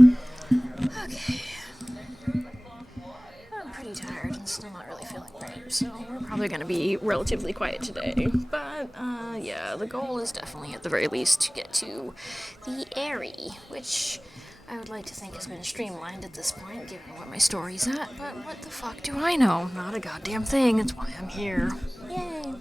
Okay. I'm pretty tired and still not really feeling great, so we're probably gonna be relatively quiet today. But, yeah, the goal is definitely, at the very least, to get to the Aery, which I would like to think has been streamlined at this point, given what my story's at, but what the fuck do I know? Not a goddamn thing, it's why I'm here. Yay!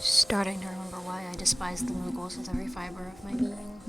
Starting to remember why I despise the Mughals with every fiber of my being.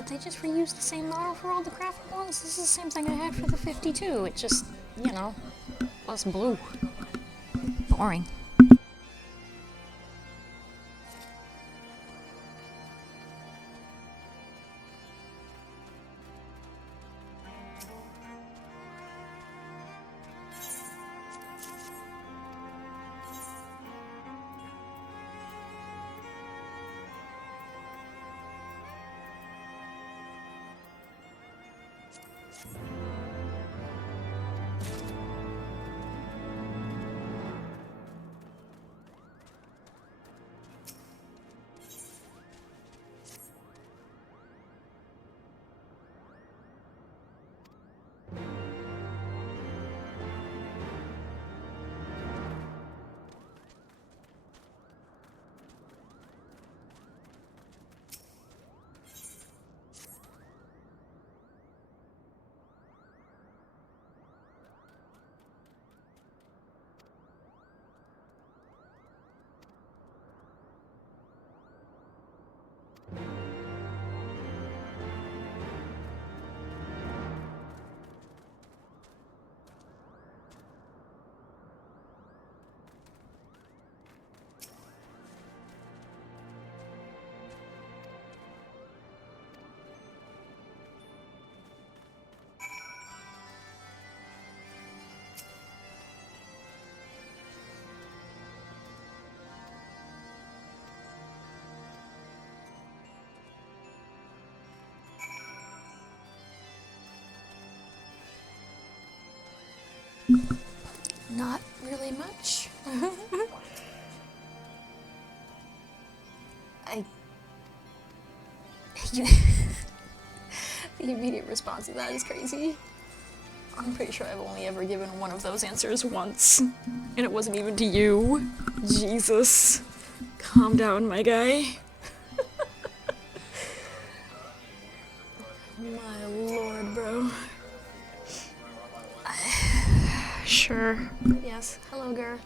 Did they just reuse the same model for all the graphic ones? This is the same thing I had for the 52. It just, you know, was blue. Boring. Not really much. You, the immediate response to that is crazy. I'm pretty sure I've only ever given one of those answers once, and it wasn't even to you. Jesus. Calm down, my guy. My lord, bro. Sure. Yes. Hello, girl.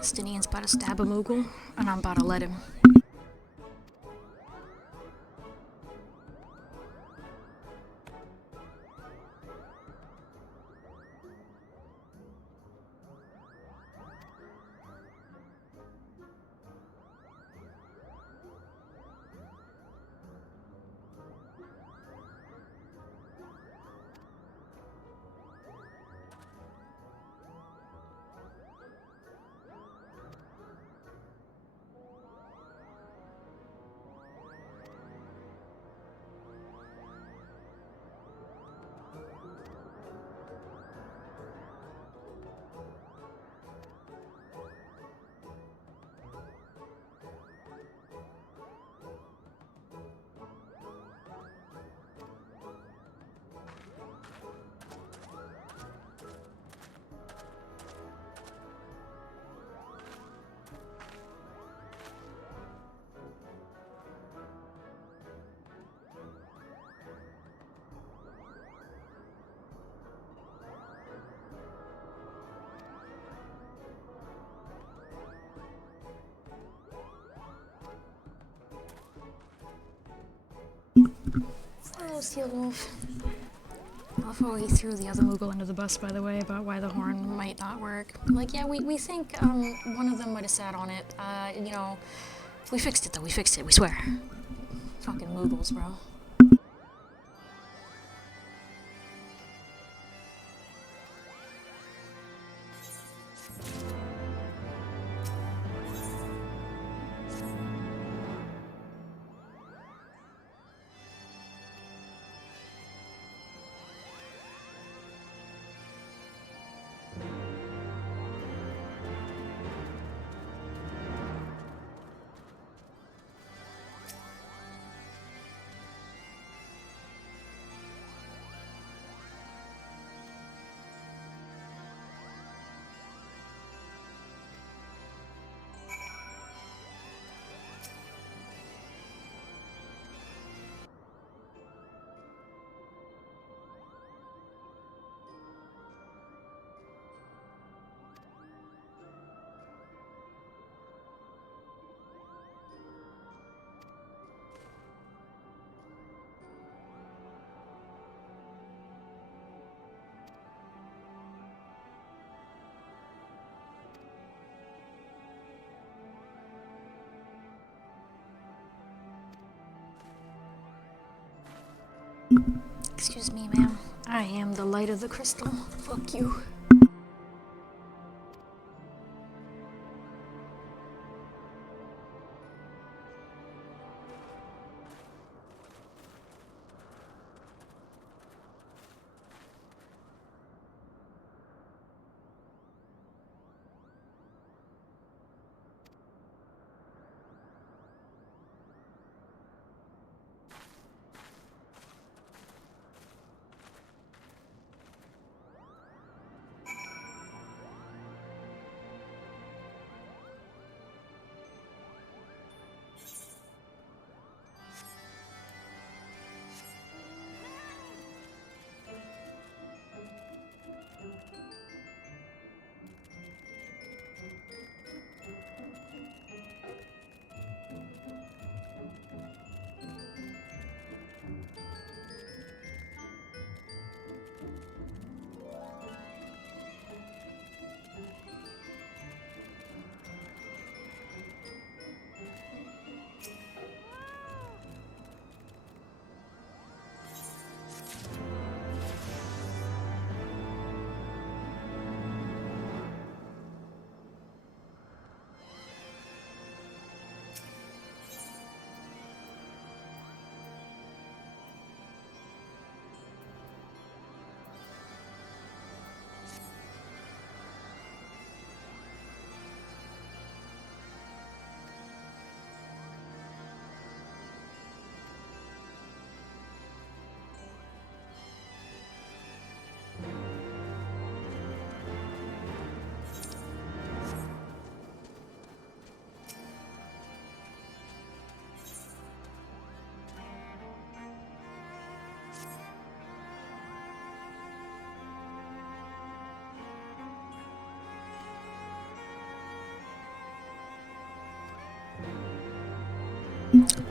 Stinian's about to stab a Moogle, and I'm about to let him. Hello, Steel Wolf. Before he threw the other Moogle under the bus, by the way, about why the horn might not work. Like, yeah, we think one of them might have sat on it. You know, we fixed it, though. We fixed it, we swear. Fucking Moogles, bro. Excuse me, ma'am. I am the light of the crystal. Fuck you.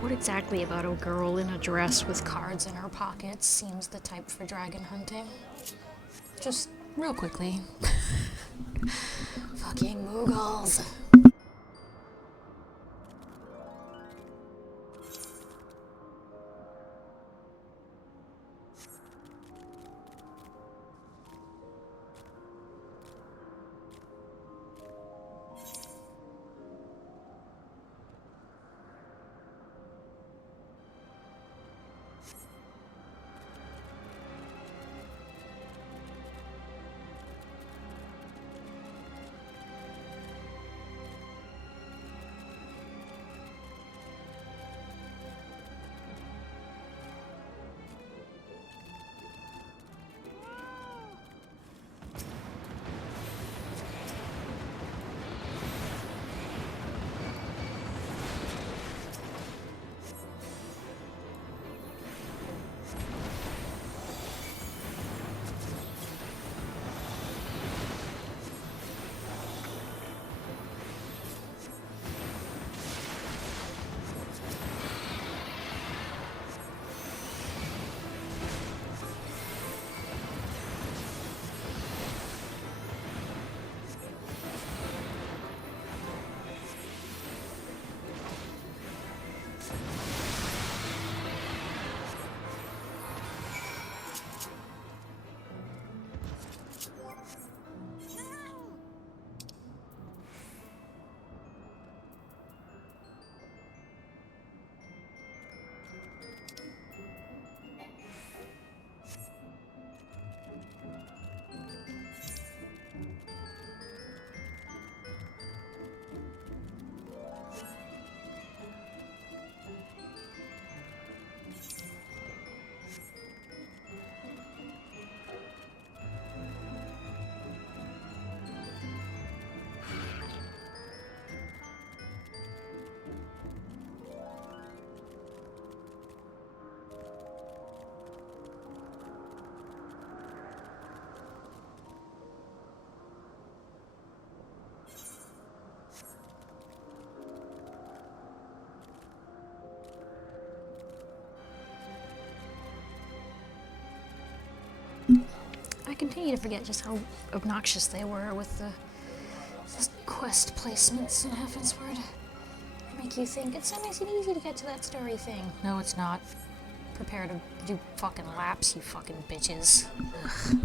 What exactly about a girl in a dress with cards in her pockets seems the type for dragon hunting? Just real quickly. Fucking Moogles. continue to forget just how obnoxious they were with the quest placements in Heavensward. They make you think it's so nice and easy to get to that story thing. No, it's not. Prepare to do fucking laps, you fucking bitches. Ugh.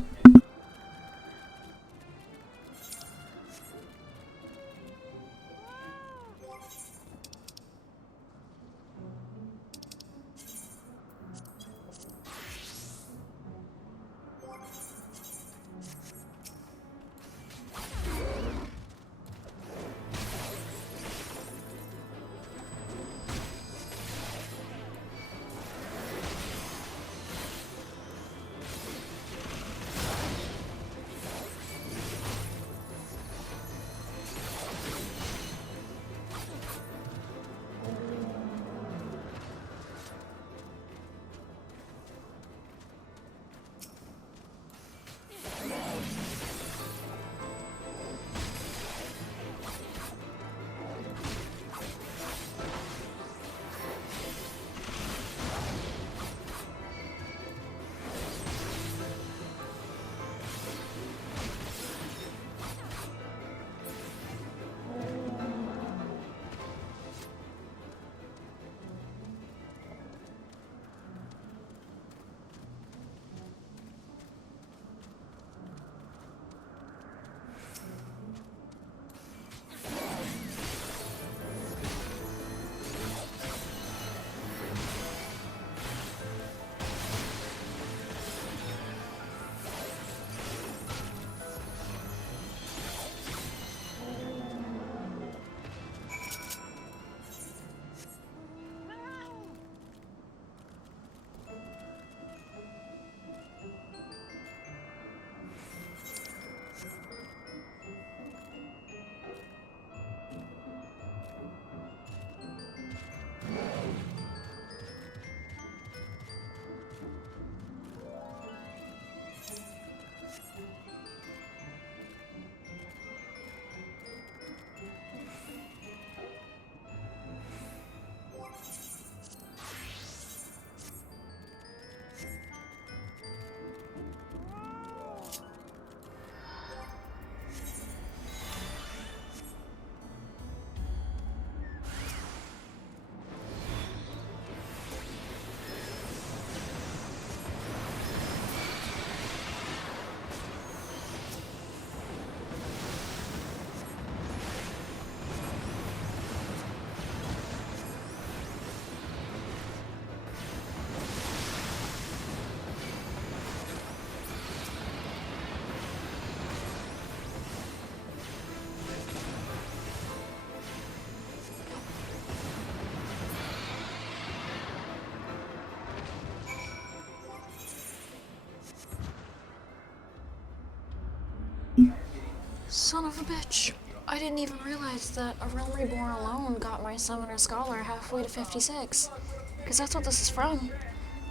Son of a bitch. I didn't even realize that a Realm Reborn alone got my Summoner Scholar halfway to 56. Because that's what this is from.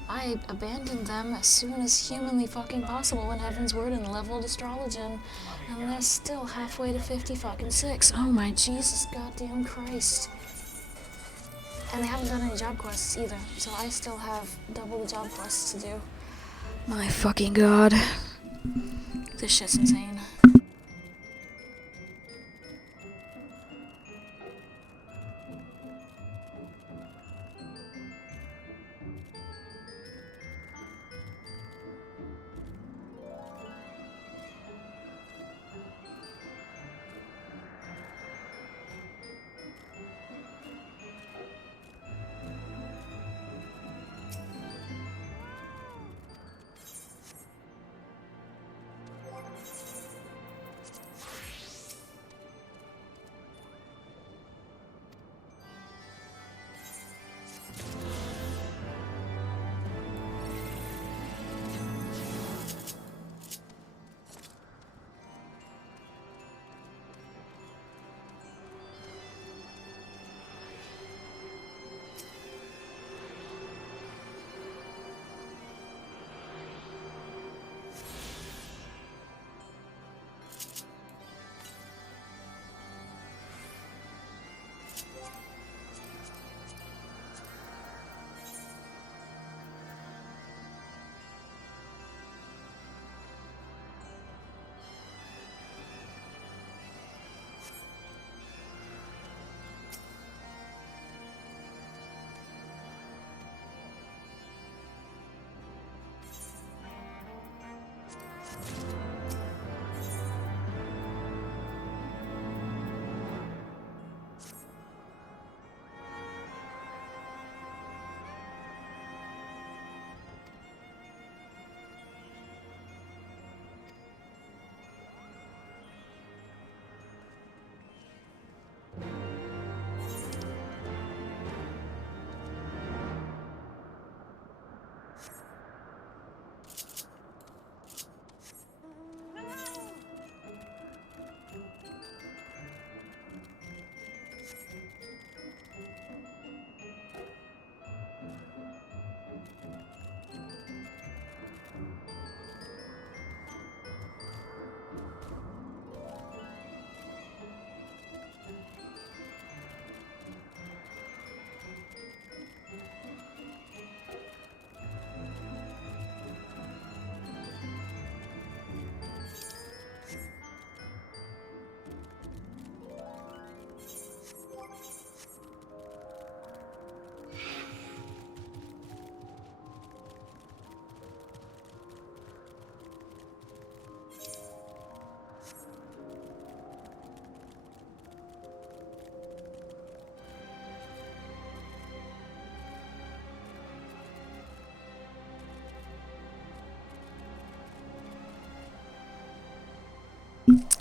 I abandoned them as soon as humanly fucking possible in Heavensward and leveled Astrologian. And they're still halfway to 56. Oh my Jesus goddamn Christ. And they haven't done any job quests either, so I still have double the job quests to do. My fucking god. This shit's insane.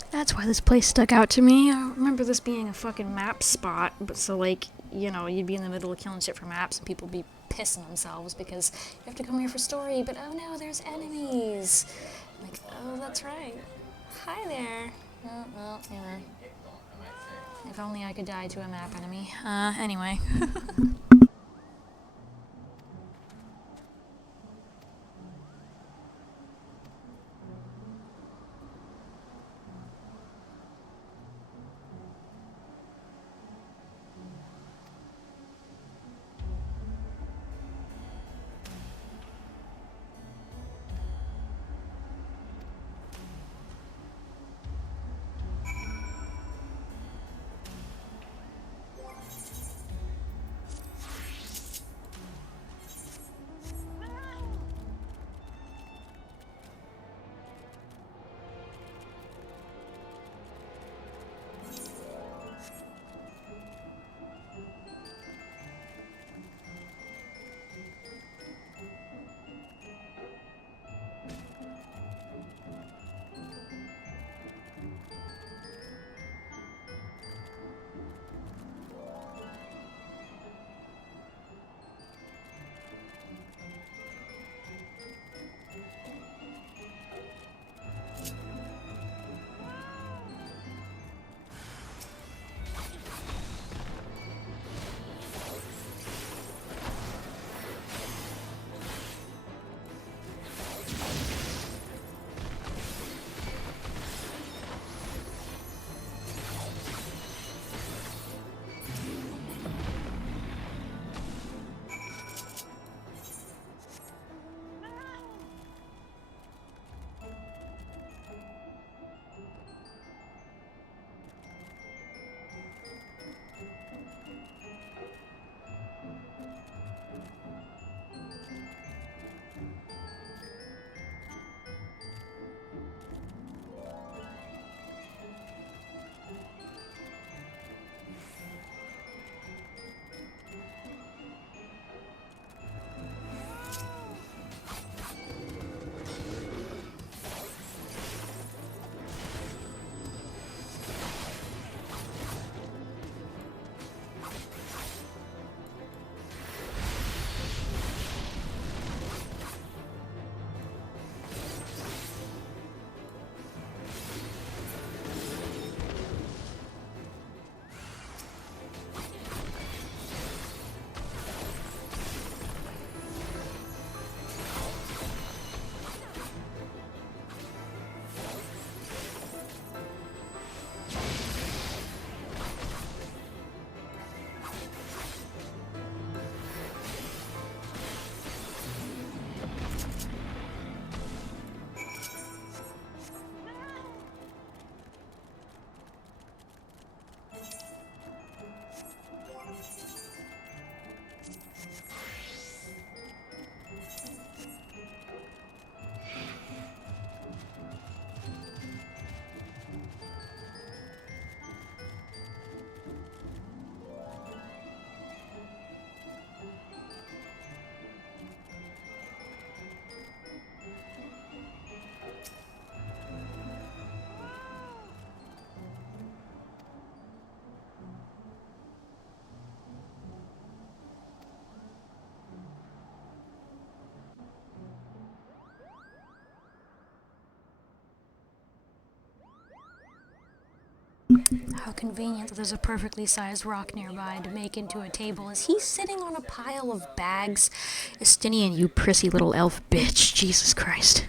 That's why this place stuck out to me. I remember this being a fucking map spot, but so like, you know, you'd be in the middle of killing shit for maps and people be pissing themselves because you have to come here for story, but oh no, there's enemies. Like, oh, that's right. Hi there. Oh, well, yeah. If only I could die to a map enemy. Anyway. How convenient that there's a perfectly sized rock nearby to make into a table. Is he sitting on a pile of bags? Estinian, you prissy little elf bitch. Jesus Christ.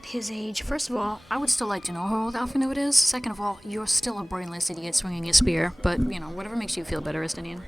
at his age, first of all, I would still like to know how old Alphinaud is. Second of all, you're still a brainless idiot swinging a spear, but, you know, whatever makes you feel better, Estinian.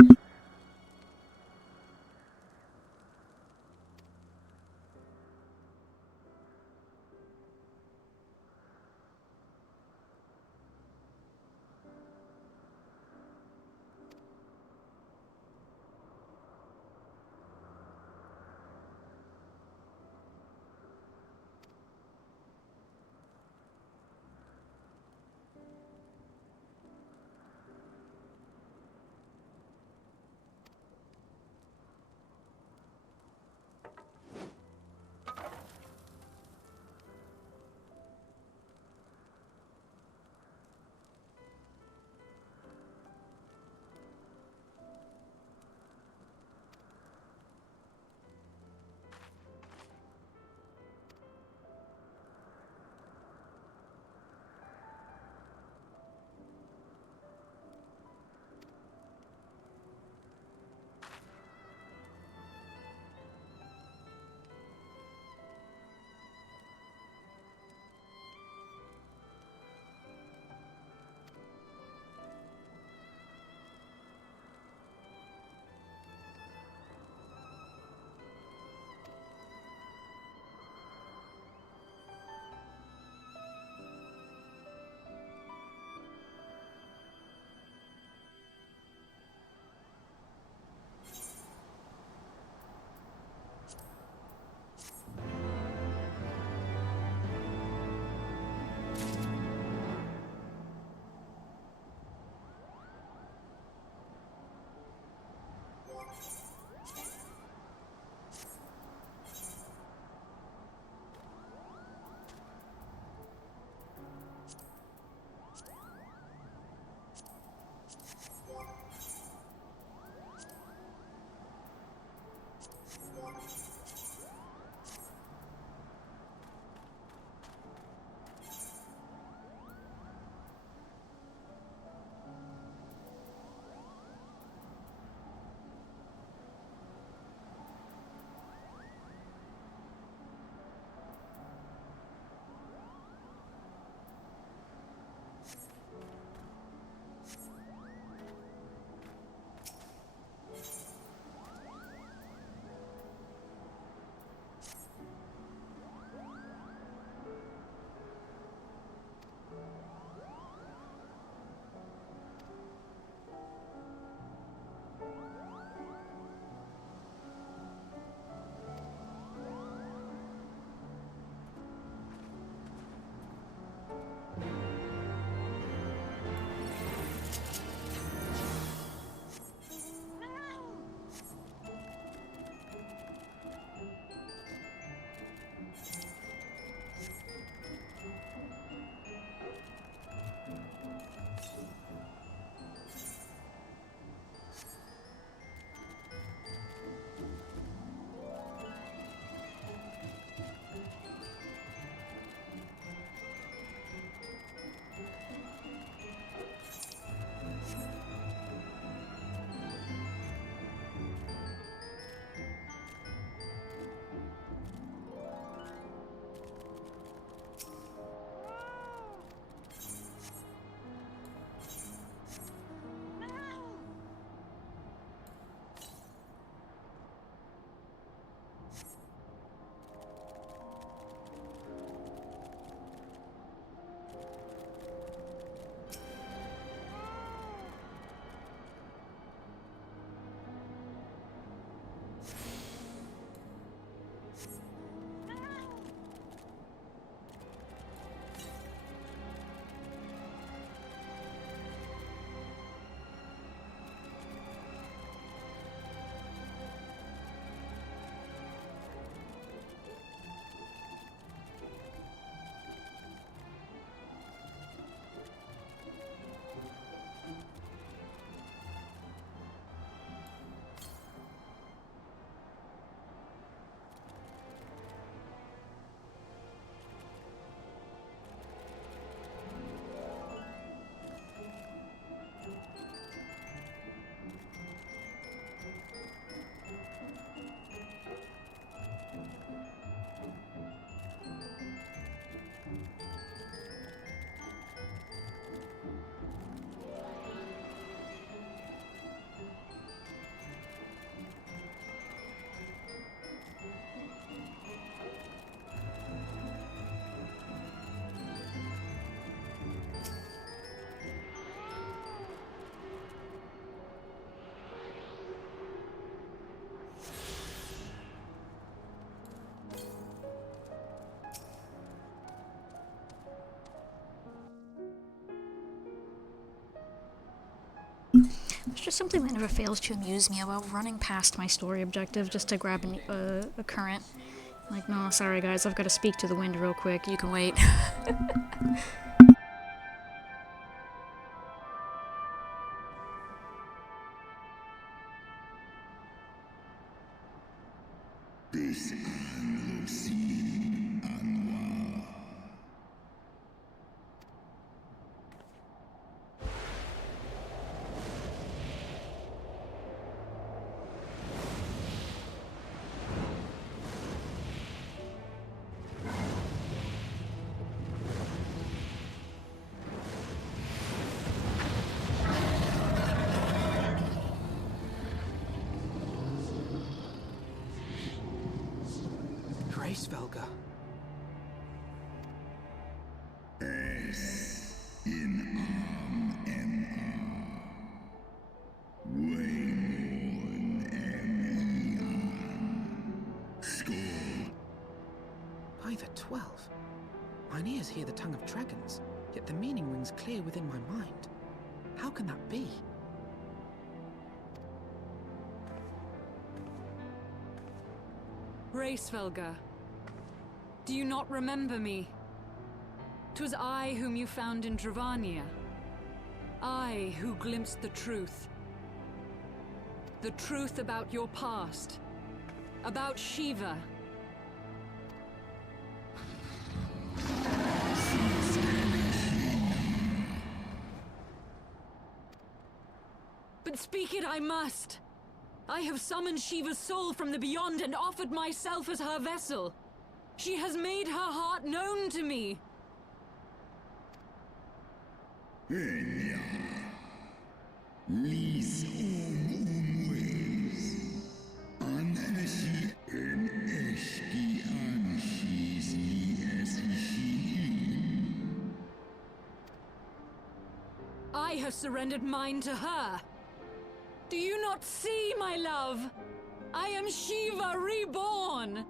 There's just something that never fails to amuse me about running past my story objective just to grab a current. Like, no, sorry guys, I've got to speak to the wind real quick. You can wait. Svelga. By the 12. Mine ears hear the tongue of dragons, yet the meaning rings clear within my mind. How can that be? Svelga. Do you not remember me? 'Twas I whom you found in Dravania. I who glimpsed the truth. The truth about your past. About Shiva. But speak it I must. I have summoned Shiva's soul from the beyond and offered myself as her vessel. She has made her heart known to me. I have surrendered mine to her. Do you not see, my love? I am Shiva reborn!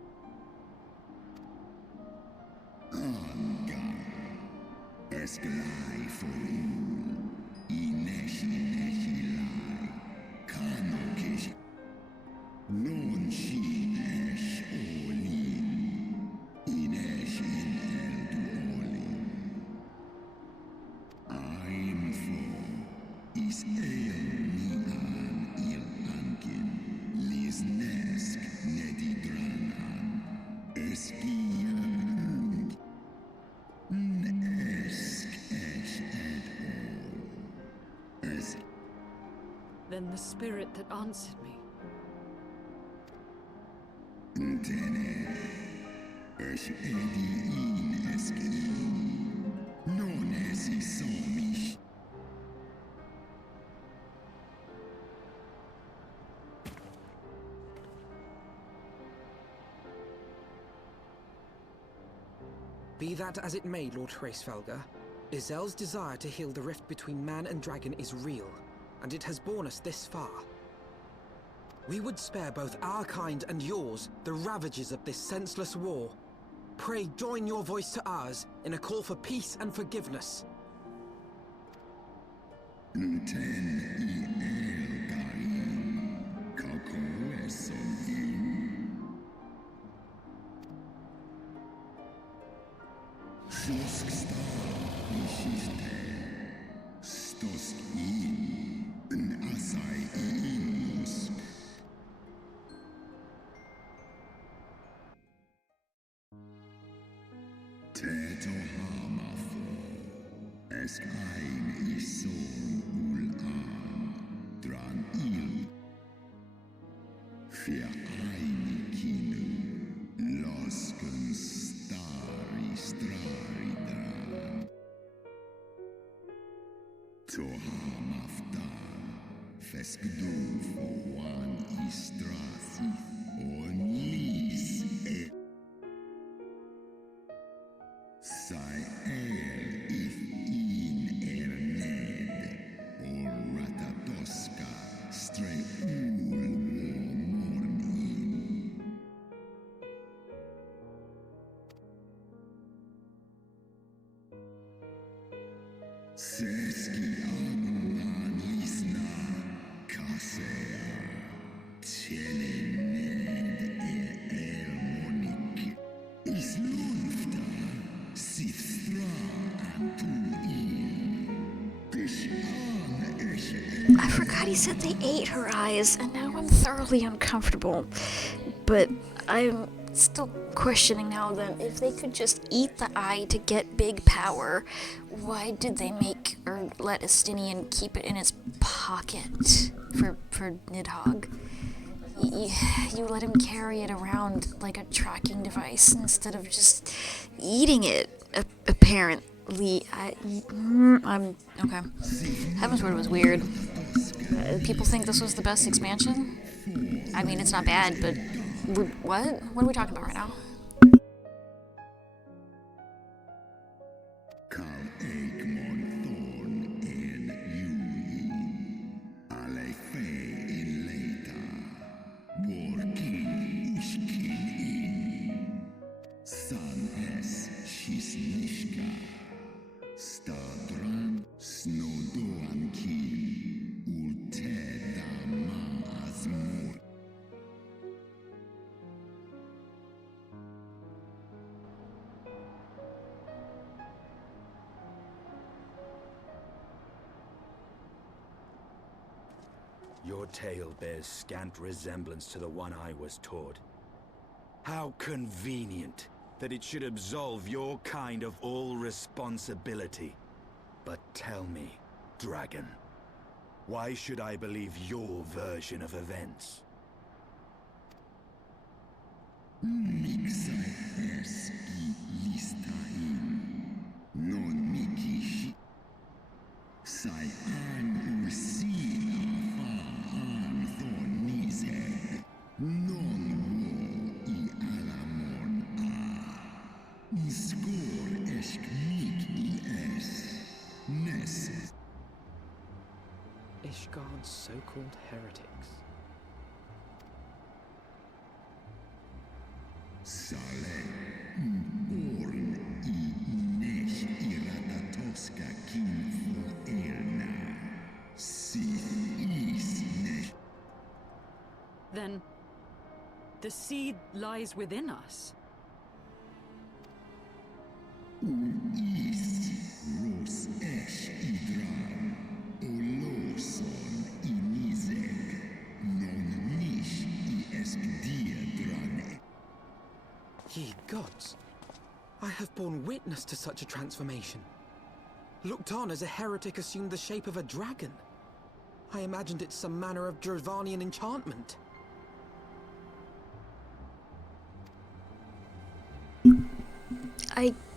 Then the spirit that answered me. Be that as it may, Lord Svelga, Izel's desire to heal the rift between man and dragon is real, and it has borne us this far. We would spare both our kind and yours the ravages of this senseless war. Pray join your voice to ours in a call for peace and forgiveness. I forgot he said they ate her eyes, and now I'm thoroughly uncomfortable. But I'm still questioning now that if they could just eat the eye to get big power, why did they make or let Estinian keep it in his pocket for Nidhogg? You let him carry it around like a tracking device instead of just eating it, apparently. I'm okay. Heavensward was weird. People think this was the best expansion? I mean, it's not bad, but what? What are we talking about right now? Your tale bears scant resemblance to the one I was taught. How convenient that it should absolve your kind of all responsibility. But tell me, Dragon, why should I believe your version of events? Ishgard's so-called heretics. Then, the seed lies within us. Ye gods! I have borne witness to such a transformation. Looked on as a heretic assumed the shape of a dragon. I imagined it some manner of Dravanian enchantment.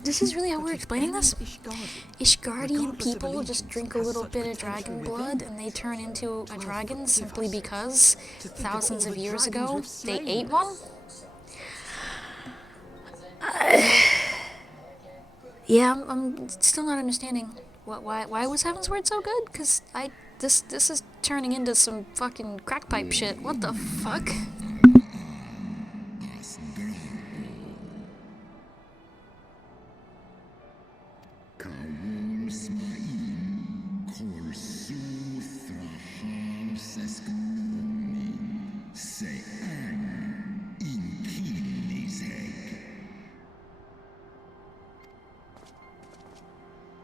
This is really how we're explaining this? Ishgardian, Ishgardian people just drink a little bit of dragon blood and they turn into a dragon simply because thousands of years ago they ate one? Yeah, I'm still not understanding why was Heavensward so good? Cause this is turning into some fucking crack pipe shit. What the fuck?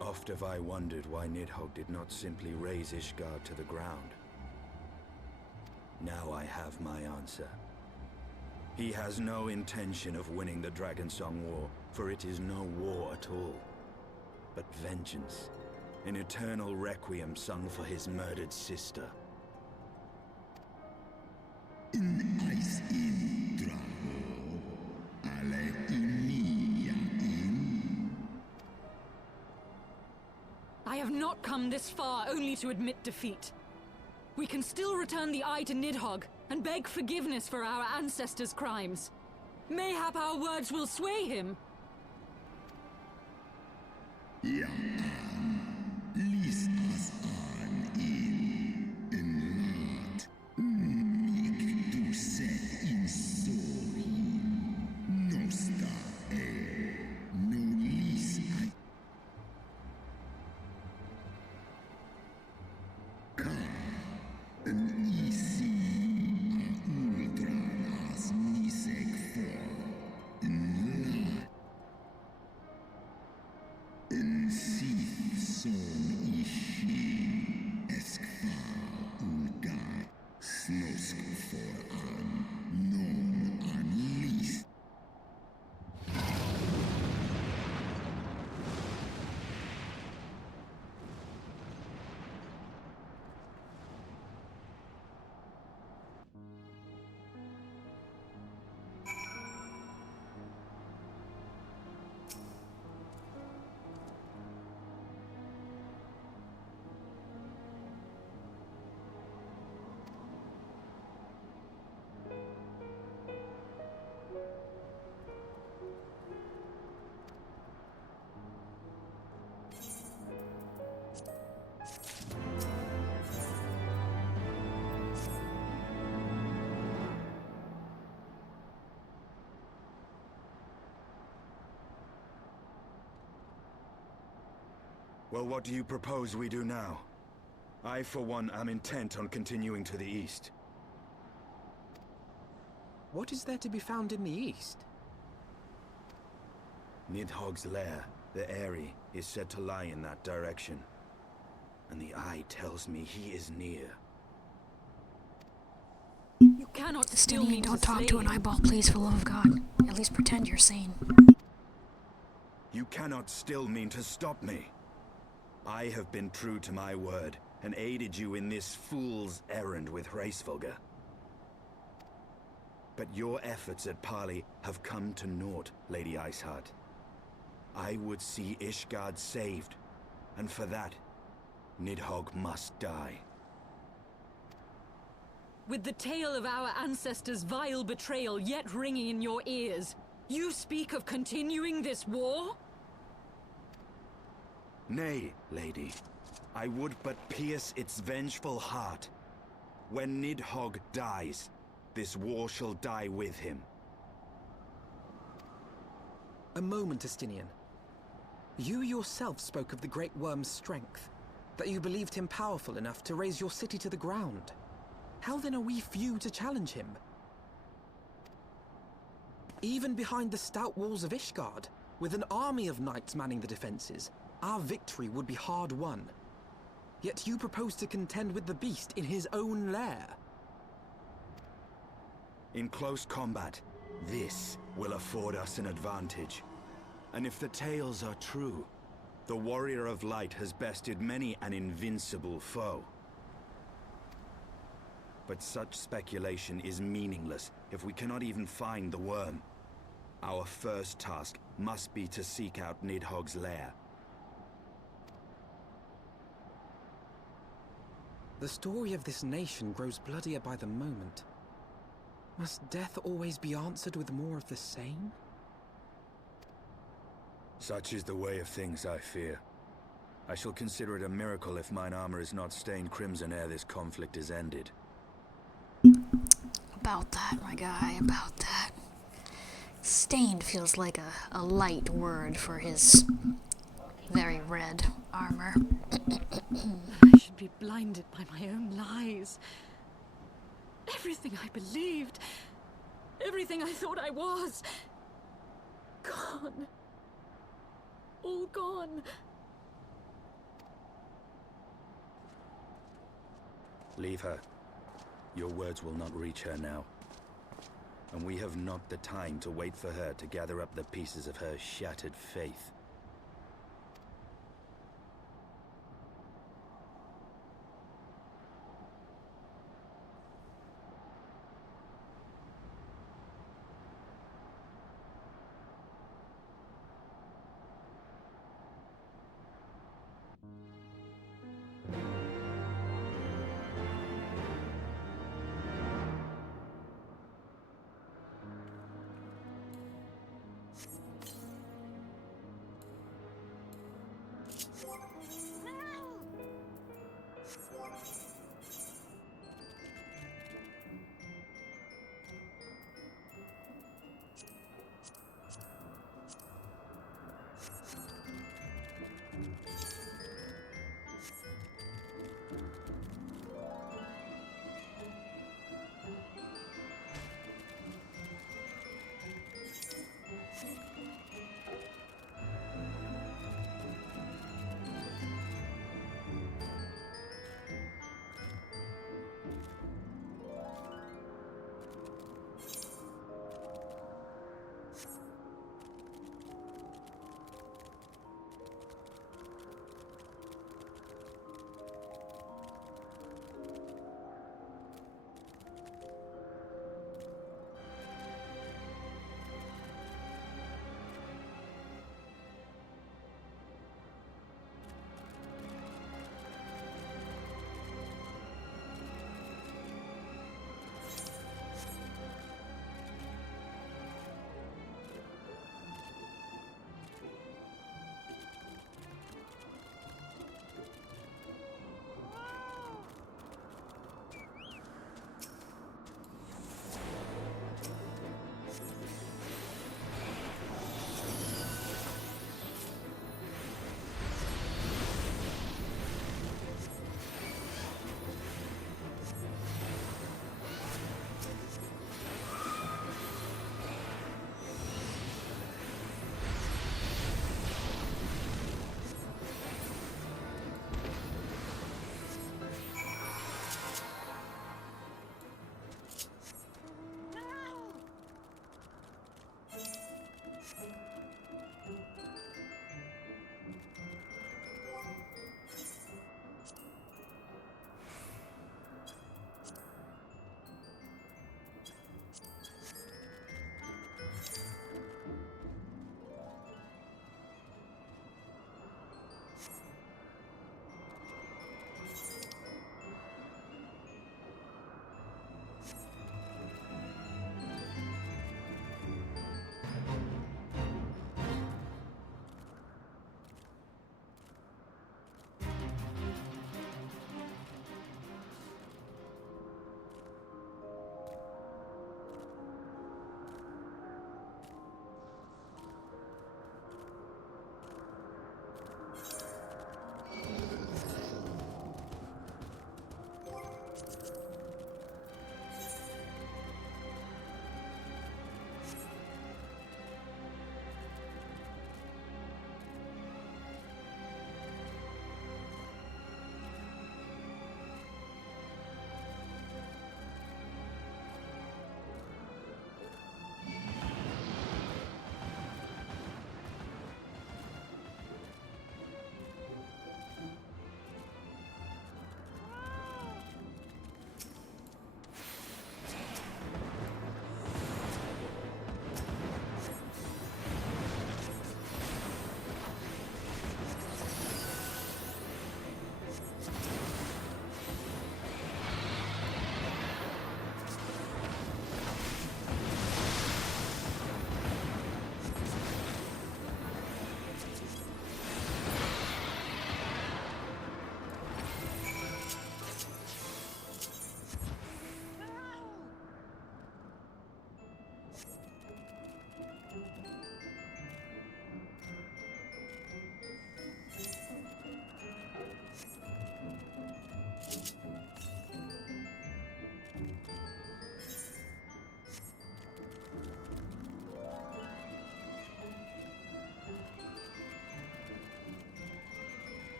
Oft have I wondered why Nidhogg did not simply raze Ishgard to the ground. Now I have my answer. He has no intention of winning the Dragonsong War, for it is no war at all, but vengeance, an eternal requiem sung for his murdered sister. I have not come this far only to admit defeat. We can still return the eye to Nidhogg and beg forgiveness for our ancestors' crimes. Mayhap our words will sway him. Well, what do you propose we do now? I, for one, am intent on continuing to the east. What is there to be found in the east? Nidhogg's lair, the Aery, is said to lie in that direction. And the eye tells me he is near. You cannot steal me. Destiny, don't talk to an eyeball, please, for the love of God. At least pretend you're sane. You cannot still mean to stop me. I have been true to my word, and aided you in this fool's errand with Hraesvelgr. But your efforts at parley have come to naught, Lady Iceheart. I would see Ishgard saved, and for that, Nidhogg must die. With the tale of our ancestors' vile betrayal yet ringing in your ears, you speak of continuing this war? Nay, lady. I would but pierce its vengeful heart. When Nidhogg dies, this war shall die with him. A moment, Estinian. You yourself spoke of the Great Worm's strength, that you believed him powerful enough to raise your city to the ground. How then are we few to challenge him? Even behind the stout walls of Ishgard, with an army of knights manning the defenses, our victory would be hard won. Yet you propose to contend with the beast in his own lair. In close combat, this will afford us an advantage. And if the tales are true, the Warrior of Light has bested many an invincible foe. But such speculation is meaningless if we cannot even find the worm. Our first task must be to seek out Nidhogg's lair. The story of this nation grows bloodier by the moment. Must death always be answered with more of the same? Such is the way of things, I fear. I shall consider it a miracle if mine armor is not stained crimson ere this conflict is ended. About that, my guy, about that. Stained feels like a light word for his very red armor. I should be blinded by my own lies. Everything I believed, everything I thought I was, gone. All gone. Leave her. Your words will not reach her now. And we have not the time to wait for her to gather up the pieces of her shattered faith.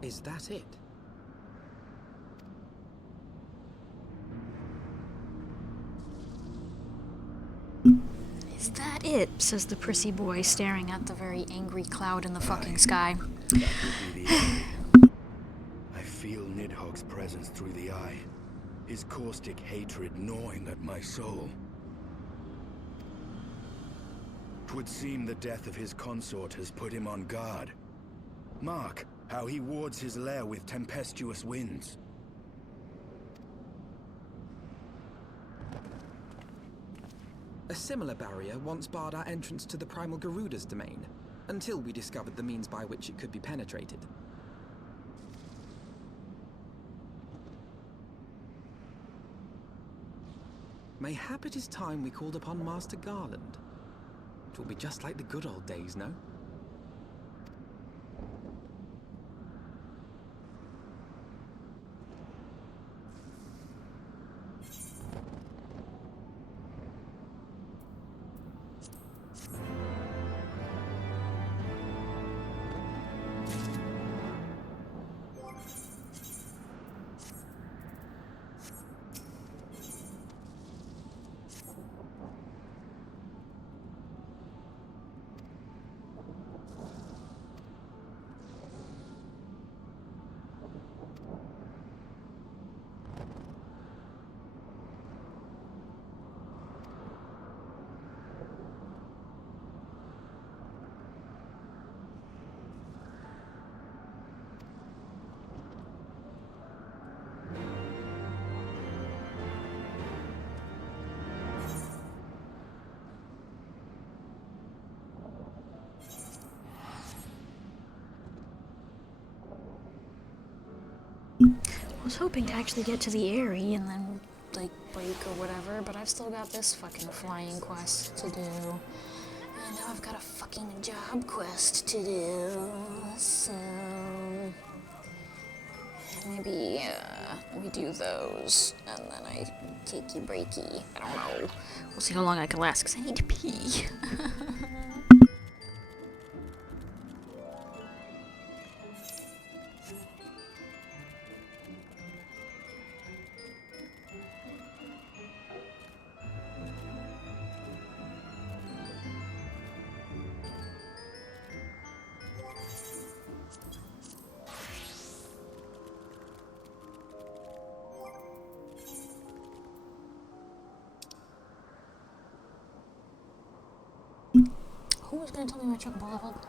Is that it? Is that it? Says the prissy boy, staring at the very angry cloud in the fucking sky. That could be the end. I feel Nidhogg's presence through the eye. His caustic hatred gnawing at my soul. 'Twould seem the death of his consort has put him on guard. Mark how he wards his lair with tempestuous winds. A similar barrier once barred our entrance to the primal Garuda's domain, until we discovered the means by which it could be penetrated. Mayhap it is time we called upon Master Garland. It will be just like the good old days, no? I was hoping to actually get to the Aery and then, like, break or whatever, but I've still got this fucking flying quest to do. And now I've got a fucking job quest to do, so... maybe, we do those, and then I takey breaky. I don't know. We'll see how long I can last, because I need to pee. Who was gonna tell me my chocobo leveled?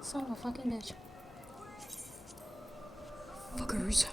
Son of a fucking bitch. Fuckers.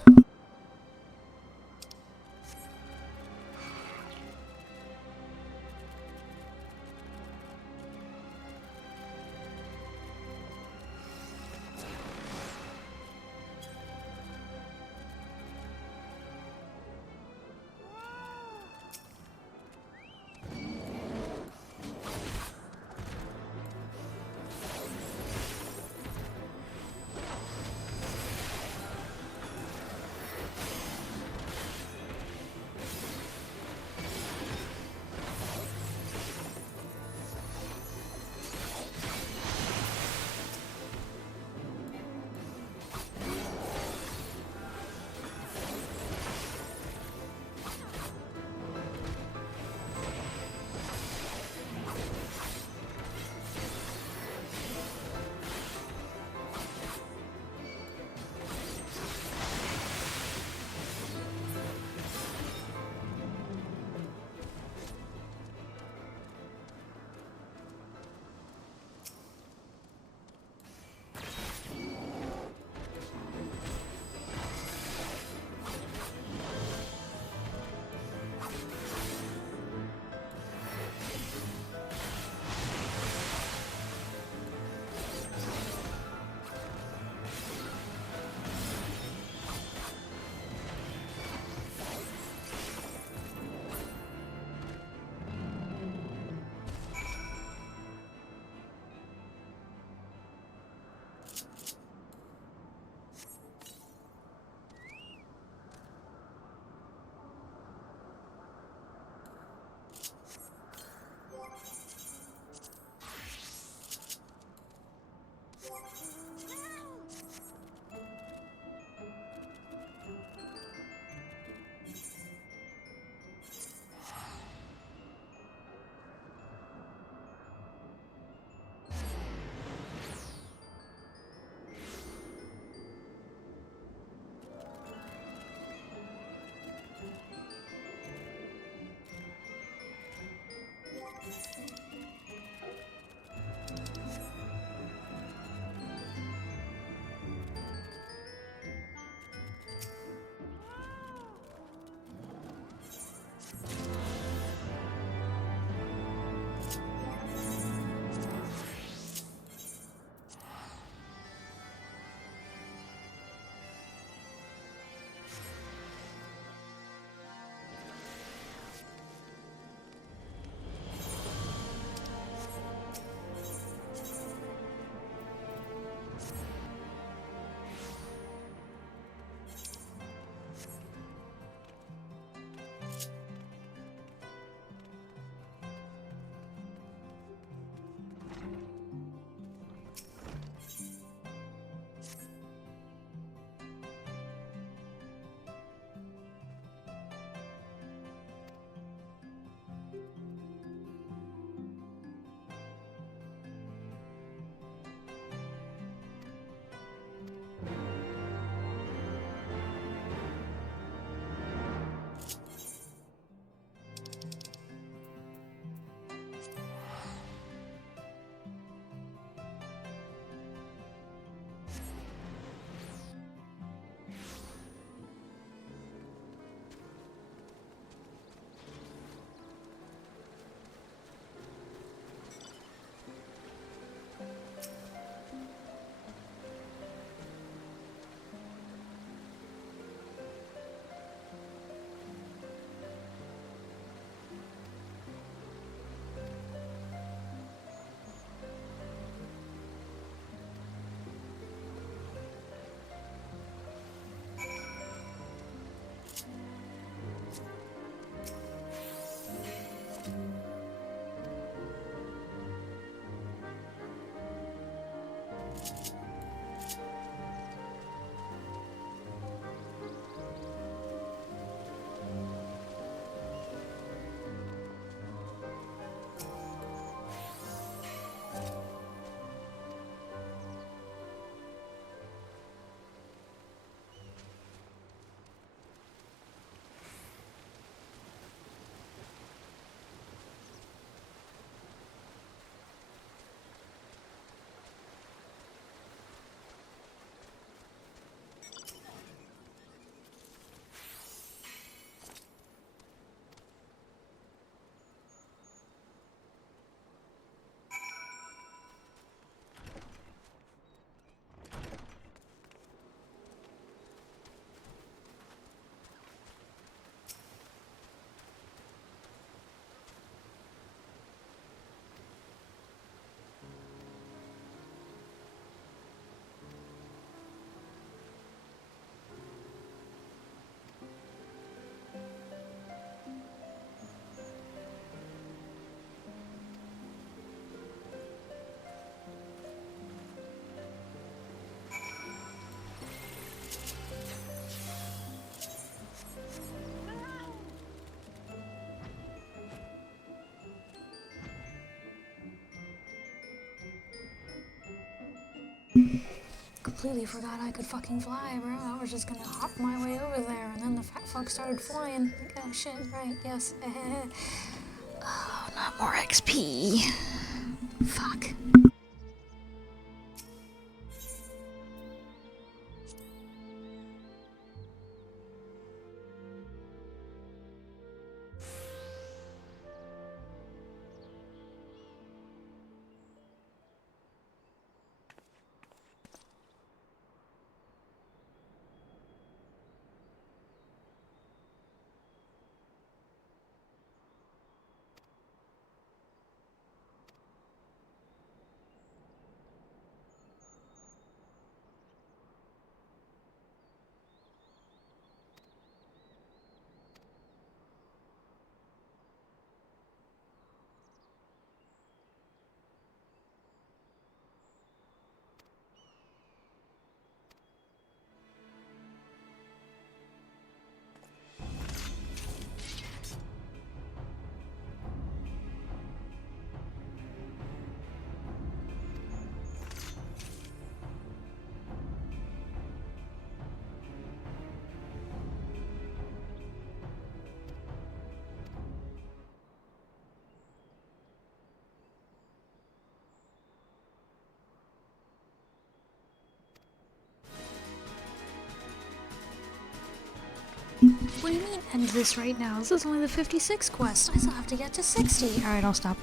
completely forgot I could fucking fly, bro. I was just gonna hop my way over there, and then the fat fuck started flying. Like, oh shit, right, yes. Oh, not more XP. Fuck. What do you mean end this right now? This is only the 56th quest. I still have to get to 60. Alright, I'll stop.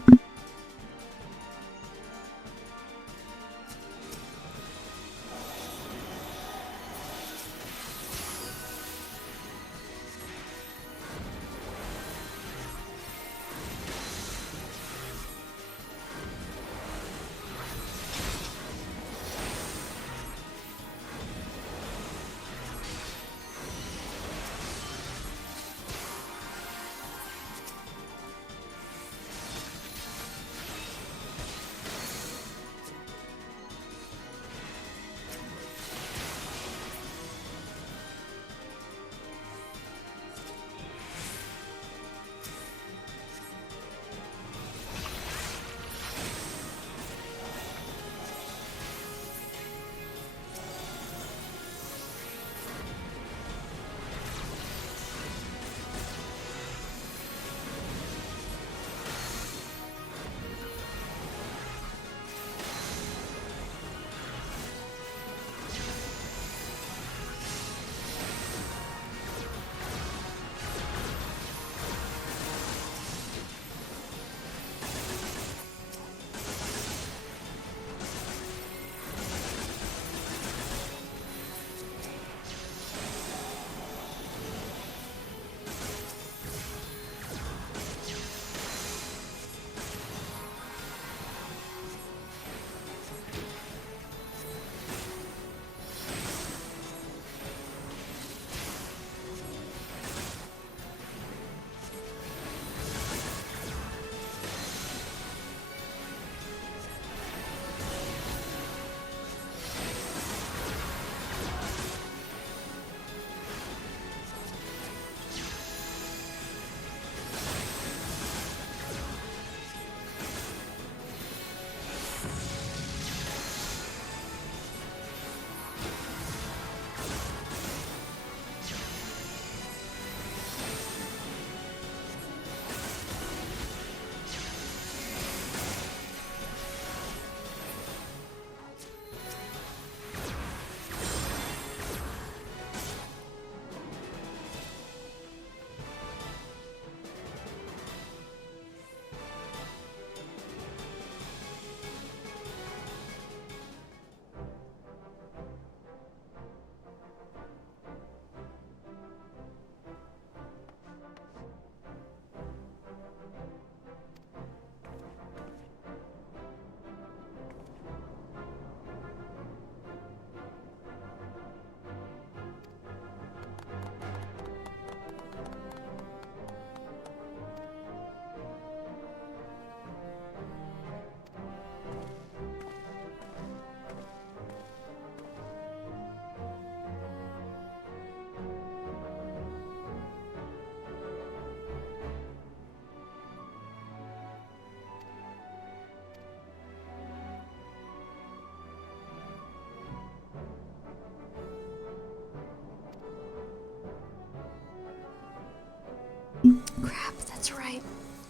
Crap, that's right.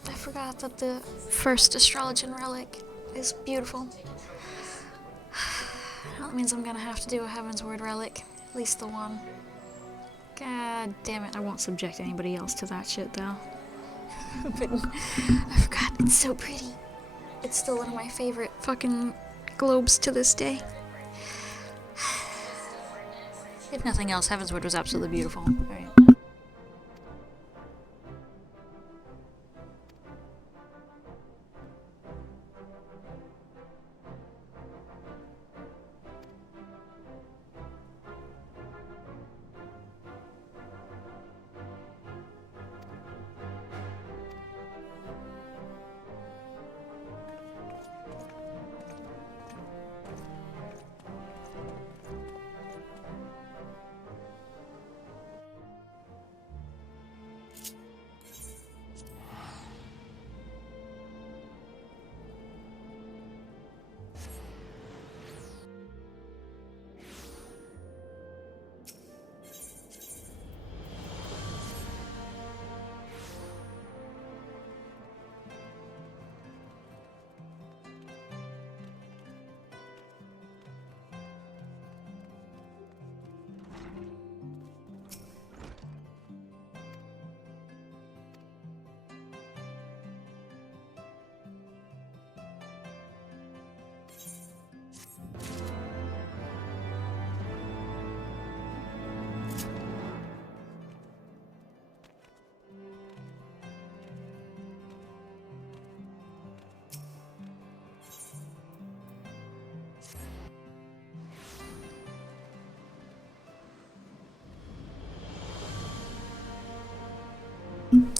I forgot that the first Astrologian relic is beautiful. That means I'm gonna have to do a Heaven's Word relic. At least the one. God damn it, I won't subject anybody else to that shit though. But I forgot, it's so pretty. It's still one of my favorite fucking globes to this day. If nothing else, Heaven's Word was absolutely beautiful. Alright.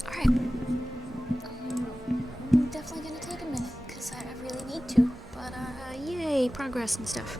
Alright. Definitely gonna take a minute, because I really need to. But, yay, progress and stuff.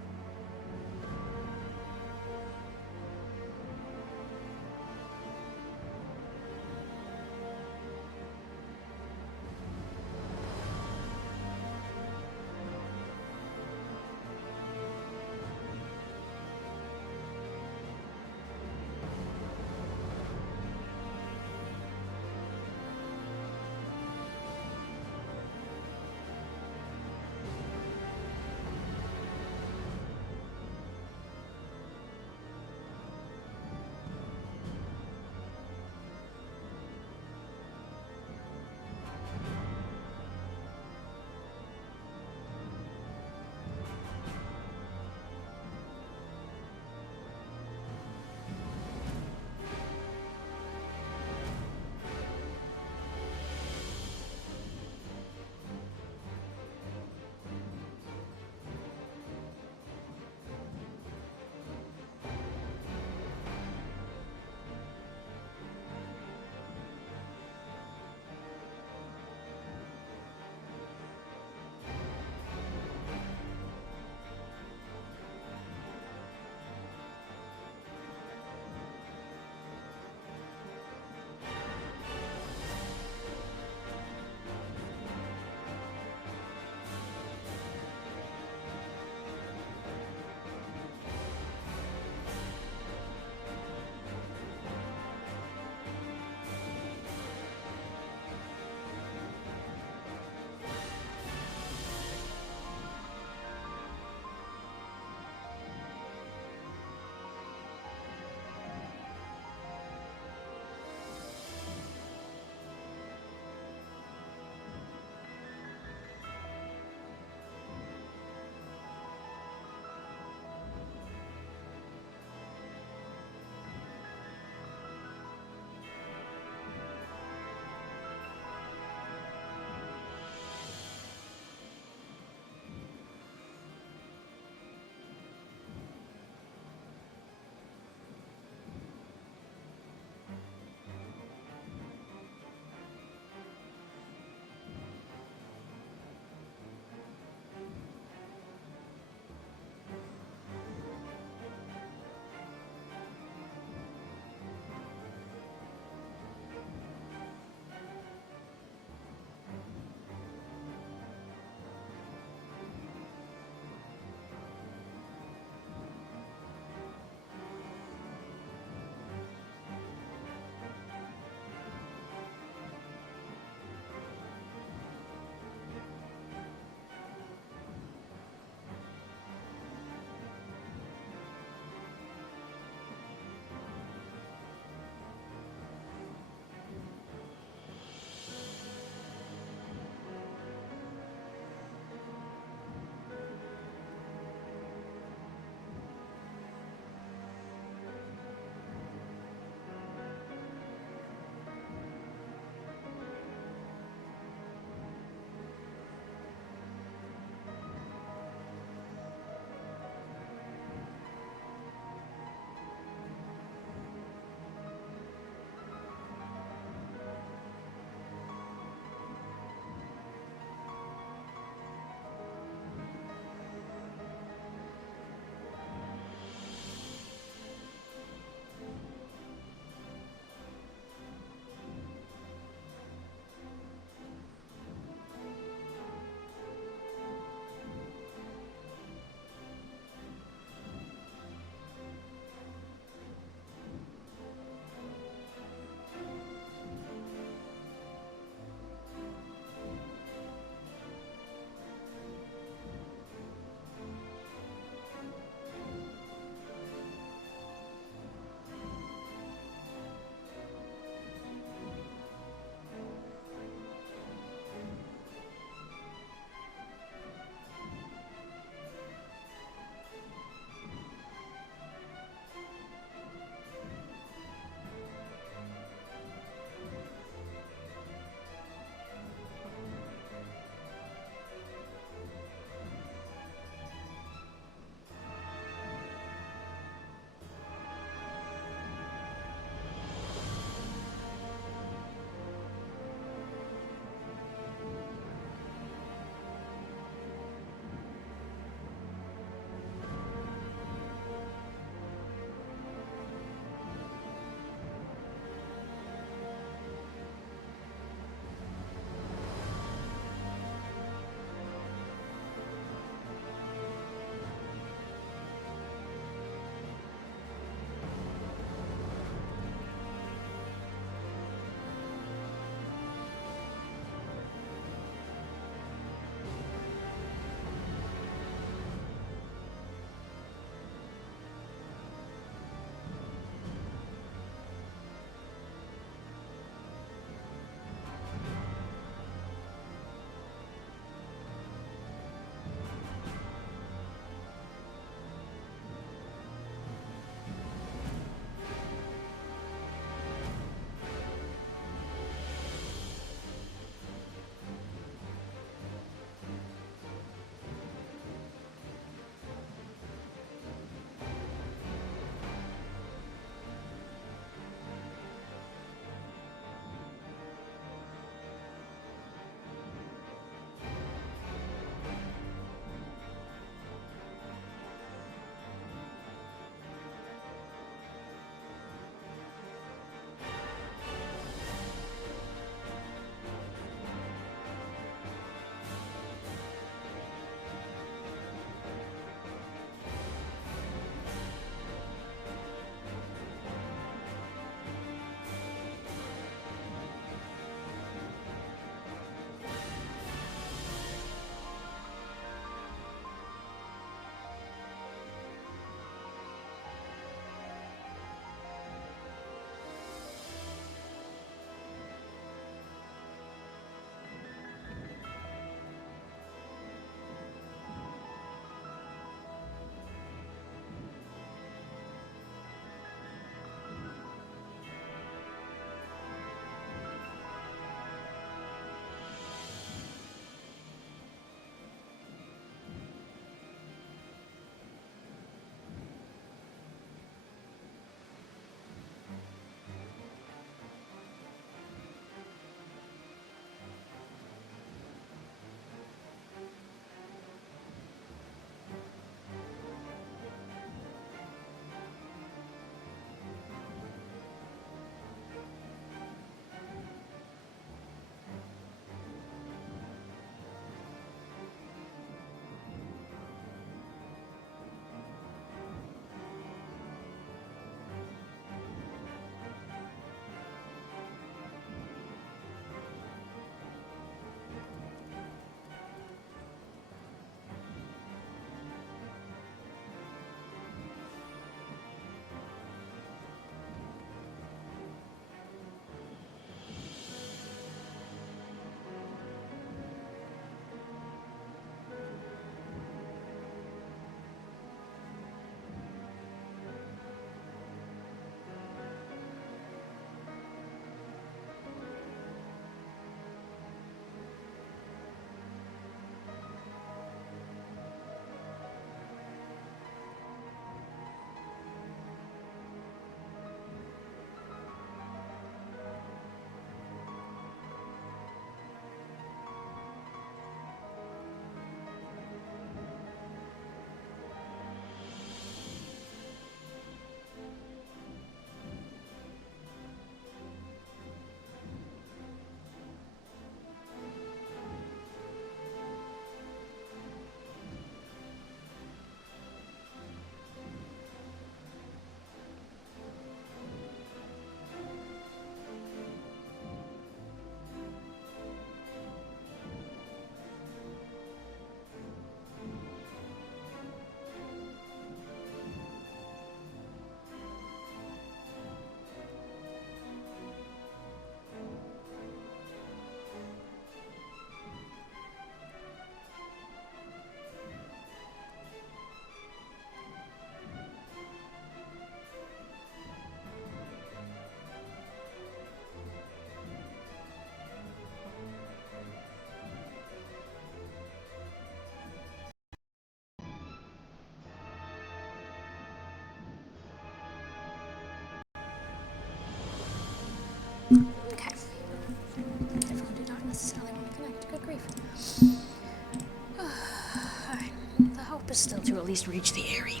is still to at least reach the Aery.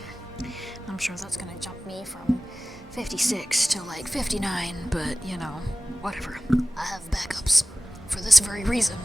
I'm sure that's gonna jump me from 56 to like 59, but you know, whatever. I have backups for this very reason.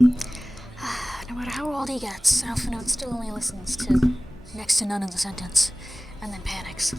No matter how old he gets, Alphinote still only listens to next to none of the sentence, and then panics.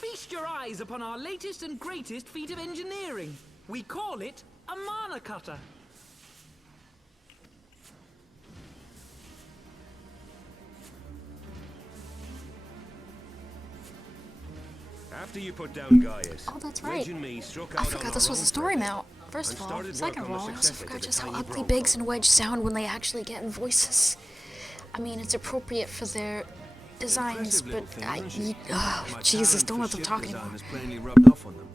Feast your eyes upon our latest and greatest feat of engineering. We call it a mana cutter. After you put down Gaius, Oh, that's right. Wedge and me struck I out forgot on this our was a own story trail mount. First and of all. started Second work of on the all, I also successor to forgot the just how tiny ugly bronco. Biggs and Wedge sound when they actually get voices. I mean, it's appropriate for their designs, Impressive but little thing, I... isn't she? Oh, My Jesus, talent don't for let them ship talk design anymore. has plainly rubbed off on them.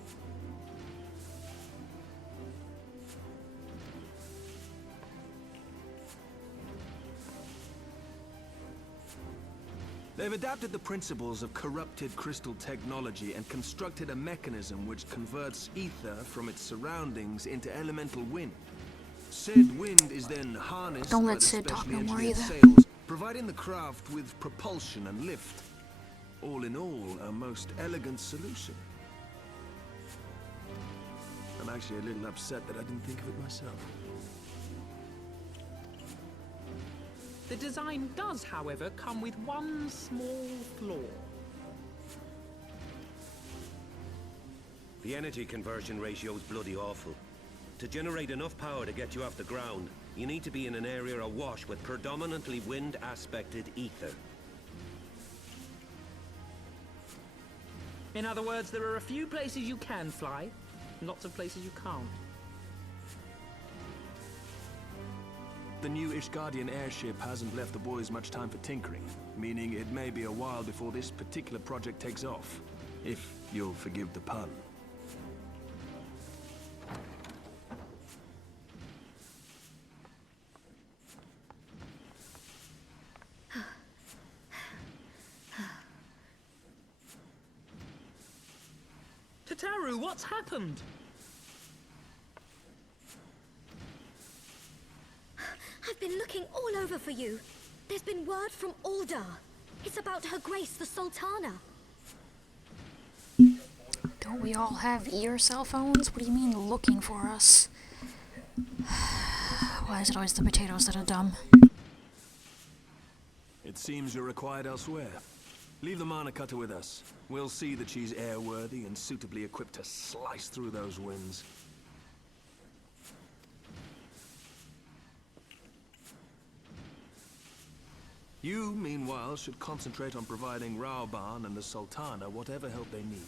They've adapted the principles of corrupted crystal technology and constructed a mechanism which converts ether from its surroundings into elemental wind. Said wind is then harnessed Don't by let the Sid talk specially no more engineered either. sails providing the craft with propulsion and lift. All in all, a most elegant solution. I'm actually a little upset that I didn't think of it myself. The design does, however, come with one small flaw. The energy conversion ratio's bloody awful. To generate enough power to get you off the ground, you need to be in an area awash with predominantly wind-aspected ether. In other words, there are a few places you can fly, lots of places you can't. The new Ishgardian airship hasn't left the boys much time for tinkering, meaning it may be a while before this particular project takes off. If you'll forgive the pun. Tataru, what's happened? I've been looking all over for you. There's been word from Aldar. It's about Her Grace, the Sultana. Don't we all have ear cell phones? What do you mean looking for us? Why is it always the potatoes that are dumb? It seems you're required elsewhere. Leave the Mana Cutter with us. We'll see that she's airworthy and suitably equipped to slice through those winds. You, meanwhile, should concentrate on providing Raoban and the Sultana whatever help they need.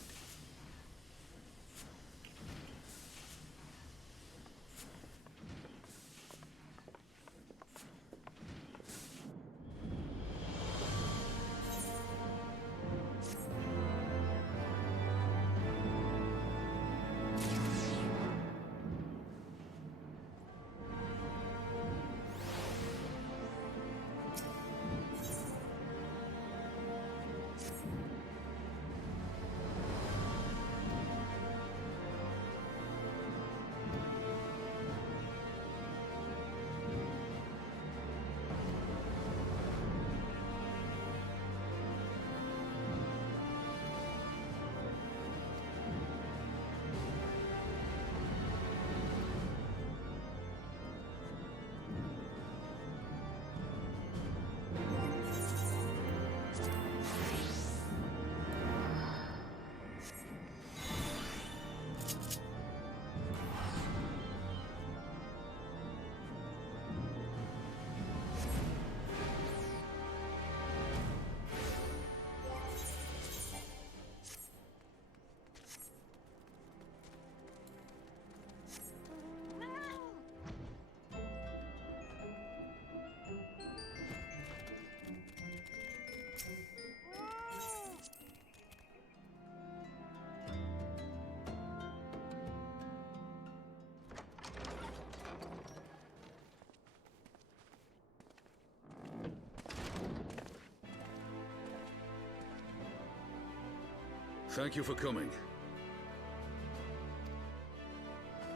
Thank you for coming.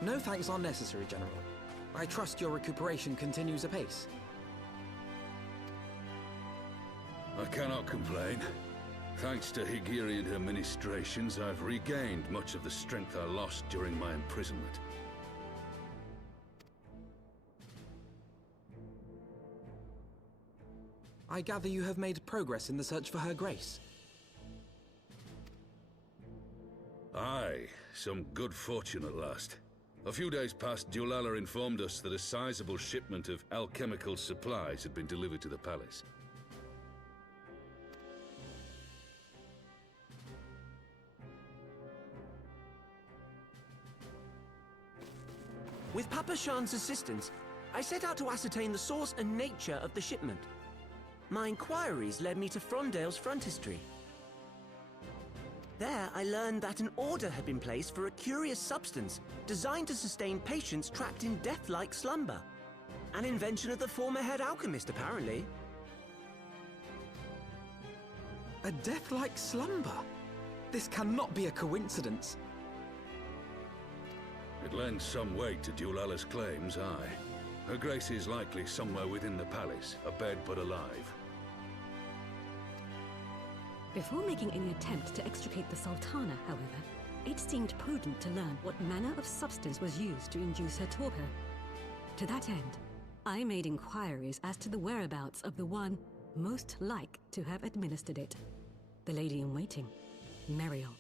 No thanks are necessary, General. I trust your recuperation continues apace. I cannot complain. Thanks to Higiri and her ministrations, I've regained much of the strength I lost during my imprisonment. I gather you have made progress in the search for Her Grace. Aye, some good fortune at last. A few days past, Dulala informed us that a sizable shipment of alchemical supplies had been delivered to the palace. With Papa Shan's assistance, I set out to ascertain the source and nature of the shipment. My inquiries led me to Frondale's frontistery. There, I learned that an order had been placed for a curious substance designed to sustain patients trapped in death-like slumber. An invention of the former head alchemist, apparently. A death-like slumber? This cannot be a coincidence. It lends some weight to Dulala's claims, aye. Her Grace is likely somewhere within the palace, abed but alive. Before making any attempt to extricate the Sultana, however, it seemed prudent to learn what manner of substance was used to induce her torpor. To that end, I made inquiries as to the whereabouts of the one most like to have administered it. The lady-in-waiting, Meriel.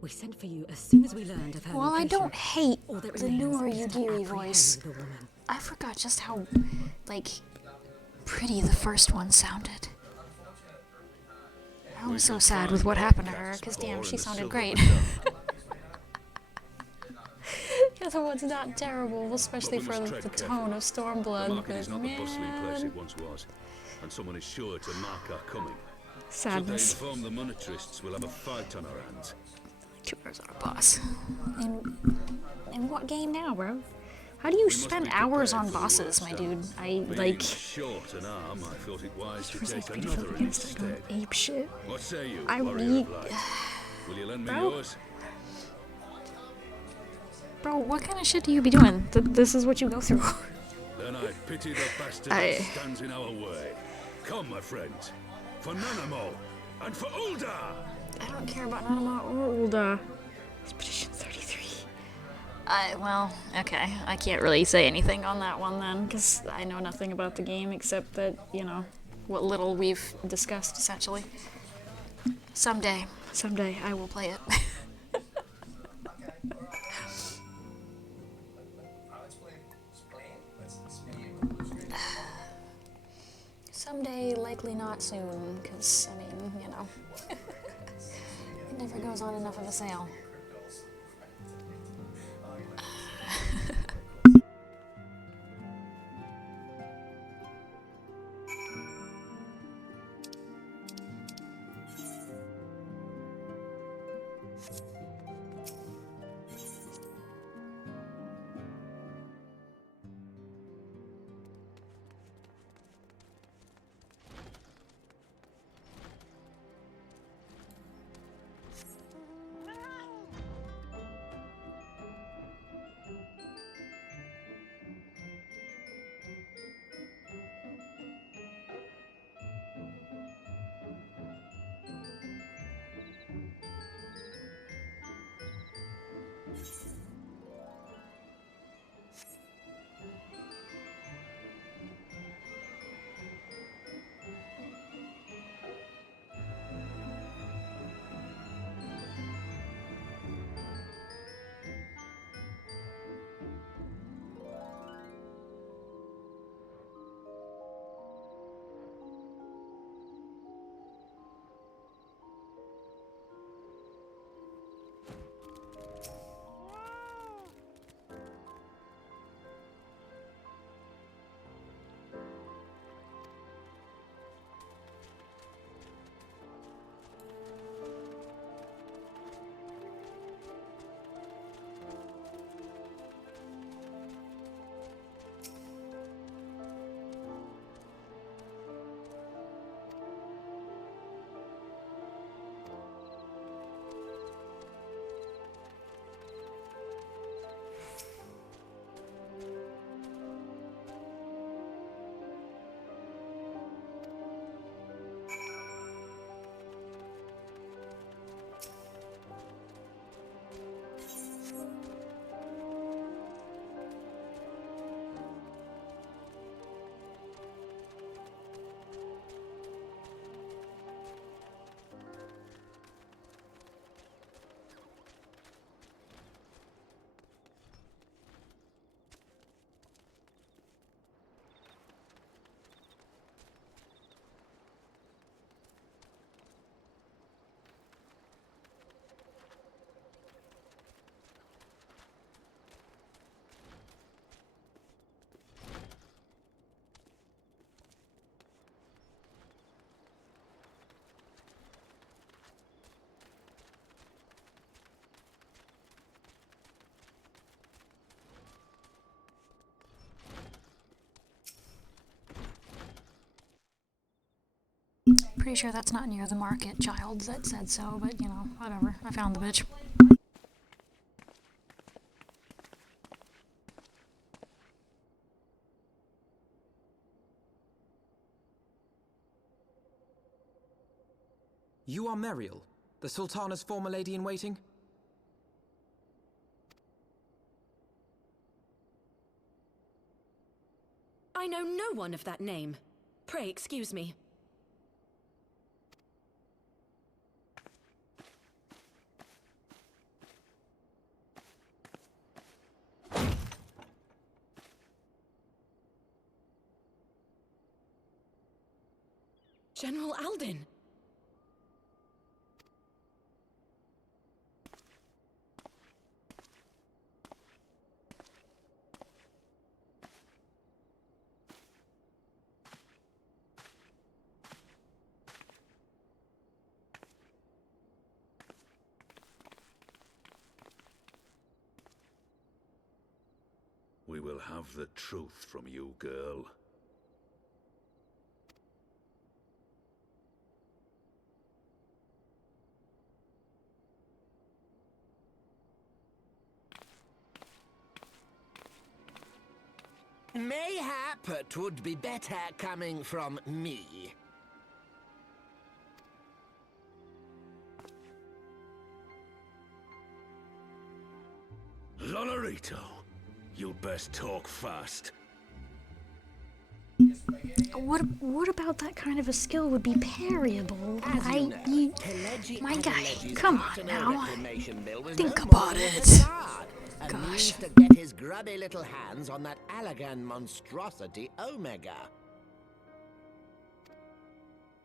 We sent for you as soon as we learned of her Well, I location. don't hate All that the remains newer is to Yugiri apprehend voice. the woman. I forgot just how, like, pretty the first one sounded. I was so sad with what happened to her, because damn, she sounded great. The other one's not terrible, especially for the tone of The Stormblood. market is not the bustling place Man. it once was, and someone is sure to mark our coming. Should they Sadness. inform the monetarists, we'll have a fight on our hands. 2 hours on a boss. In what game now, bro? How do you must spend be hours prepared on for the bosses, worst, my Dan. dude? I, Being like... short an arm, I thought it wise to Was I take pretty another focused? I instead. go ape shit. What say you, I warrior need- of light? Will you lend me Bro. yours? Bro, what kind of shit do you be doing? This is what you go through. Then I pity the bastard I- that stands in our way. Come, my friends, for Nanamo and for Uldar! I don't care about Nanama or Ulda. Expedition 33. Well, okay. I can't really say anything on that one then, because I know nothing about the game except that, you know, what little we've discussed, essentially. Someday I will play it. Someday, likely not soon, because, I mean, you know, it never goes on enough of a sale. Pretty sure that's not near the market, child. That said so, but you know, whatever. I found the bitch. You are Meriel, the Sultana's former lady-in-waiting? I know no one of that name. Pray excuse me. General Alden! We will have the truth from you, girl. Mayhap it would be better coming from me. Lolarito, you'd best talk fast. What about that kind of a skill would be parryable? My guy, come on now. Think about it. And needs Gosh. to get his grubby little hands on that Allagan monstrosity Omega.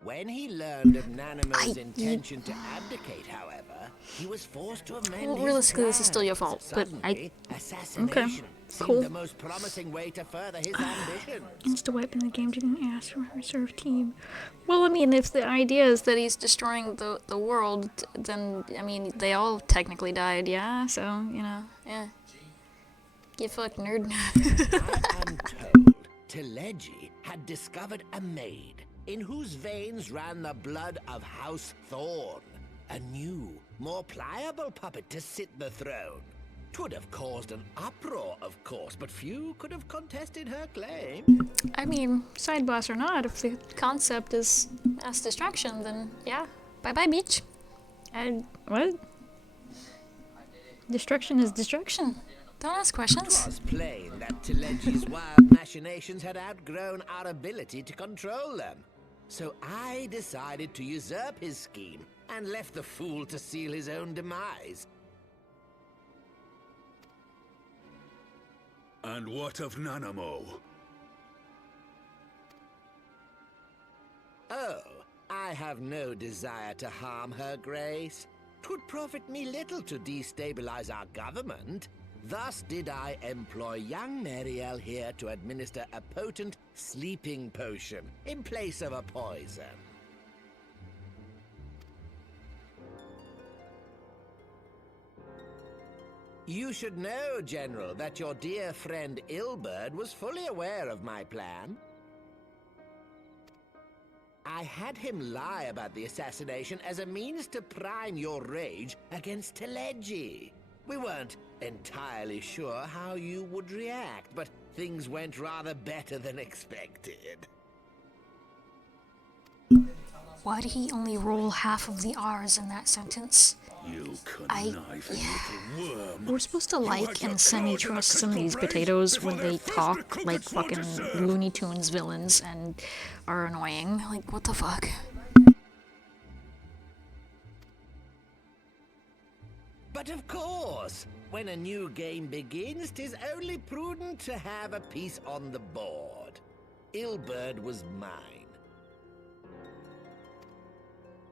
When he learned of Nanamo's intention to abdicate, however, he was forced to amend Well, his realistically, this is plans. still your fault, but Suddenly, okay, assassination seemed cool. the most promising way to further his ambitions. Insta-wipe in the game didn't ask for a reserve team. Well, I mean, if the idea is that he's destroying the world, then, I mean, they all technically died, yeah? So, you know, yeah. Get fucked, nerd. I am told Teleji had discovered a maid in whose veins ran the blood of House Thorn. A new, more pliable puppet to sit the throne. 'Twould have caused an uproar, of course, but few could have contested her claim. I mean, side boss or not, if the concept is mass destruction, then yeah. Bye-bye, beach. And what? Destruction is destruction. Don't ask questions. It was plain that Teleji's wild machinations had outgrown our ability to control them. So I decided to usurp his scheme and left the fool to seal his own demise. And what of Nanamo? Oh, I have no desire to harm her grace. 'Twould profit me little to destabilize our government. Thus did I employ young Meriel here to administer a potent sleeping potion in place of a poison. You should know, General, that your dear friend Ilberd was fully aware of my plan. I had him lie about the assassination as a means to prime your rage against Teleji. We weren't entirely sure how you would react, but things went rather better than expected. Why did he only roll half of the R's in that sentence? You conniving little worm. We're supposed to like and semi-trust some of these potatoes when they talk like fucking Looney Tunes villains and are annoying. Like, what the fuck? But of course, when a new game begins, 'tis only prudent to have a piece on the board. Ilberd was mine.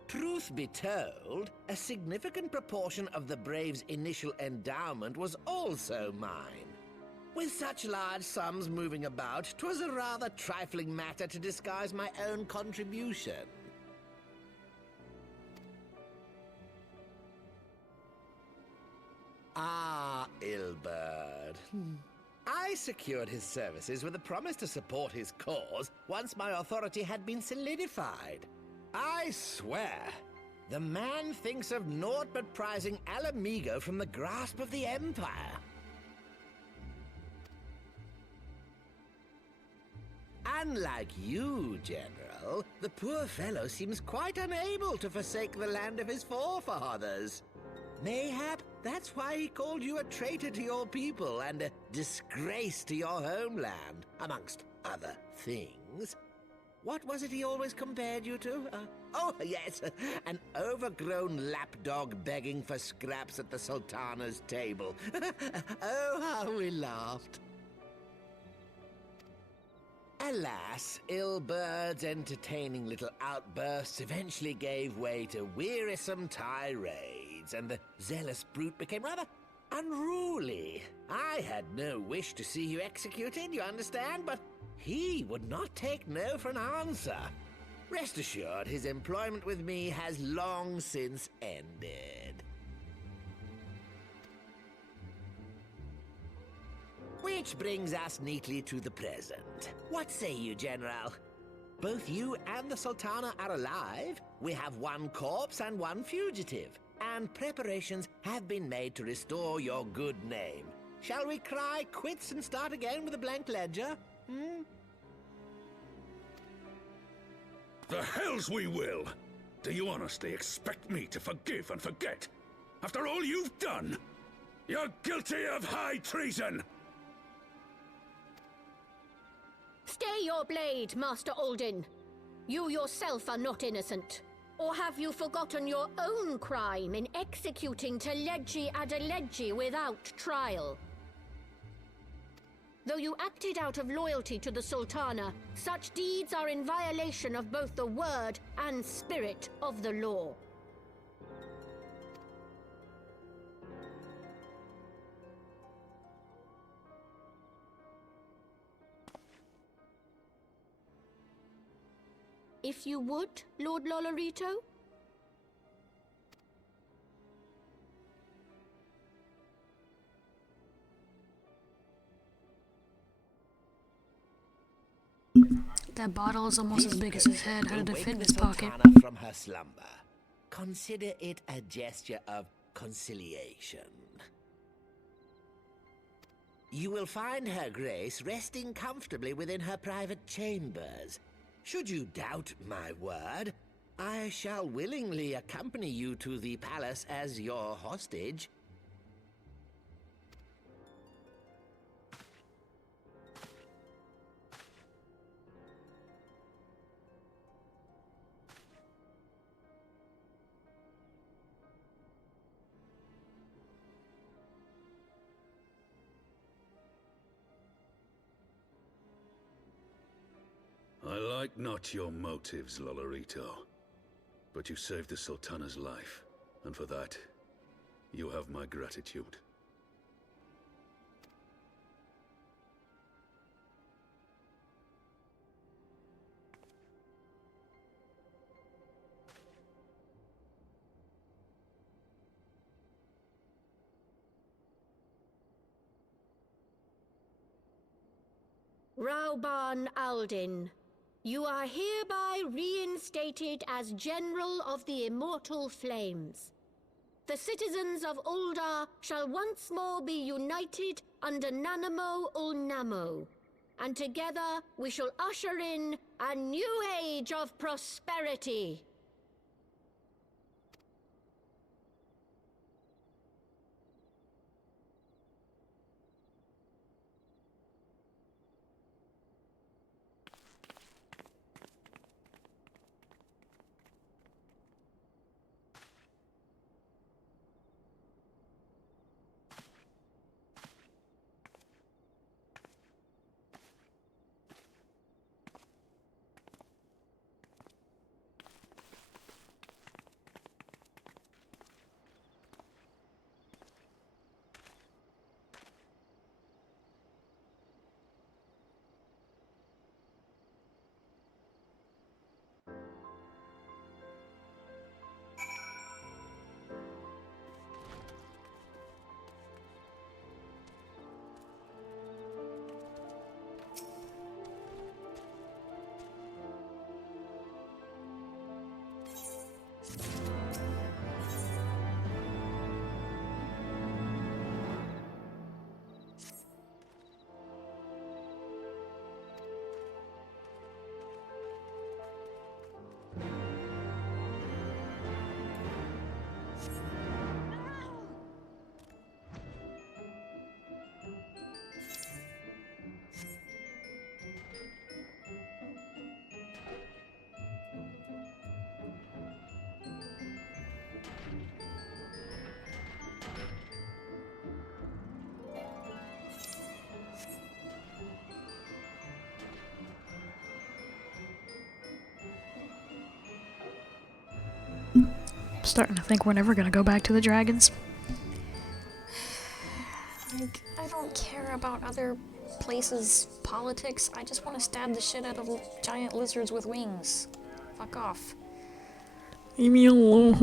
Truth be told, a significant proportion of the Brave's initial endowment was also mine. With such large sums moving about, 'twas a rather trifling matter to disguise my own contribution. Ah, Ilberd. I secured his services with a promise to support his cause once my authority had been solidified. I swear, the man thinks of naught but prizing Alamigo from the grasp of the Empire. Unlike you, General, the poor fellow seems quite unable to forsake the land of his forefathers. Mayhap that's why he called you a traitor to your people and a disgrace to your homeland, amongst other things. What was it he always compared you to? Oh, yes, an overgrown lapdog begging for scraps at the Sultana's table. Oh, how we laughed. Alas, Ilbert's entertaining little outbursts eventually gave way to wearisome tirades, and the zealous brute became rather unruly. I had no wish to see you executed, you understand, but he would not take no for an answer. Rest assured, his employment with me has long since ended. Which brings us neatly to the present. What say you, General? Both you and the Sultana are alive. We have one corpse and one fugitive, and preparations have been made to restore your good name. Shall we cry quits and start again with a blank ledger? The hells we will! Do you honestly expect me to forgive and forget? After all you've done? You're guilty of high treason! Stay your blade, Master Alden. You yourself are not innocent. Or have you forgotten your own crime in executing Teleji Adeleji without trial? Though you acted out of loyalty to the Sultana, such deeds are in violation of both the word and spirit of the law. If you would, Lord Lolorito? That bottle is almost as big as his head. How did it fit in his pocket? Sultana from her slumber. Consider it a gesture of conciliation. You will find Her Grace resting comfortably within her private chambers. Should you doubt my word, I shall willingly accompany you to the palace as your hostage. I like not your motives, Lolorito. But you saved the Sultana's life, and for that, you have my gratitude. Rauban Aldin, you are hereby reinstated as General of the Immortal Flames. The citizens of Ul'dah shall once more be united under Nanamo Ul'Namo, and together we shall usher in a new age of prosperity. starting to think we're never gonna go back to the dragons. Like, I don't care about other places' politics. I just want to stab the shit out of giant lizards with wings. Fuck off. Leave me alone.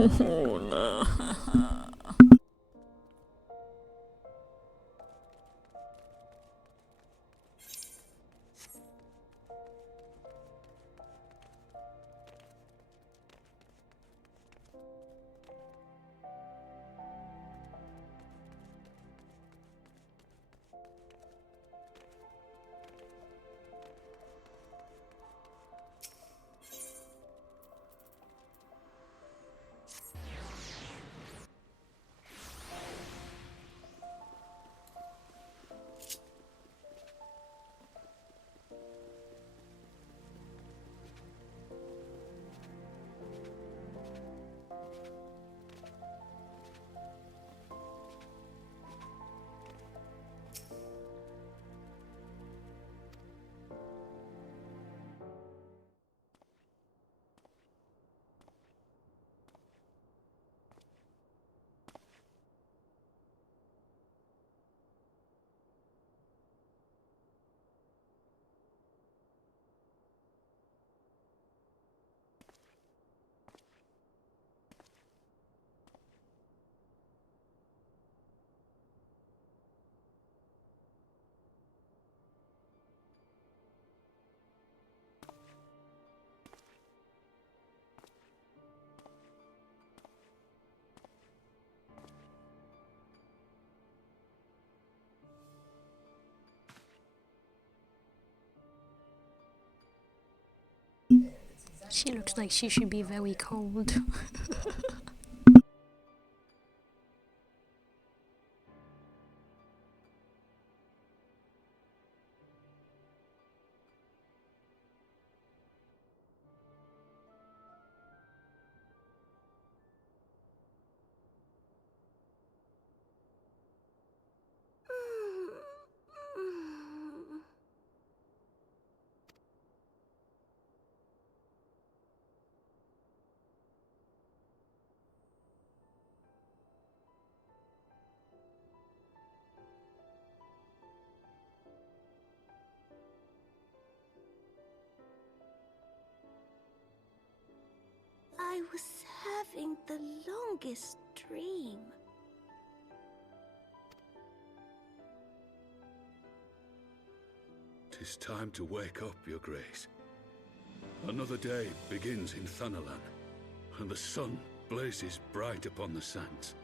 She looks like she should be very cold. I was having the longest dream. "'Tis time to wake up, Your Grace. Another day begins in Thanalan, and the sun blazes bright upon the sands.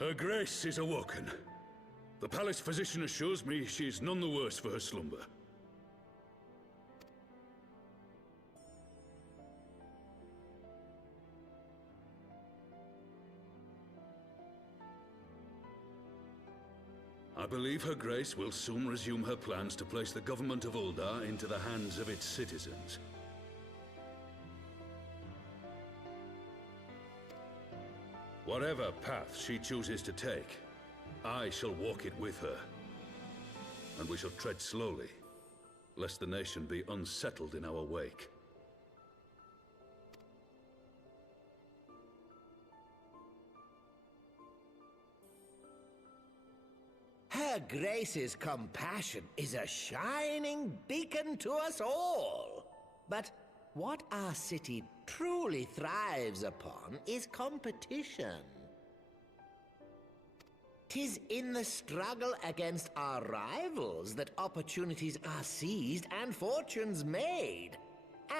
Her Grace is awoken. The palace physician assures me she is none the worse for her slumber. I believe Her Grace will soon resume her plans to place the government of Uldar into the hands of its citizens. Whatever path she chooses to take, I shall walk it with her. And we shall tread slowly, lest the nation be unsettled in our wake. Her Grace's compassion is a shining beacon to us all. But what our city truly thrives upon is competition. 'Tis in the struggle against our rivals that opportunities are seized and fortunes made.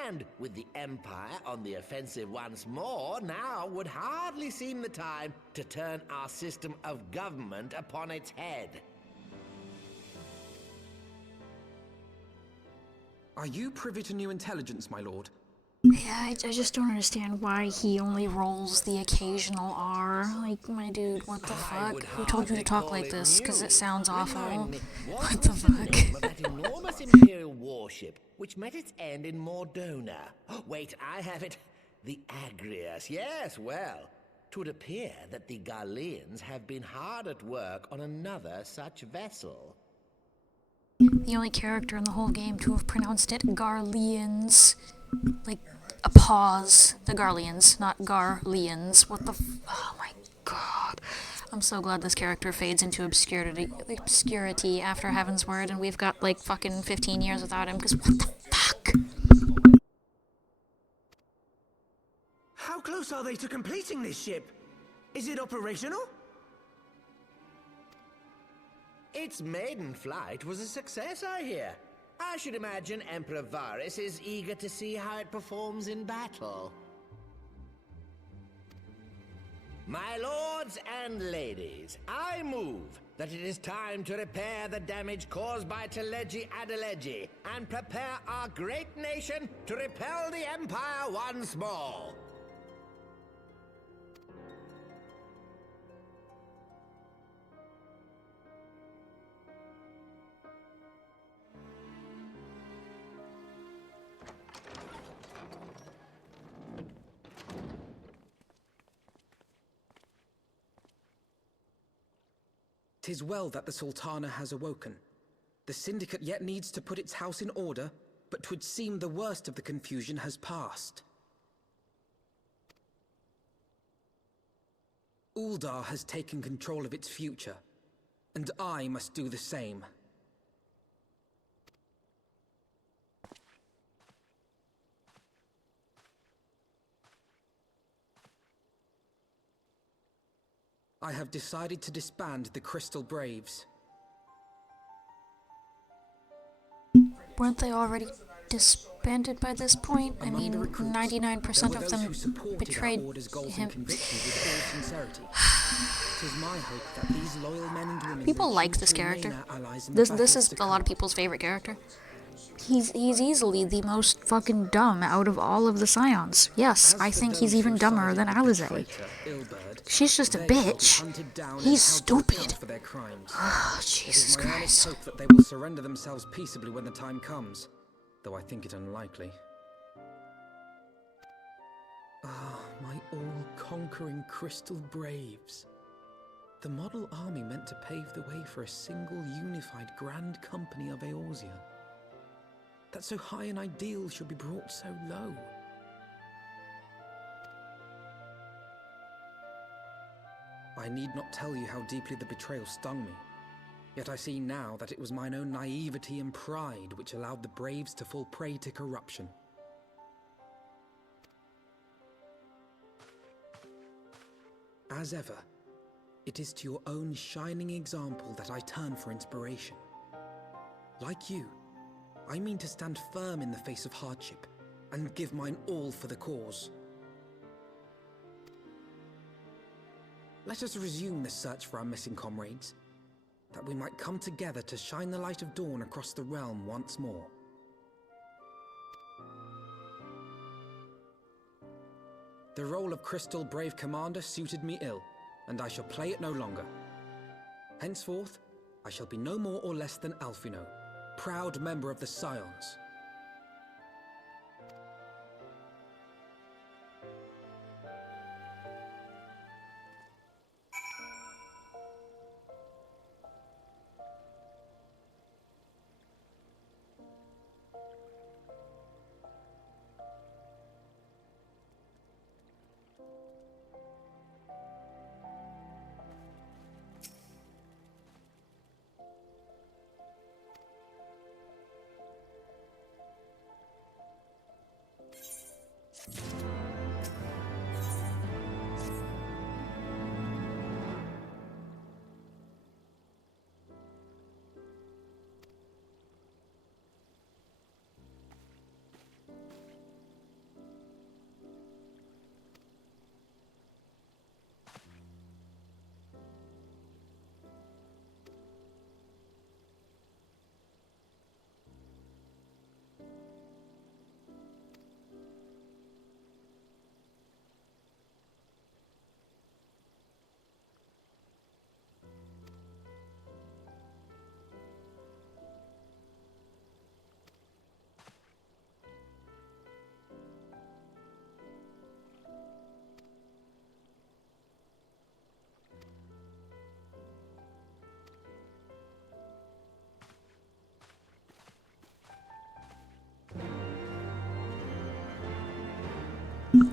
And with the Empire on the offensive once more, now would hardly seem the time to turn our system of government upon its head. Are you privy to new intelligence, my lord? Yeah, I just don't understand why he only rolls the occasional R. Like, my dude, what the fuck? Who told you to talk like this? Because it sounds awful. What the The name of fuck? that enormous Imperial warship which met its end in Mordona. Wait, I have it. The Agrias. Yes, well, 'twould appear that the Garleans have been hard at work on another such vessel. The only character in the whole game to have pronounced it Garleans. Like, a pause. The Garleans, not Garleans. What the oh my god. I'm so glad this character fades into obscurity after Heaven's Word, and we've got, like, fucking 15 years without him, because what the fuck? How close are they to completing this ship? Is it operational? Its maiden flight was a success, I hear. I should imagine Emperor Varys is eager to see how it performs in battle. My lords and ladies, I move that it is time to repair the damage caused by Teleji Adeleji and prepare our great nation to repel the Empire once more. "'Tis well that the Sultana has awoken. The Syndicate yet needs to put its house in order, but 'twould seem the worst of the confusion has passed. Uldar has taken control of its future, and I must do the same. I have decided to disband the Crystal Braves. Weren't they already disbanded by this point? I mean, 99% of them betrayed him. People like this character. This is a lot of people's favorite character. He's easily the most fucking dumb out of all of the Scions. Yes, I think he's even dumber than Alizé. She's just a bitch. He's stupid. Oh, Jesus Christ. Hope that they will surrender themselves peaceably when the time comes, though I think it unlikely. Ah, my all-conquering Crystal Braves. The model army meant to pave the way for a single unified grand company of Eorzea. That so high an ideal should be brought so low. I need not tell you how deeply the betrayal stung me. Yet I see now that it was mine own naivety and pride which allowed the Braves to fall prey to corruption. As ever, it is to your own shining example that I turn for inspiration. Like you, I mean to stand firm in the face of hardship and give mine all for the cause. Let us resume the search for our missing comrades, that we might come together to shine the light of dawn across the realm once more. The role of Crystal Brave Commander suited me ill, and I shall play it no longer. Henceforth, I shall be no more or less than Alphino, proud member of the Scions.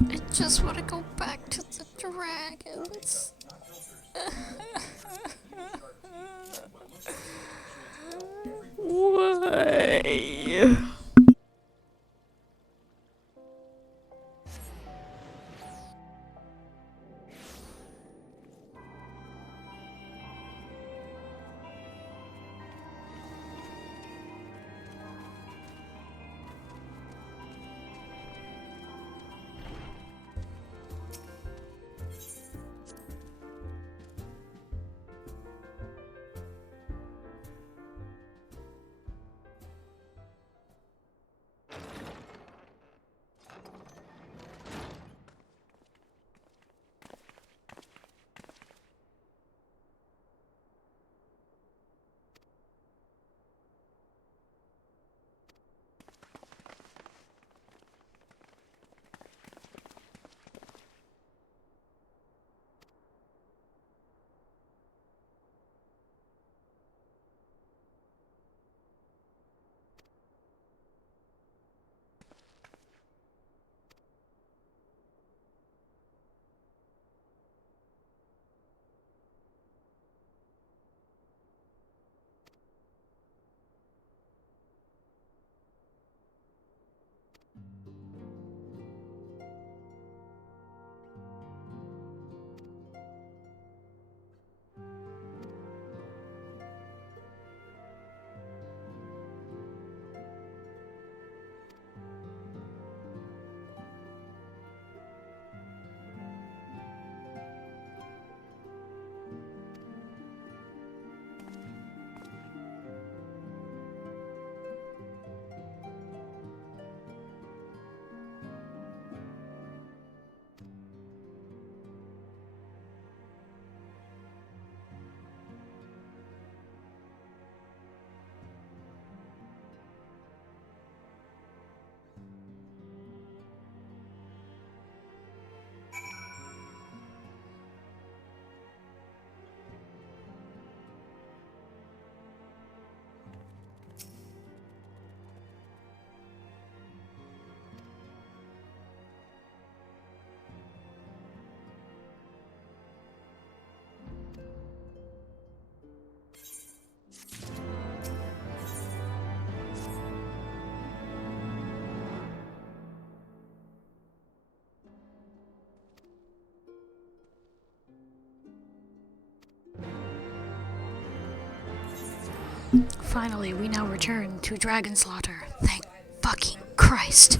I just want to go back to the dragons. Why? Finally, we now return to Dragon Slaughter. Thank fucking Christ.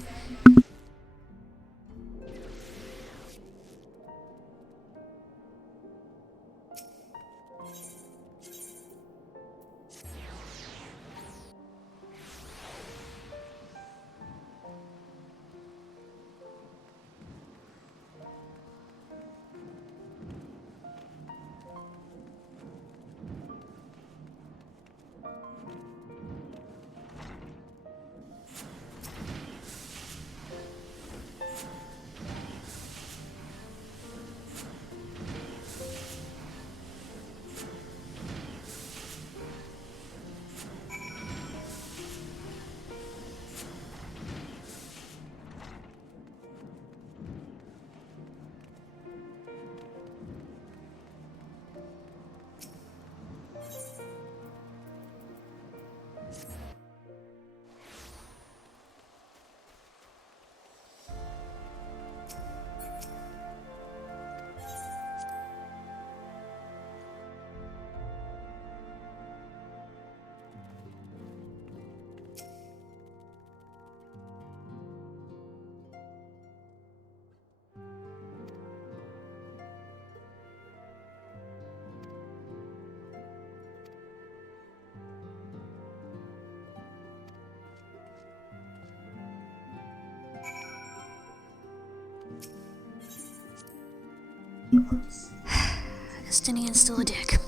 Estinian's still a dick.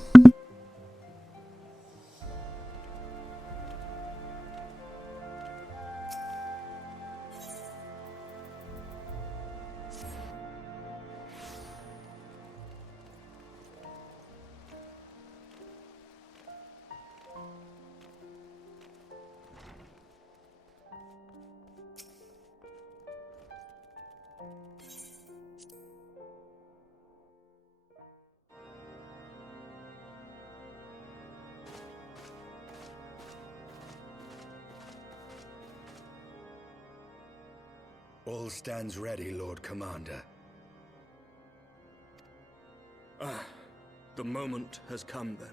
All stands ready, Lord Commander. Ah, the moment has come then.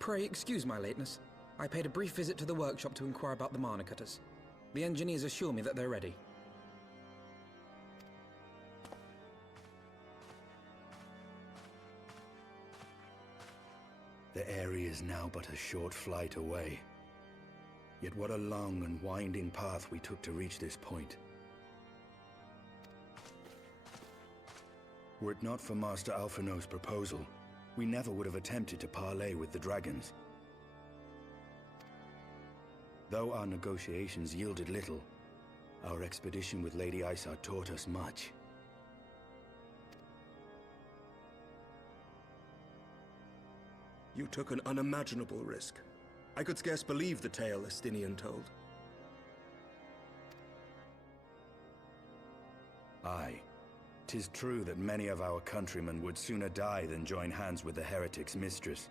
Pray excuse my lateness. I paid a brief visit to the workshop to inquire about the mana cutters. The engineers assure me that they're ready. The Aery is now but a short flight away. Yet what a long and winding path we took to reach this point. Were it not for Master Alphino's proposal, we never would have attempted to parley with the dragons. Though our negotiations yielded little, our expedition with Lady Isar taught us much. You took an unimaginable risk. I could scarce believe the tale Estinian told. Aye. 'Tis true that many of our countrymen would sooner die than join hands with the heretic's mistress.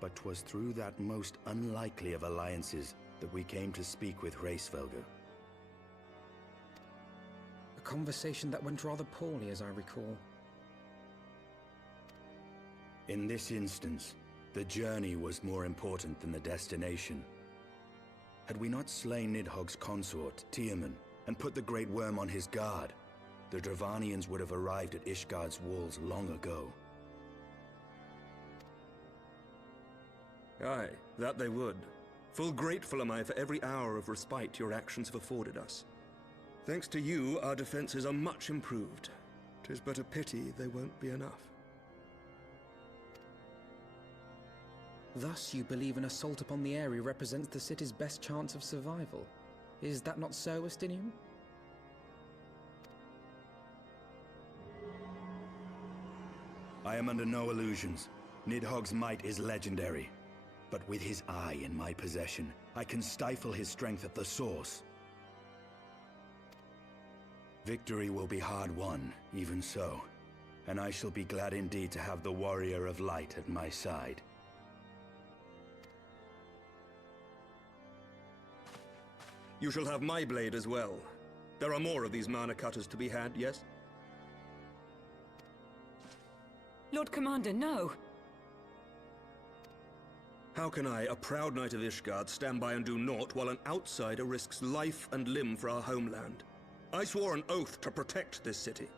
But 'twas through that most unlikely of alliances that we came to speak with Hraesvelgr. A conversation that went rather poorly, as I recall. In this instance, the journey was more important than the destination. Had we not slain Nidhogg's consort, Tiamat, and put the Great Worm on his guard, the Dravanians would have arrived at Ishgard's walls long ago. Aye, that they would. Full grateful am I for every hour of respite your actions have afforded us. Thanks to you, our defenses are much improved. 'Tis but a pity they won't be enough. Thus you believe an assault upon the Aery represents the city's best chance of survival. Is that not so, Estinian? I am under no illusions. Nidhogg's might is legendary. But with his eye in my possession, I can stifle his strength at the source. Victory will be hard won, even so. And I shall be glad indeed to have the Warrior of Light at my side. You shall have my blade as well. There are more of these mana cutters to be had, yes? Lord Commander, no! How can I, a proud knight of Ishgard, stand by and do naught while an outsider risks life and limb for our homeland? I swore an oath to protect this city.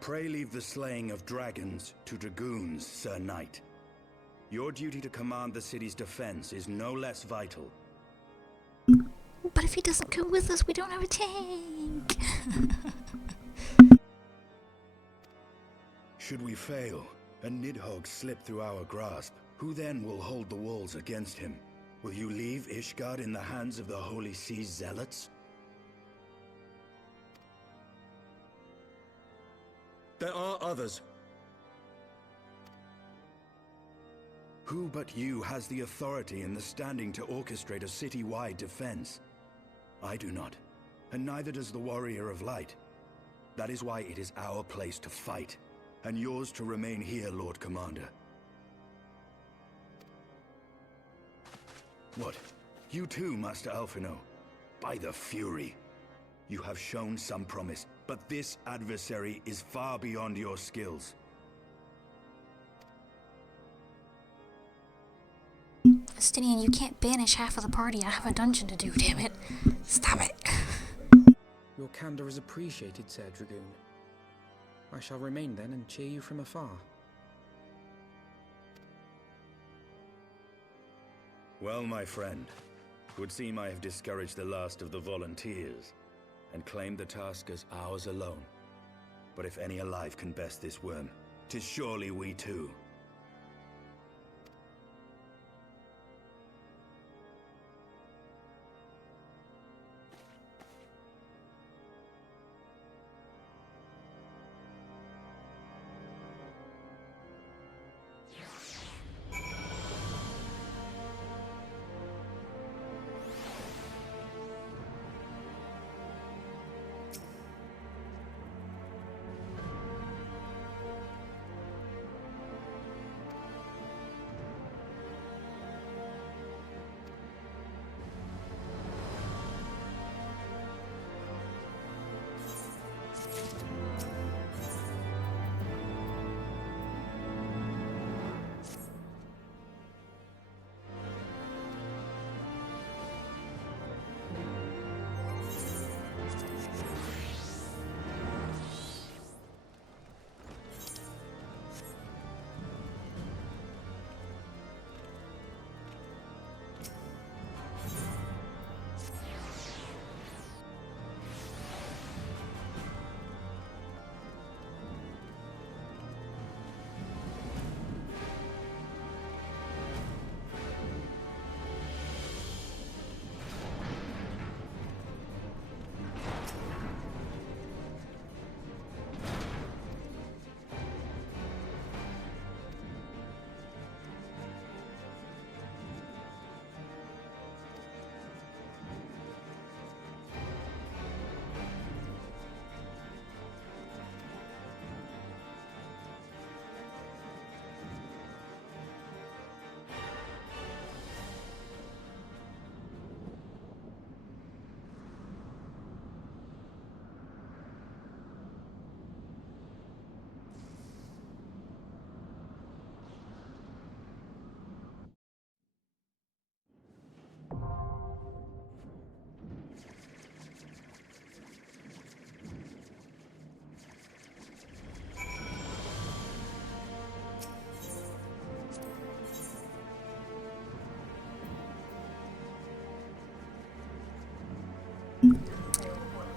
Pray leave the slaying of dragons to dragoons, Sir Knight. Your duty to command the city's defense is no less vital. But if he doesn't come with us, we don't have a tank. Should we fail, and Nidhogg slip through our grasp, who then will hold the walls against him? Will you leave Ishgard in the hands of the Holy Sea's zealots? There are others. Who but you has the authority and the standing to orchestrate a city-wide defense? I do not, and neither does the Warrior of Light. That is why it is our place to fight, and yours to remain here, Lord Commander. What? You too, Master Alphino? By the Fury! You have shown some promise, but this adversary is far beyond your skills. Estinian, you can't banish half of the party. I have a dungeon to do, damn it. Stop it. Your candor is appreciated, Sir Dragoon. I shall remain then and cheer you from afar. Well, my friend, it would seem I have discouraged the last of the volunteers, and claimed the task as ours alone. But if any alive can best this worm, 'tis surely we too.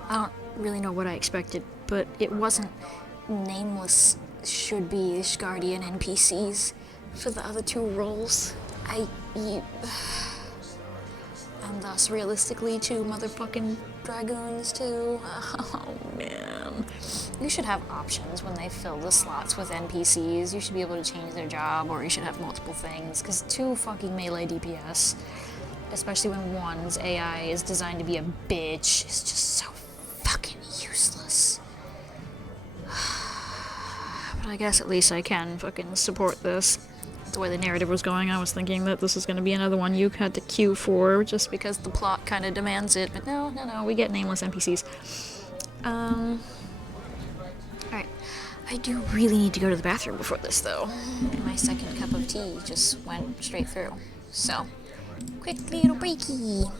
I don't really know what I expected, but it wasn't nameless should be Ishgardian NPCs for the other two roles. And thus, realistically, 2 motherfucking dragoons, too. Oh, man. You should have options when they fill the slots with NPCs. You should be able to change their job, or you should have multiple things. Because 2 fucking melee DPS, especially when one's AI is designed to be a bitch, is just so fucking useless. But I guess at least I can fucking support this. The way the narrative was going, I was thinking that this is going to be another one you had to queue for just because the plot kind of demands it, but no, we get nameless NPCs. Alright. I do really need to go to the bathroom before this, though. My second cup of tea just went straight through. So, quick little breaky.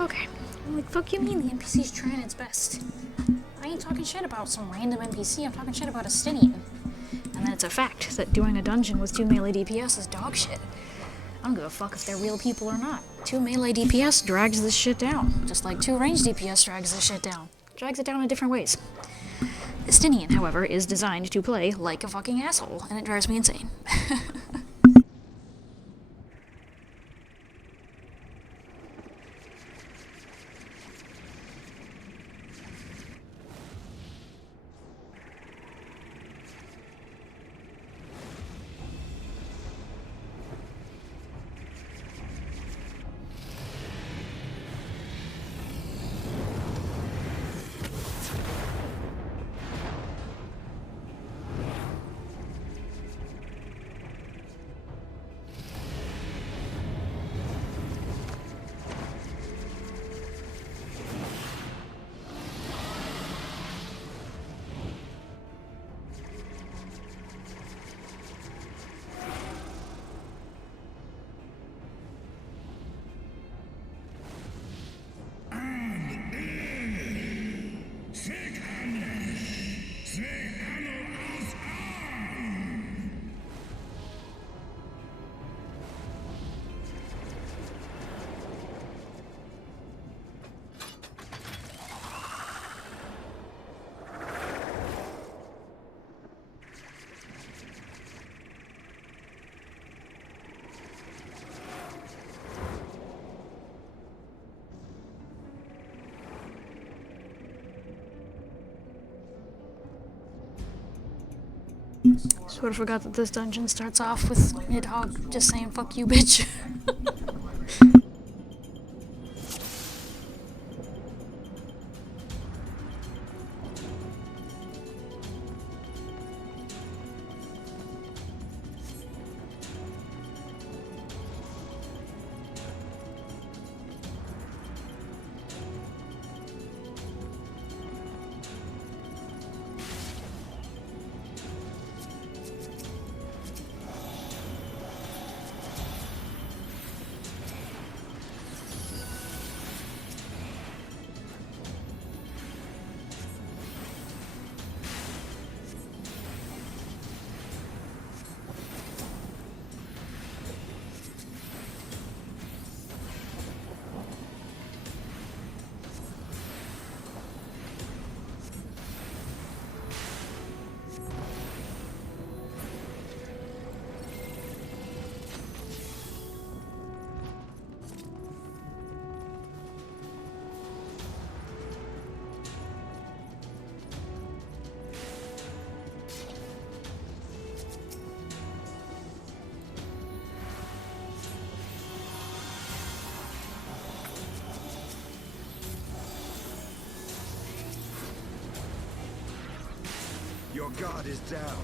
Okay. Like, fuck you mean the NPC's trying its best? I ain't talking shit about some random NPC, I'm talking shit about Estinian. And then it's a fact that doing a dungeon with 2 melee DPS is dog shit. I don't give a fuck if they're real people or not. 2 melee DPS drags this shit down, just like 2 range DPS drags this shit down. Drags it down in different ways. Estinian, however, is designed to play like a fucking asshole, and it drives me insane. Sort of forgot that this dungeon starts off with Nidhogg just saying fuck you, bitch. Your guard is down.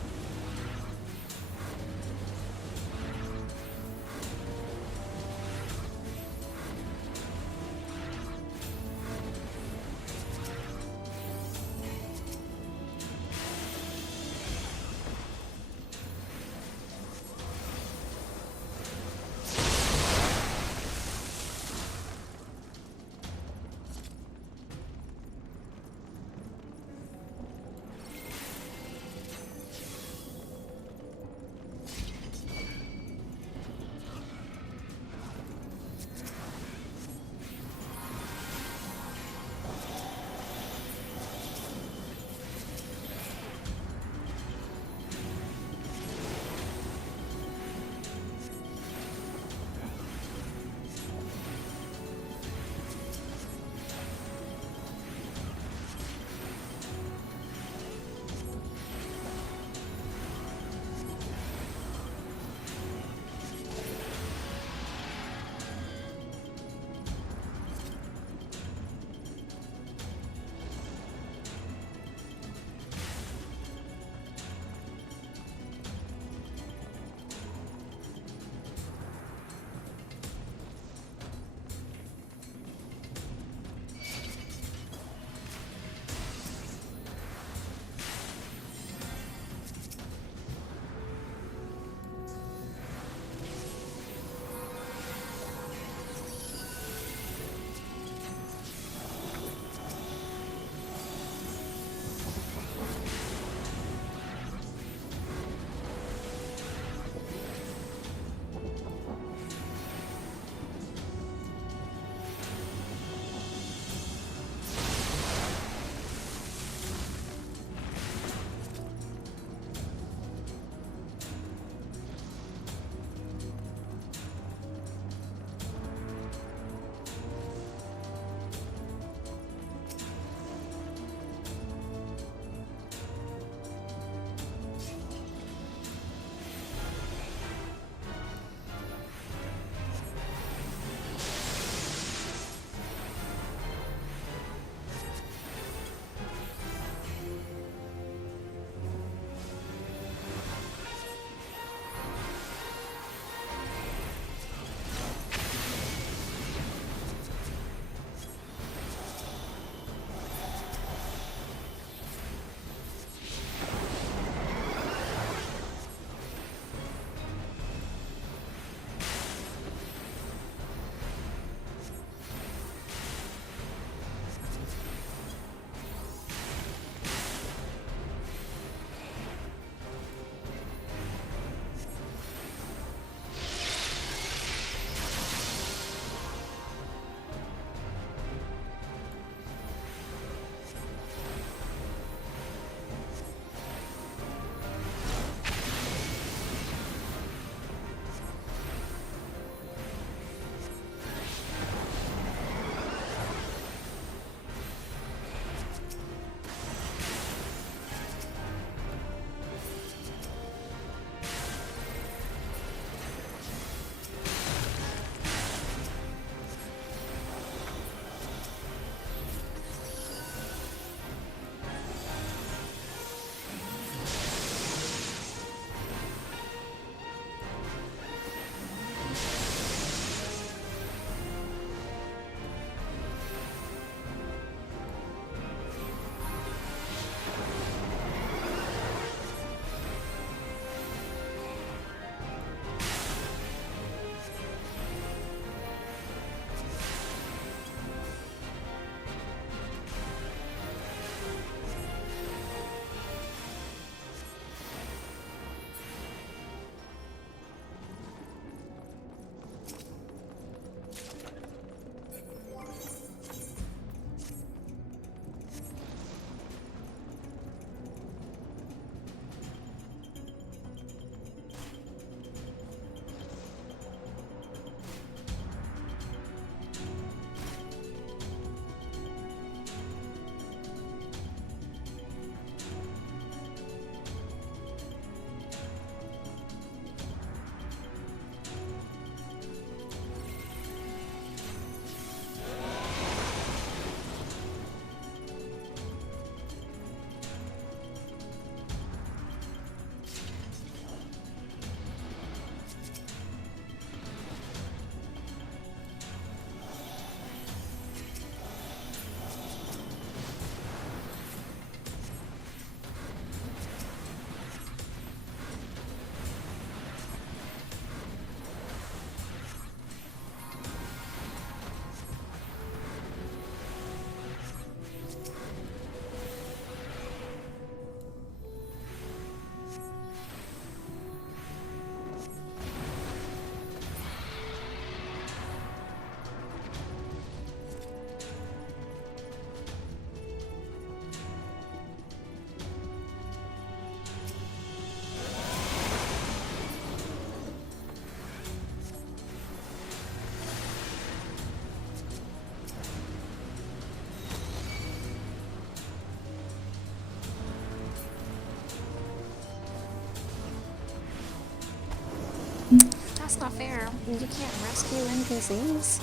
That's not fair. You can't rescue NPCs.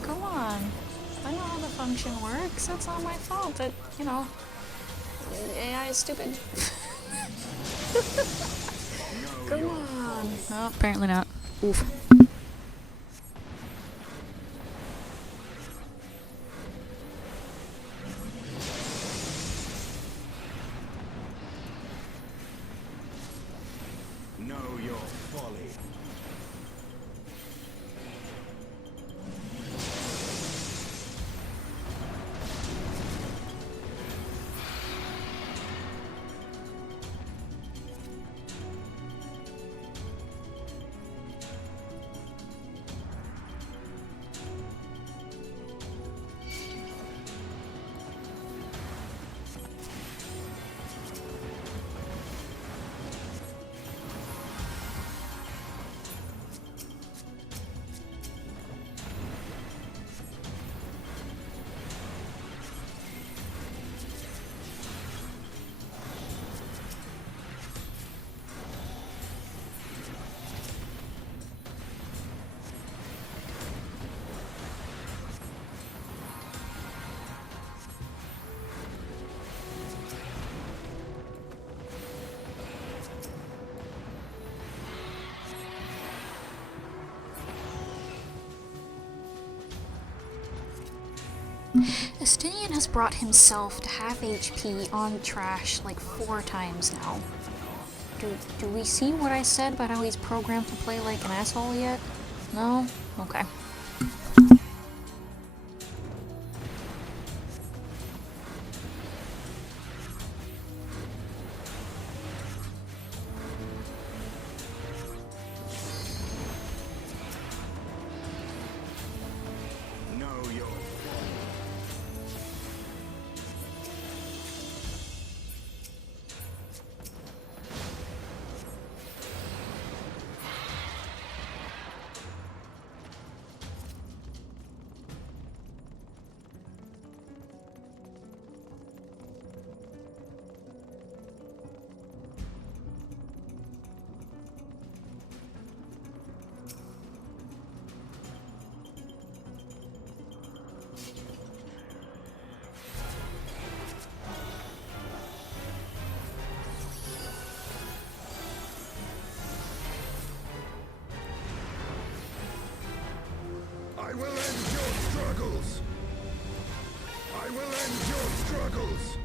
Come on. I know how the function works. It's not my fault that, you know, AI is stupid. Come on. No, apparently not. Oof. Know your folly. Estinian has brought himself to half HP on trash like 4 times now. Do we see what I said about how he's programmed to play like an asshole yet? No? Okay. Know your folly. I will end your struggles! I will end your struggles!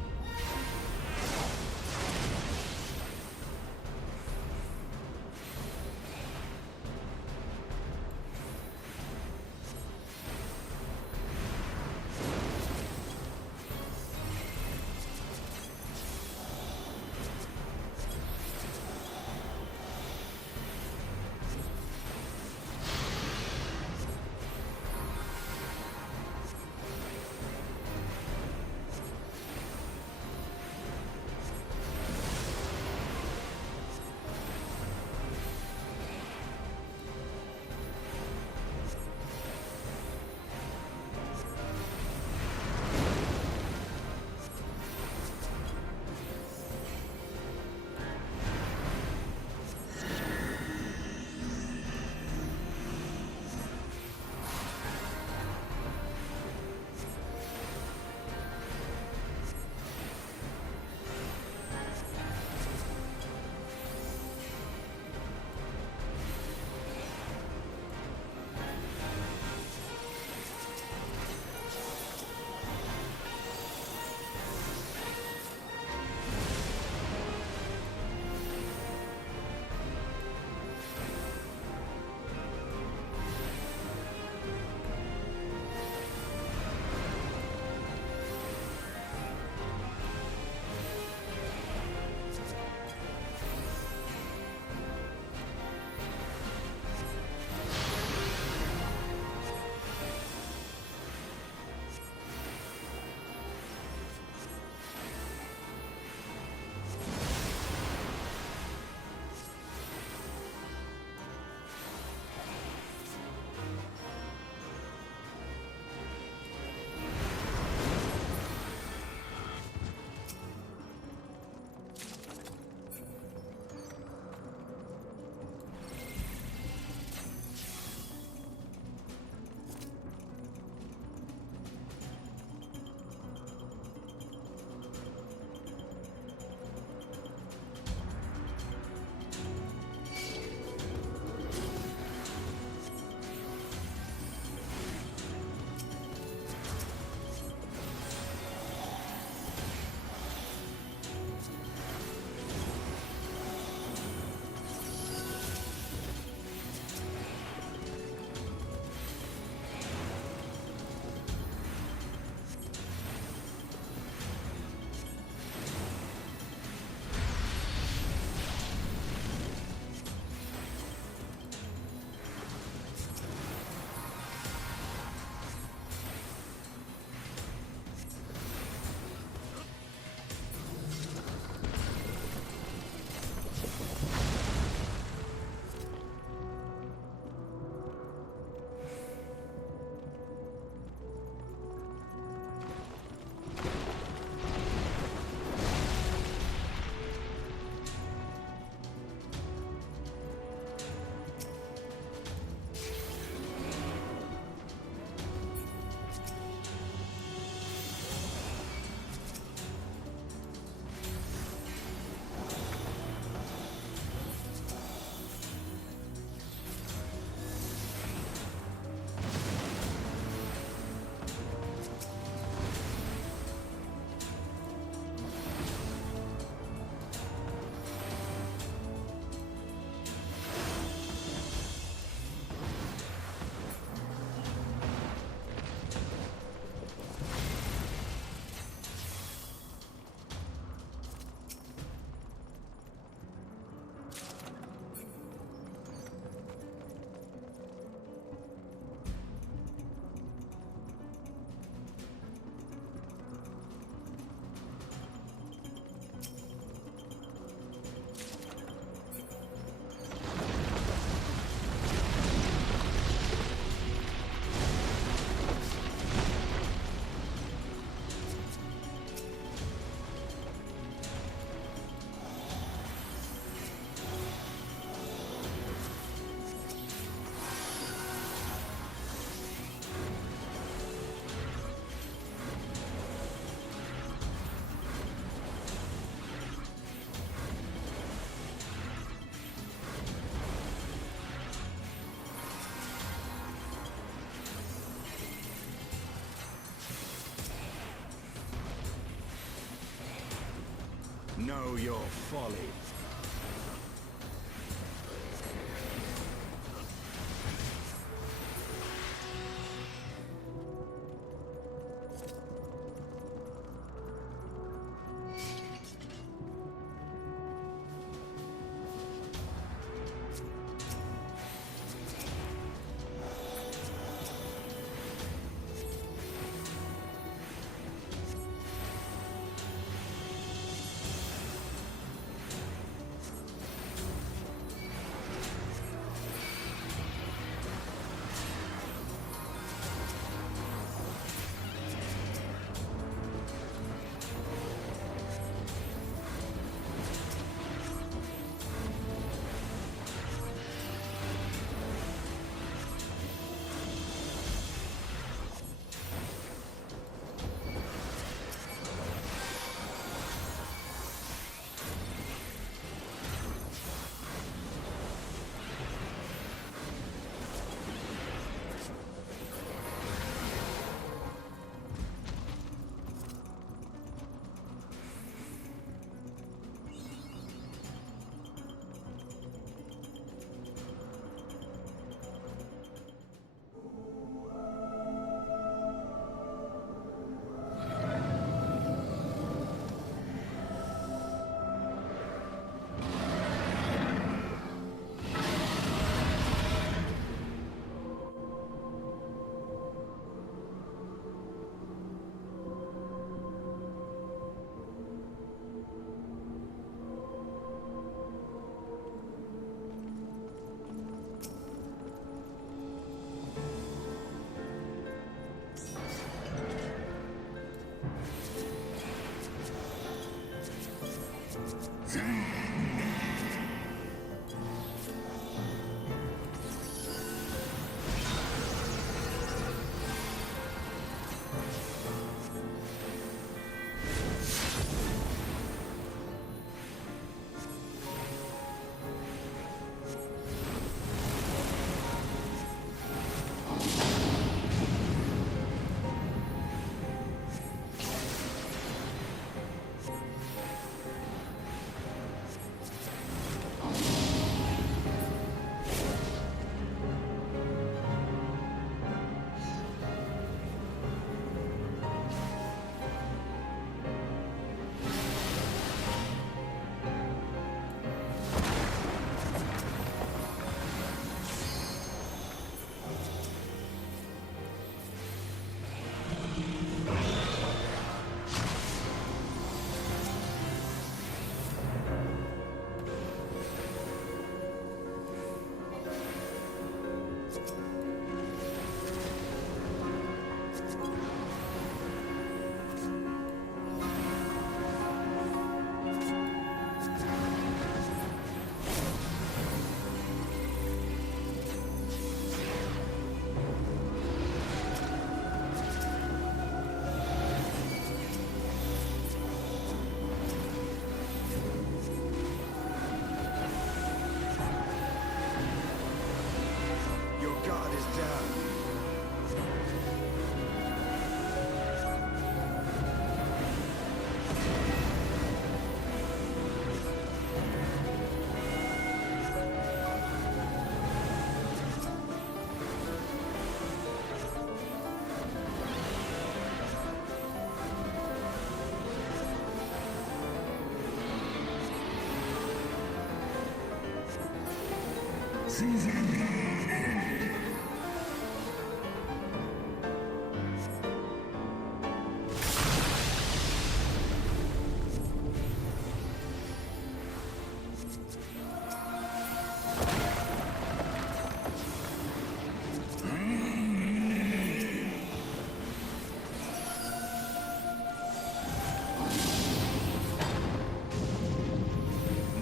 Know your folly.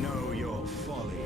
Know your folly.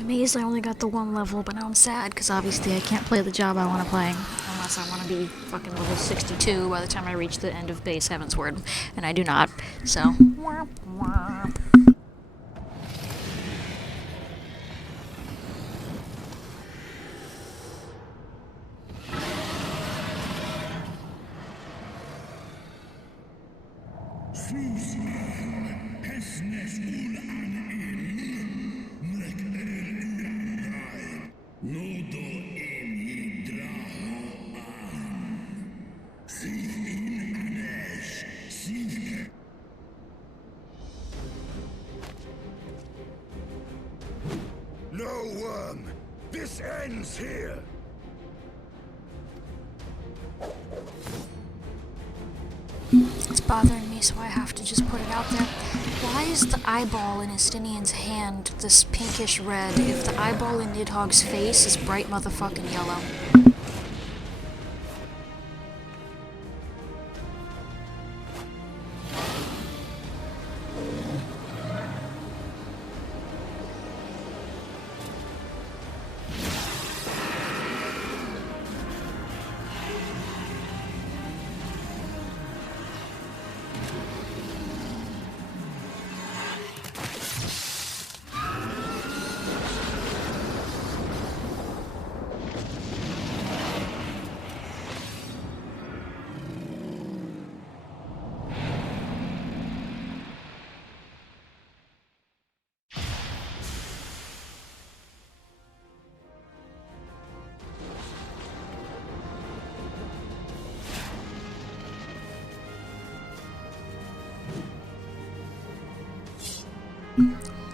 I'm amazed I only got the 1 level, but now I'm sad because obviously I can't play the job I want to play unless I want to be fucking level 62 by the time I reach the end of base Heavensward, and I do not, so. Womp womp. No worm! This ends here! It's bothering me, so I have to just put it out there. Why is the eyeball in Estinian's hand this pinkish red if the eyeball in Nidhogg's face is bright motherfucking yellow?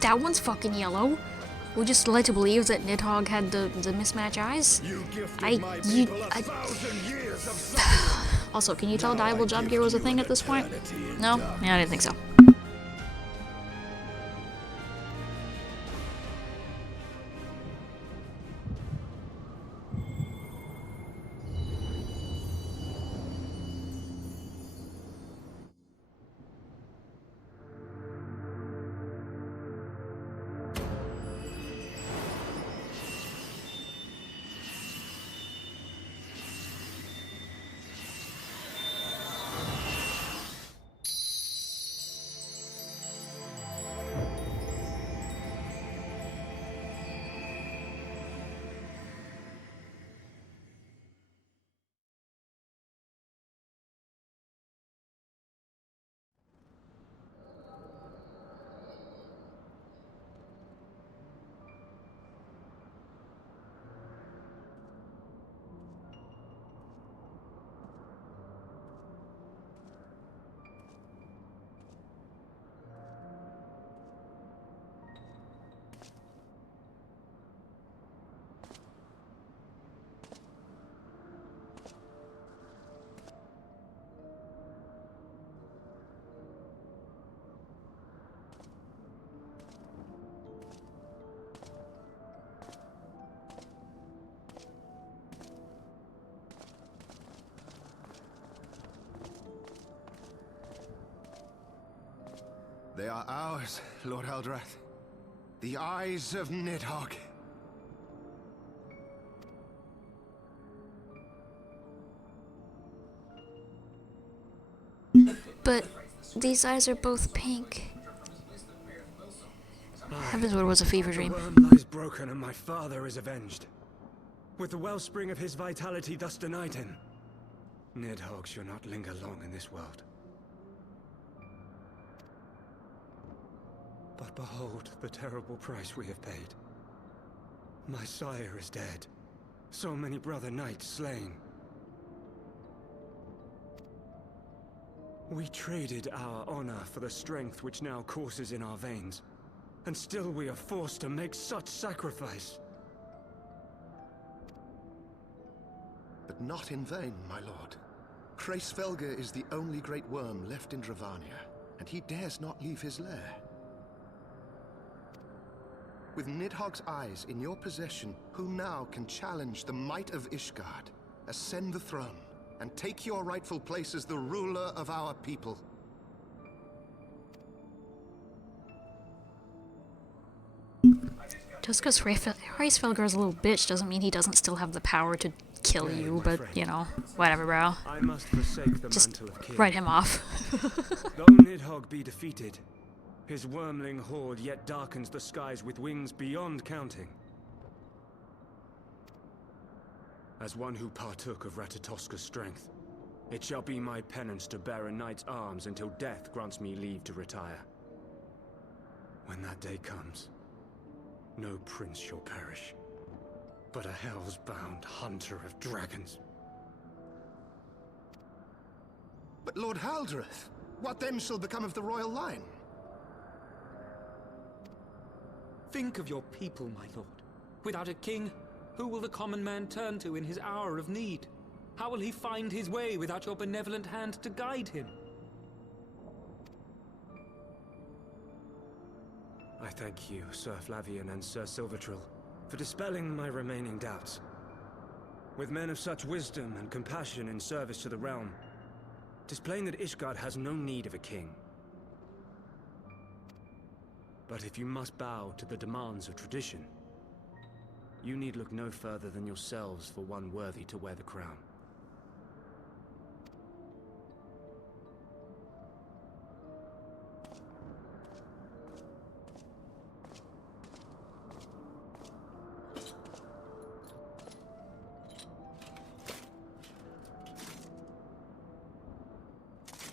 That one's fucking yellow. Would you still like to believe that Nidhogg had the mismatch eyes? Also, can you tell Diable Job Gear was a thing at this point? No? Yeah, I didn't think so. They are ours, Lord Eldrath. The eyes of Nidhogg. But these eyes are both pink. Heavensward was a fever dream. The worm lies broken and my father is avenged. With the wellspring of his vitality thus denied him, Nidhogg shall not linger long in this world. But behold the terrible price we have paid. My sire is dead. So many brother knights slain. We traded our honor for the strength which now courses in our veins. And still we are forced to make such sacrifice. But not in vain, my lord. Hraesvelgr is the only great worm left in Dravania, and he dares not leave his lair. With Nidhogg's eyes in your possession, who now can challenge the might of Ishgard, ascend the throne, and take your rightful place as the ruler of our people? Just because Reisfelger's a little bitch doesn't mean he doesn't still have the power to kill you, but, you know, whatever, bro. I must forsake the Just mantle of king. write him off. Though Nidhogg be defeated, his wormling horde yet darkens the skies with wings beyond counting. As one who partook of Ratatoska's strength, it shall be my penance to bear a knight's arms until death grants me leave to retire. When that day comes, no prince shall perish, but a hell's-bound hunter of dragons. But Lord Haldreth, what then shall become of the royal line? Think of your people, my lord. Without a king, who will the common man turn to in his hour of need? How will he find his way without your benevolent hand to guide him? I thank you, Sir Flavian and Sir Silvertrill, for dispelling my remaining doubts. With men of such wisdom and compassion in service to the realm, 'tis plain that Ishgard has no need of a king. But if you must bow to the demands of tradition, you need look no further than yourselves for one worthy to wear the crown.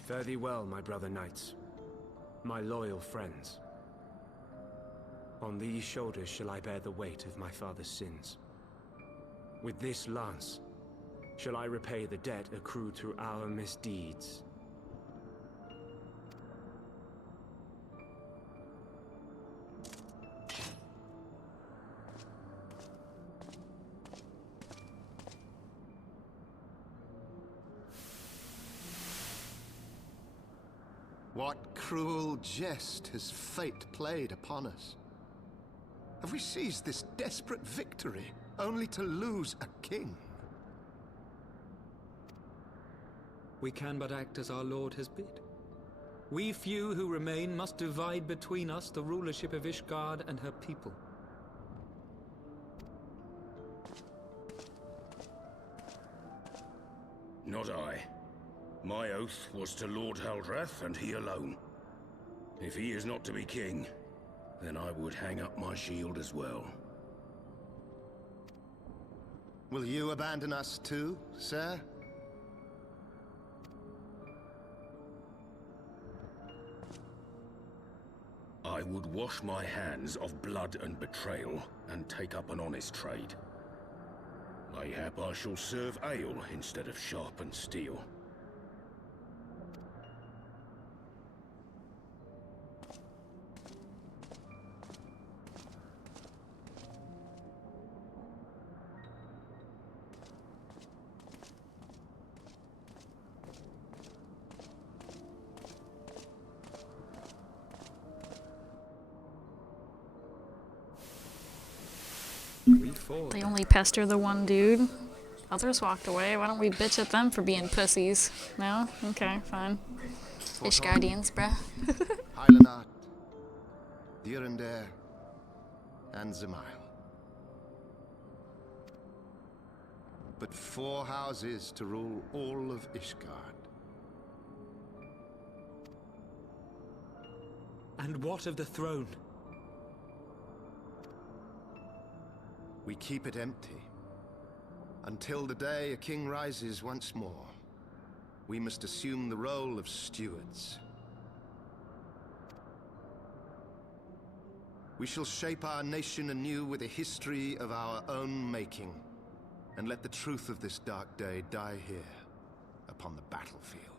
Fare thee well, my brother knights, my loyal friends. On these shoulders shall I bear the weight of my father's sins. With this lance shall I repay the debt accrued through our misdeeds. What cruel jest has fate played upon us? Have we seized this desperate victory only to lose a king? We can but act as our lord has bid. We few who remain must divide between us the rulership of Ishgard and her people. Not I. My oath was to Lord Haldreth, and he alone. If he is not to be king, then I would hang up my shield as well. Will you abandon us too, sir? I would wash my hands of blood and betrayal, and take up an honest trade. Mayhap I shall serve ale instead of sharpened steel. They only pester the one dude. Others walked away. Why don't we bitch at them for being pussies? No? Okay, fine. Ishgardians, bruh. Hylanat, Durandare, and Zemail. But 4 houses to rule all of Ishgard. And what of the throne? We keep it empty. Until the day a king rises once more, we must assume the role of stewards. We shall shape our nation anew with a history of our own making, and let the truth of this dark day die here, upon the battlefield.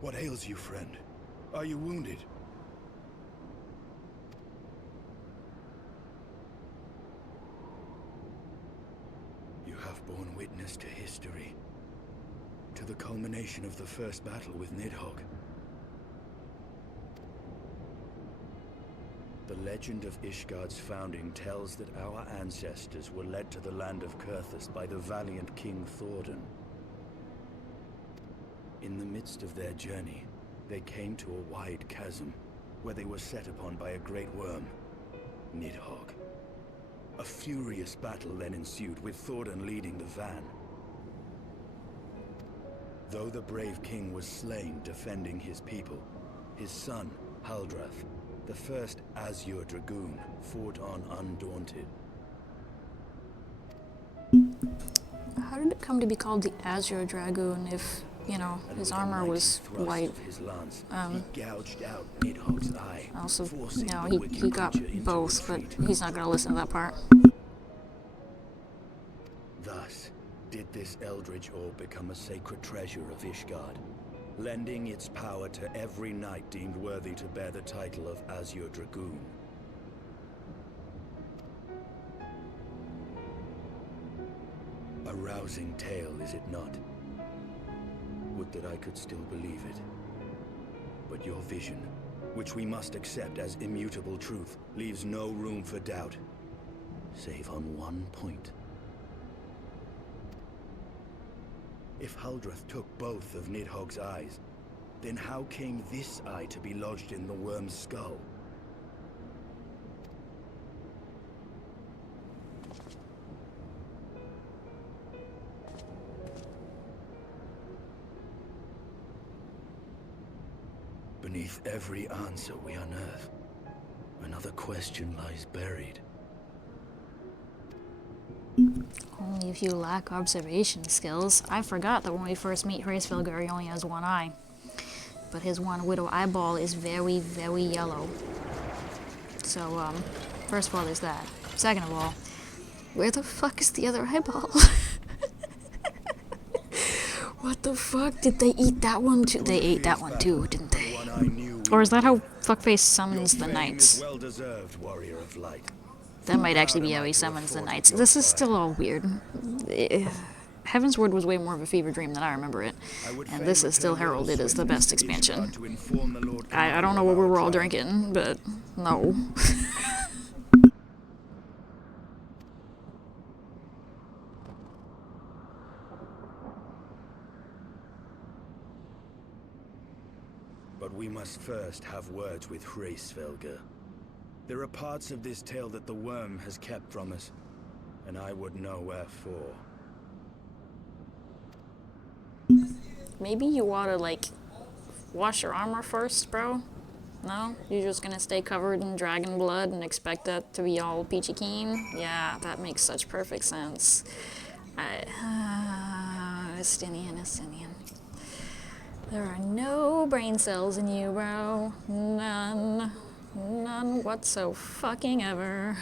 What ails you, friend? Are you wounded? You have borne witness to history, to to the culmination of the first battle with Nidhogg. The legend of Ishgard's founding tells that our ancestors were led to the land of Kurthus by the valiant King Thordan. In the midst of their journey, they came to a wide chasm, where they were set upon by a great worm, Nidhogg. A furious battle then ensued, with Thordan leading the van. Though the brave king was slain defending his people, his son, Haldrath, the first Azure Dragoon, fought on undaunted. How did it come to be called the Azure Dragoon if, you know, his armor was white? He gouged out Nidhogg's eye, Also, forcing no, the he wicked got creature into both, but retreat. he's not gonna listen to that part. Thus, did this eldritch orb become a sacred treasure of Ishgard, lending its power to every knight deemed worthy to bear the title of Azure Dragoon. A rousing tale, is it not? Would that I could still believe it. But your vision, which we must accept as immutable truth, leaves no room for doubt, save on one point. If Haldrath took both of Nidhogg's eyes, then how came this eye to be lodged in the worm's skull? Beneath every answer we unearth, another question lies buried. Only if you lack observation skills. I forgot that when we first meet Hraesvelgr, he only has one eye. But his one widow eyeball is very, very yellow. So, first of all, there's that. Second of all, where the fuck is the other eyeball? What the fuck? Did they eat that one too? They ate that one too, didn't they? Or is that how Fuckface summons the knights? Well deserved, warrior of light. That might actually be how he summons the knights. This is still all weird. Heaven's Word was way more of a fever dream than I remember it. And this is still heralded as the best expansion. I don't know what we were all drinking, but no. But we must first have words with Hraesvelgr. There are parts of this tale that the worm has kept from us, and I would know wherefore. Maybe you oughta, like, wash your armor first, bro? No? You're just gonna stay covered in dragon blood and expect that to be all peachy keen? Yeah, that makes such perfect sense. Estinian. There are no brain cells in you, bro. None. None whatso-fucking-ever.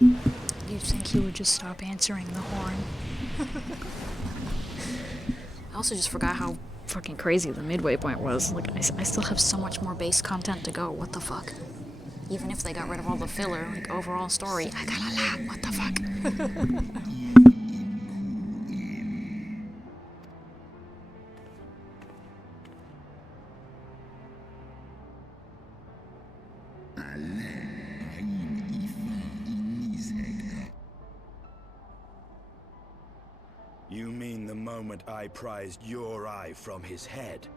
You'd think he would just stop answering the horn. I also just forgot how fucking crazy the midway point was. Like, I still have so much more base content to go. What the fuck? Even if they got rid of all the filler, like, overall story, I got a lot. What the fuck? You mean the moment I prized your eye from his head?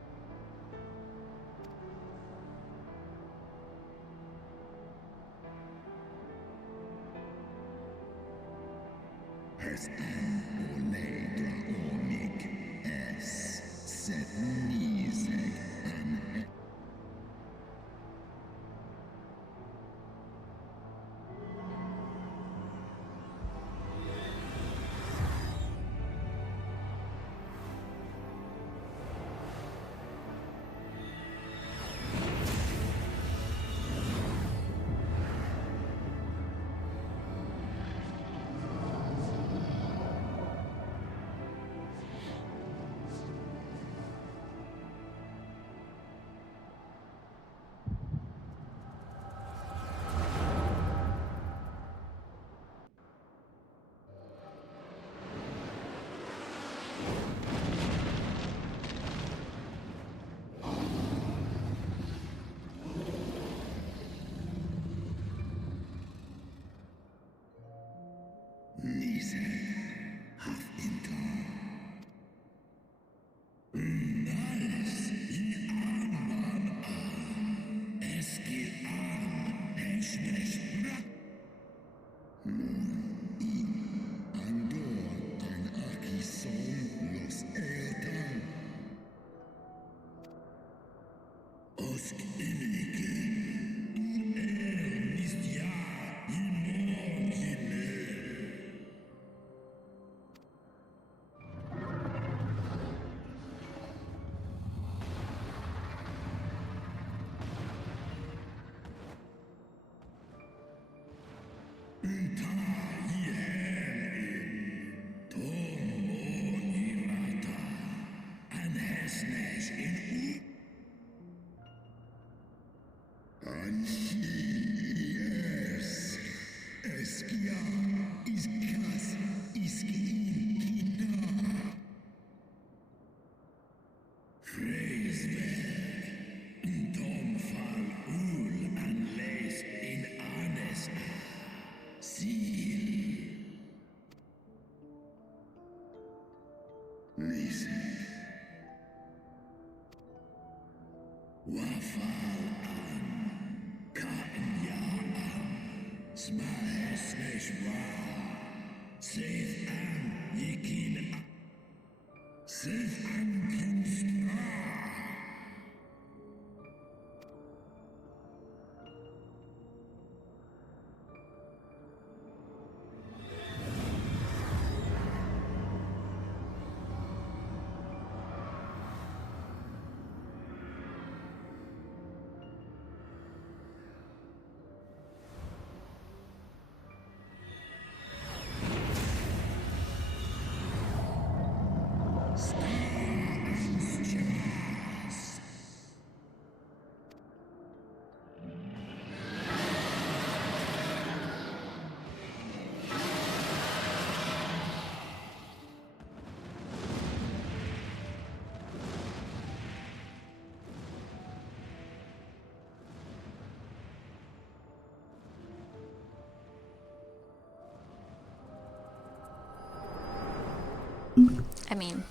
I mean,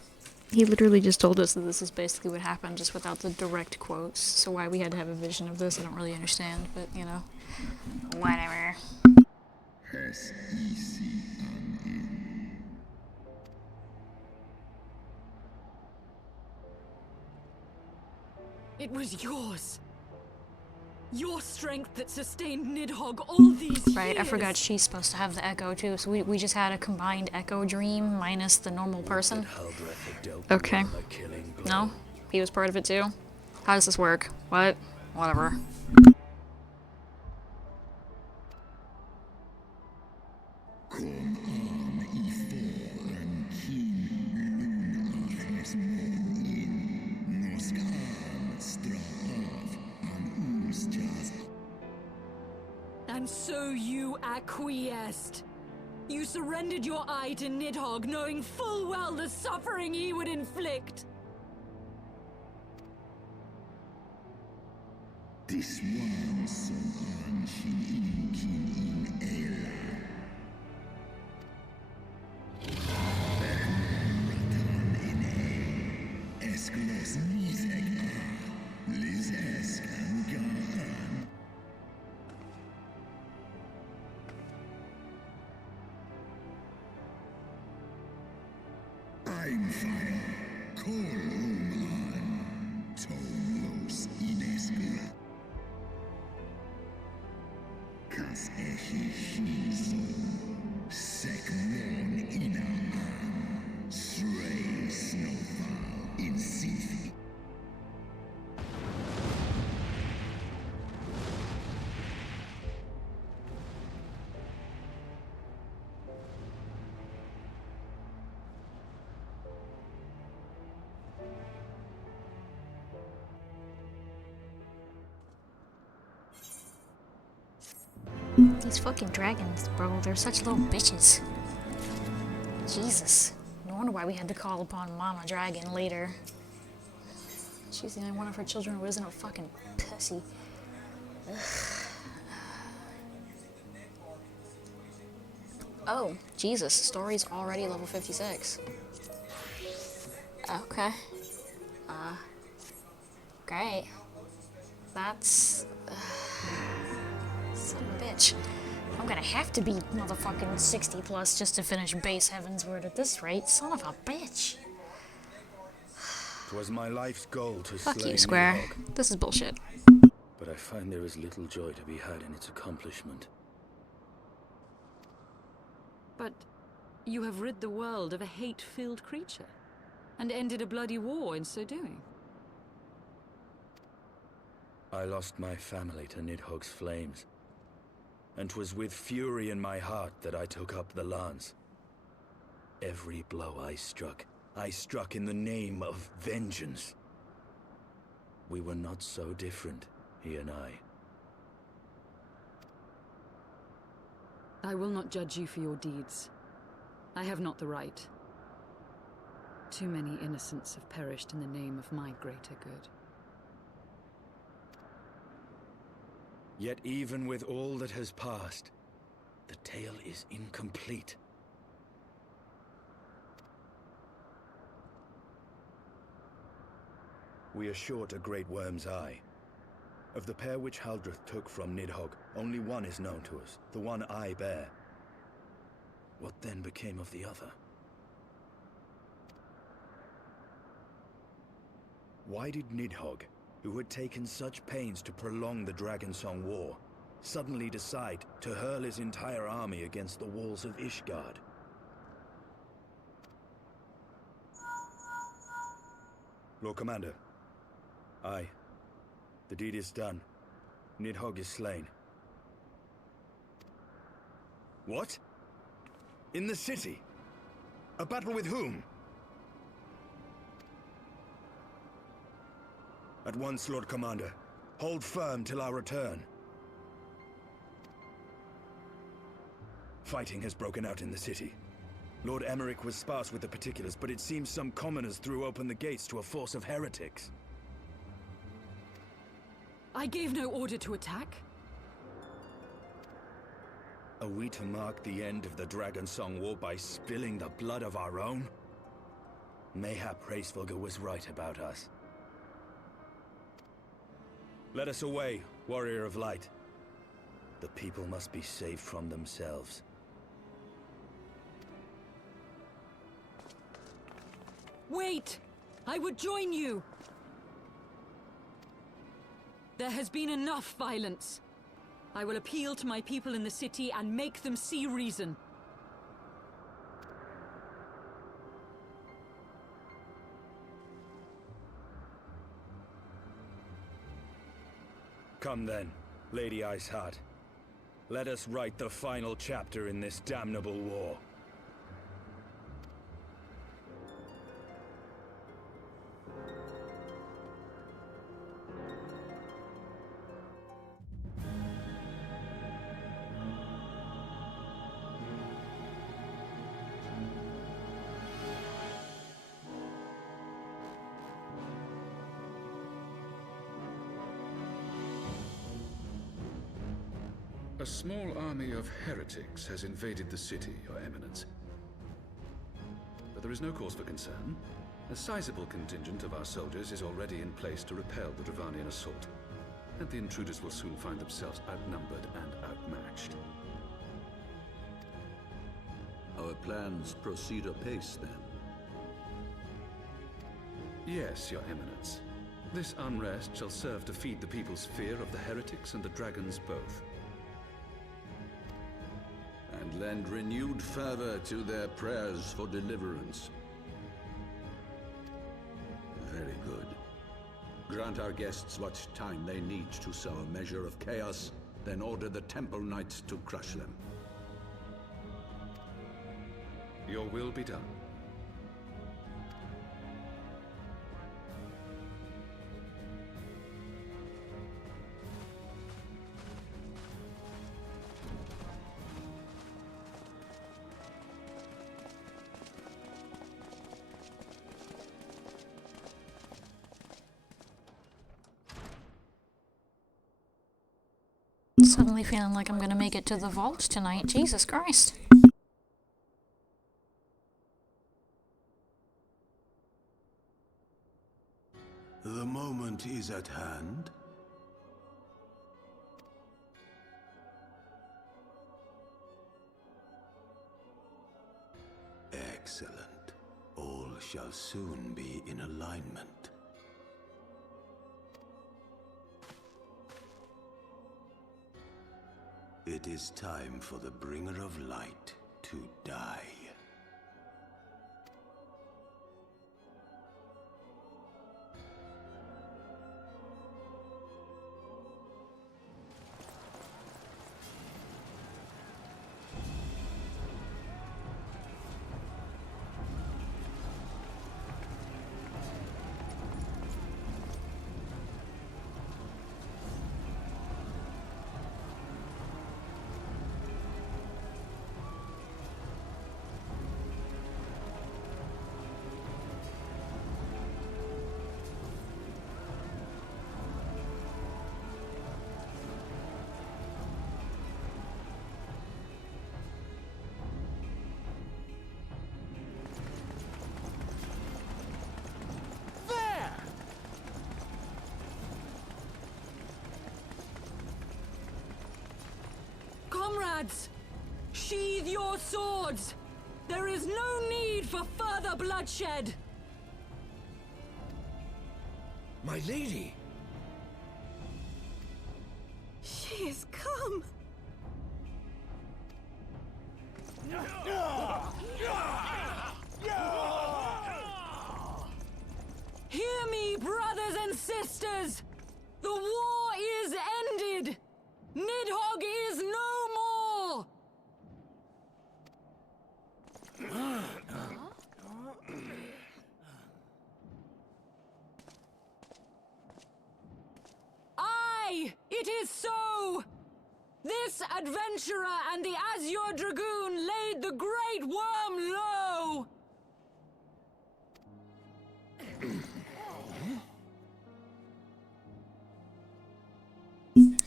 he literally just told us that this is basically what happened, just without the direct quotes. So why we had to have a vision of this, I don't really understand, but, you know, whatever. It was yours. Your strength that sustained Nidhogg all these years. Right, I forgot she's supposed to have the echo too, so we just had a combined echo dream minus the normal person. Okay. No? He was part of it too? How does this work? What? Whatever. And so you acquiesced. You surrendered your eye to Nidhogg, knowing full well the suffering he would inflict. This one som ankin inkin in Ela. Rakan in Esklos Nizek Liz Esk and Garan. I'm fire. Call Oman. Tomlos Ineskula. Kas echi shizo. Sekmon inaan. Stray snowfall in Sifi. These fucking dragons, bro, they're such little bitches. Jesus. No wonder why we had to call upon Mama Dragon later. She's the only one of her children who isn't a fucking pussy. Ugh. Oh, Jesus, story's already level 56. Okay. Great. That's... son of a bitch. I'm gonna have to beat motherfucking 60 plus just to finish base Heavensward at this rate. Son of a bitch. 'Twas my life's goal to Fuck slay you, Square. Nidhogg, This is bullshit. but I find there is little joy to be had in its accomplishment. But you have rid the world of a hate-filled creature, and ended a bloody war in so doing. I lost my family to Nidhogg's flames, and 'twas with fury in my heart that I took up the lance. Every blow I struck in the name of vengeance. We were not so different, he and I. I will not judge you for your deeds. I have not the right. Too many innocents have perished in the name of my greater good. Yet even with all that has passed, the tale is incomplete. We are short a great worm's eye. Of the pair which Haldreth took from Nidhogg, only one is known to us, the one I bear. What then became of the other? Why did Nidhogg, who had taken such pains to prolong the Dragonsong War, suddenly decide to hurl his entire army against the walls of Ishgard? Lord Commander. Aye. The deed is done. Nidhogg is slain. What? In the city? A battle with whom? At once, Lord Commander. Hold firm till our return. Fighting has broken out in the city. Lord Emmerich was sparse with the particulars, but it seems some commoners threw open the gates to a force of heretics. I gave no order to attack. Are we to mark the end of the Dragonsong War by spilling the blood of our own? Mayhap Hraesvelgr was right about us. Let us away, Warrior of Light. The people must be saved from themselves. Wait! I would join you! There has been enough violence. I will appeal to my people in the city and make them see reason. Come then, Lady Iceheart. Let us write the final chapter in this damnable war. A small army of heretics has invaded the city, Your Eminence. But there is no cause for concern. A sizable contingent of our soldiers is already in place to repel the Dravanian assault, and the intruders will soon find themselves outnumbered and outmatched. Our plans proceed apace, then? Yes, Your Eminence. This unrest shall serve to feed the people's fear of the heretics and the dragons both. And lend renewed fervor to their prayers for deliverance. Very good. Grant our guests what time they need to sow a measure of chaos, then order the Temple Knights to crush them. Your will be done. Suddenly feeling like I'm gonna make it to the vault tonight. Jesus Christ. The moment is at hand. Excellent. All shall soon be in alignment. It is time for the Bringer of Light to die. Comrades, sheathe your swords! There is no need for further bloodshed! My lady! She has come! Hear me, brothers and sisters! The war is ended! Nidhogg is no more! Aye, it is so! This adventurer and the Azure Dragoon laid the Great Worm low!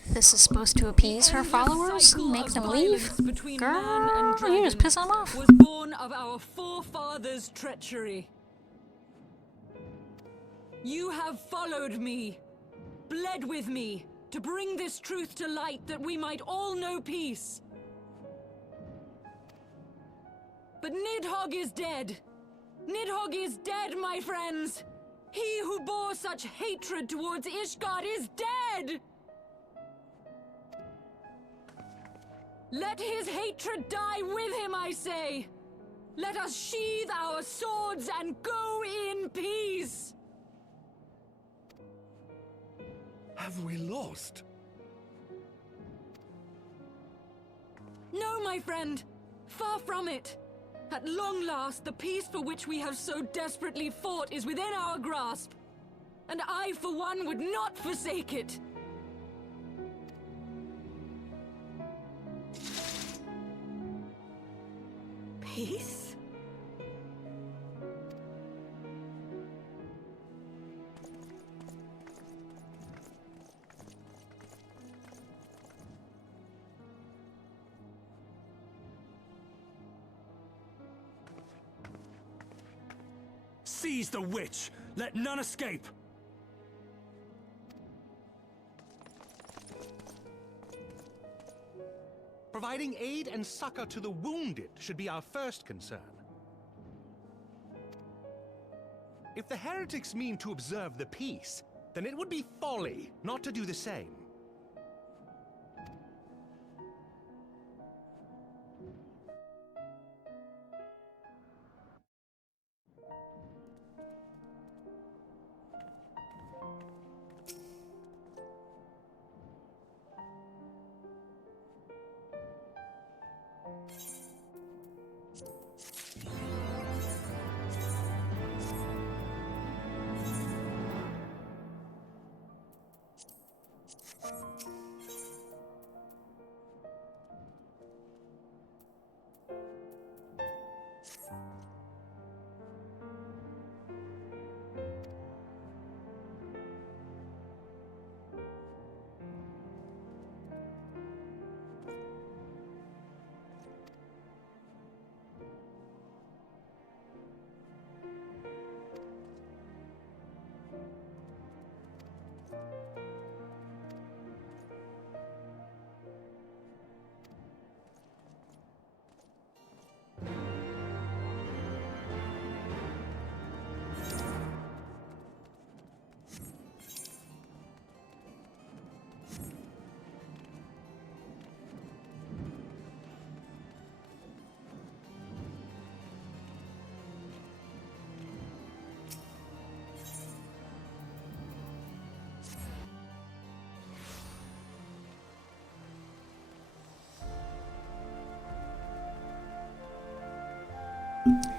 This is supposed to appease her followers? Make them leave? Girl, you just piss them off. Was born of our forefathers' treachery. You have followed me, bled with me, to bring this truth to light that we might all know peace. But Nidhogg is dead. Nidhogg is dead, my friends. He who bore such hatred towards Ishgard is dead! Let his hatred die with him, I say! Let us sheathe our swords and go in peace! Have we lost? No, my friend! Far from it! At long last, the peace for which we have so desperately fought is within our grasp. And I, for one, would not forsake it! Peace? Seize the witch! Let none escape! Providing aid and succor to the wounded should be our first concern. If the heretics mean to observe the peace, then it would be folly not to do the same.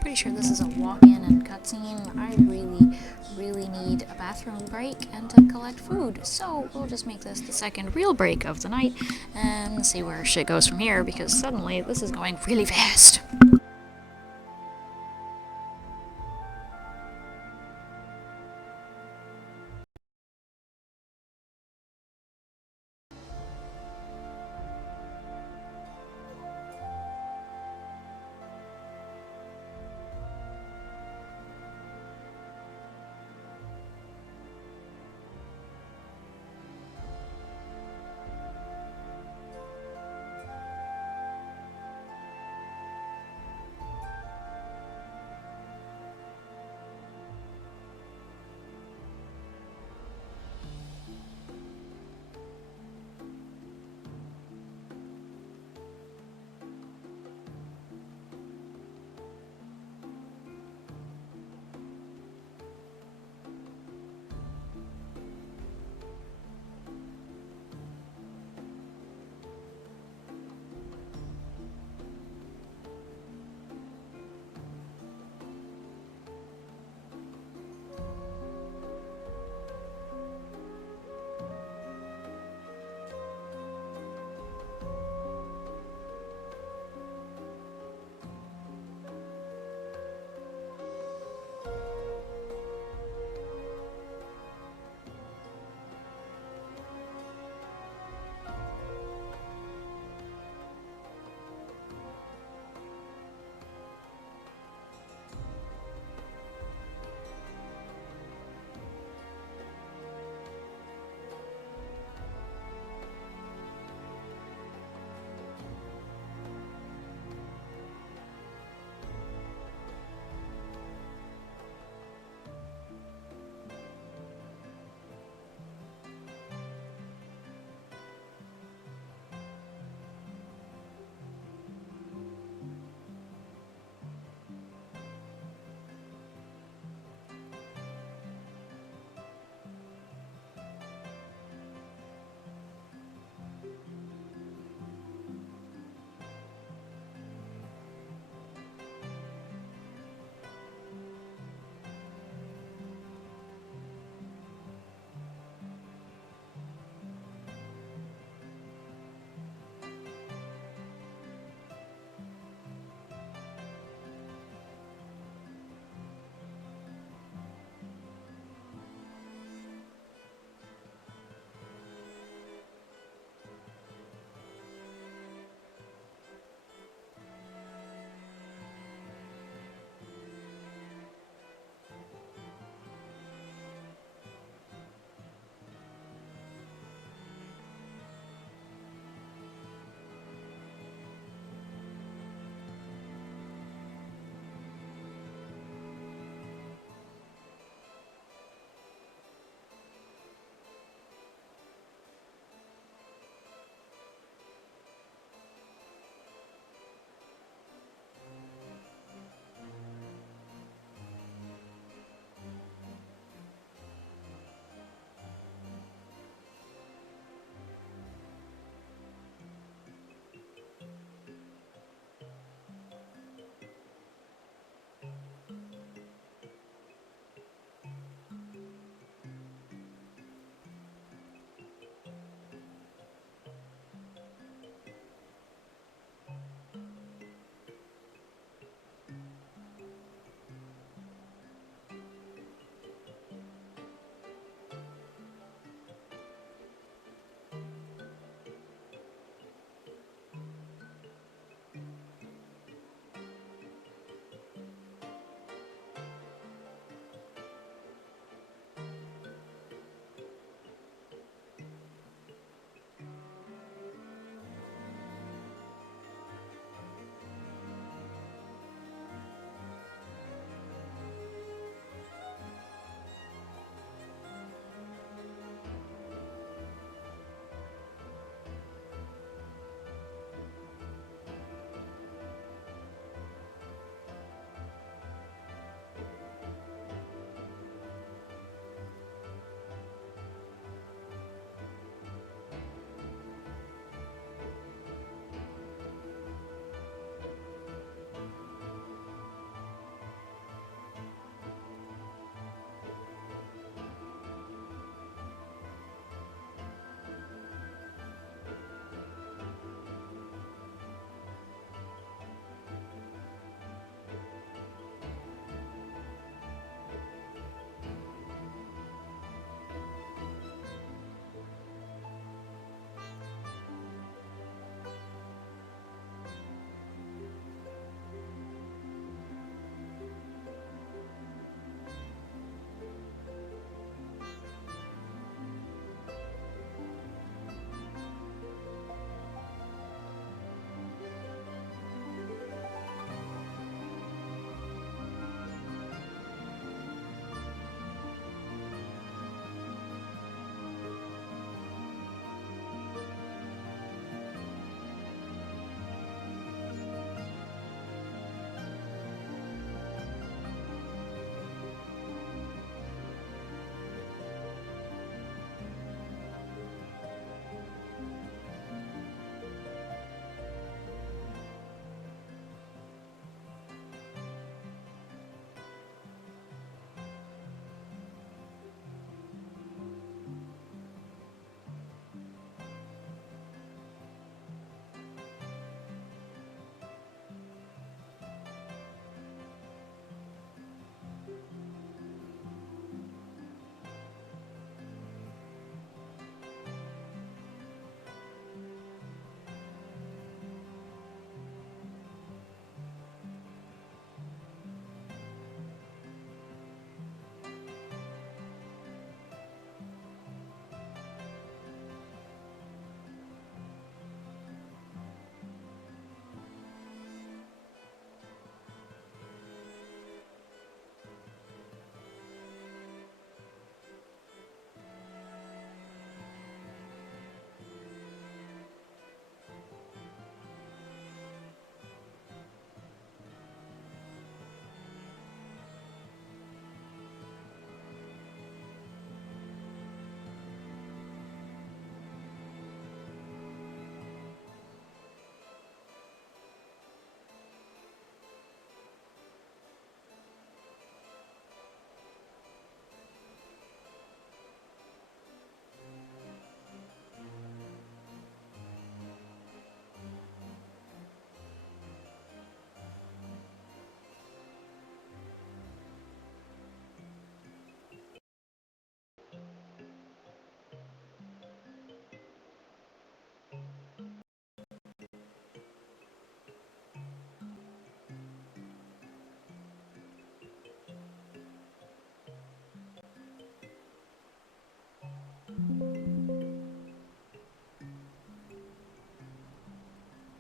Pretty sure this is a walk-in and cutscene. I really need a bathroom break and to collect food. So we'll just make this the second real break of the night and see where shit goes from here, because suddenly this is going really fast.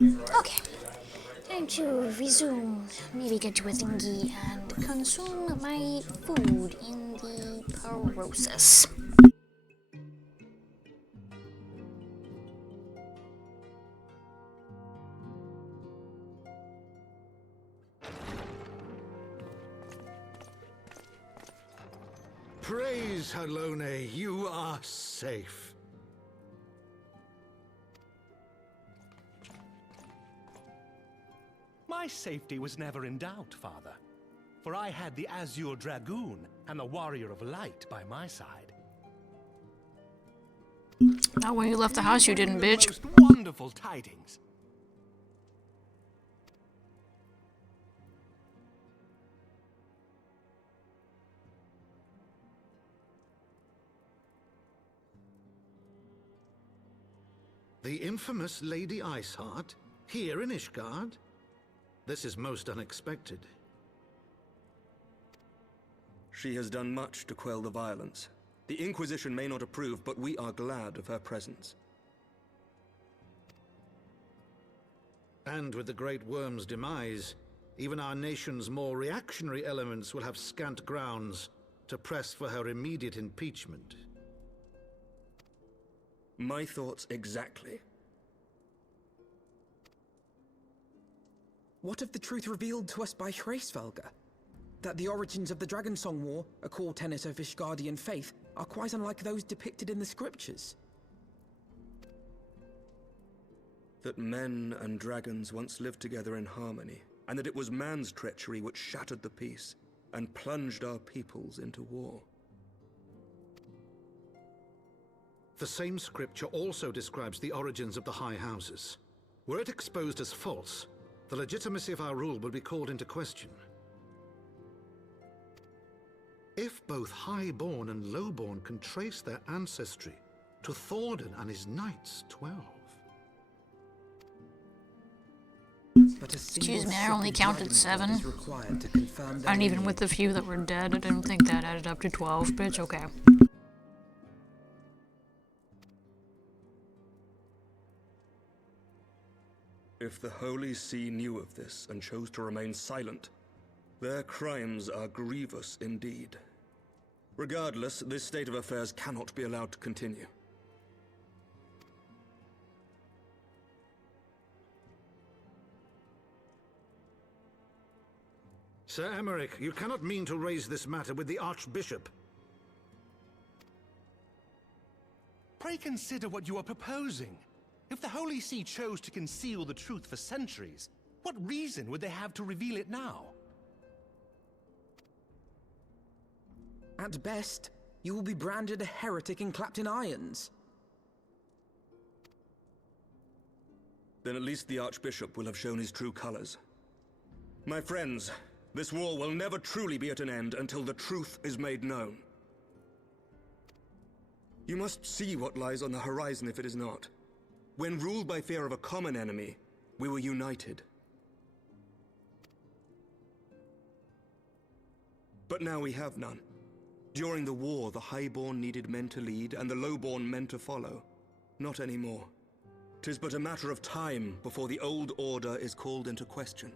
Okay. Time to resume. Maybe get to a thingy and consume my food in the process. Praise Halone, you are safe. My safety was never in doubt, Father. For I had the Azure Dragoon and the Warrior of Light by my side. Not when you left the house, you didn't, bitch. Most wonderful tidings. The infamous Lady Iceheart? Here in Ishgard? This is most unexpected. She has done much to quell the violence. The Inquisition may not approve, but we are glad of her presence. And with the Great Worm's demise, even our nation's more reactionary elements will have scant grounds to press for her immediate impeachment. My thoughts exactly. What of the truth revealed to us by Hraesvelga? That the origins of the Dragonsong War, a core tenet of Ishgardian faith, are quite unlike those depicted in the scriptures. That men and dragons once lived together in harmony, and that it was man's treachery which shattered the peace and plunged our peoples into war. The same scripture also describes the origins of the High Houses. Were it exposed as false, the legitimacy of our rule would be called into question. If both Highborn and Lowborn can trace their ancestry to Thordan and his Knights 12. Excuse me, I only counted 7. And even with the few that were dead, I didn't think that added up to 12, but it's okay. If the Holy See knew of this and chose to remain silent, their crimes are grievous indeed. Regardless, this state of affairs cannot be allowed to continue. Sir Emeric, you cannot mean to raise this matter with the Archbishop. Pray consider what you are proposing. If the Holy See chose to conceal the truth for centuries, what reason would they have to reveal it now? At best, you will be branded a heretic and clapped in irons. Then at least the Archbishop will have shown his true colors. My friends, this war will never truly be at an end until the truth is made known. You must see what lies on the horizon if it is not. When ruled by fear of a common enemy, we were united. But now we have none. During the war, the Highborn needed men to lead, and the Lowborn men to follow. Not anymore. 'Tis but a matter of time before the old order is called into question.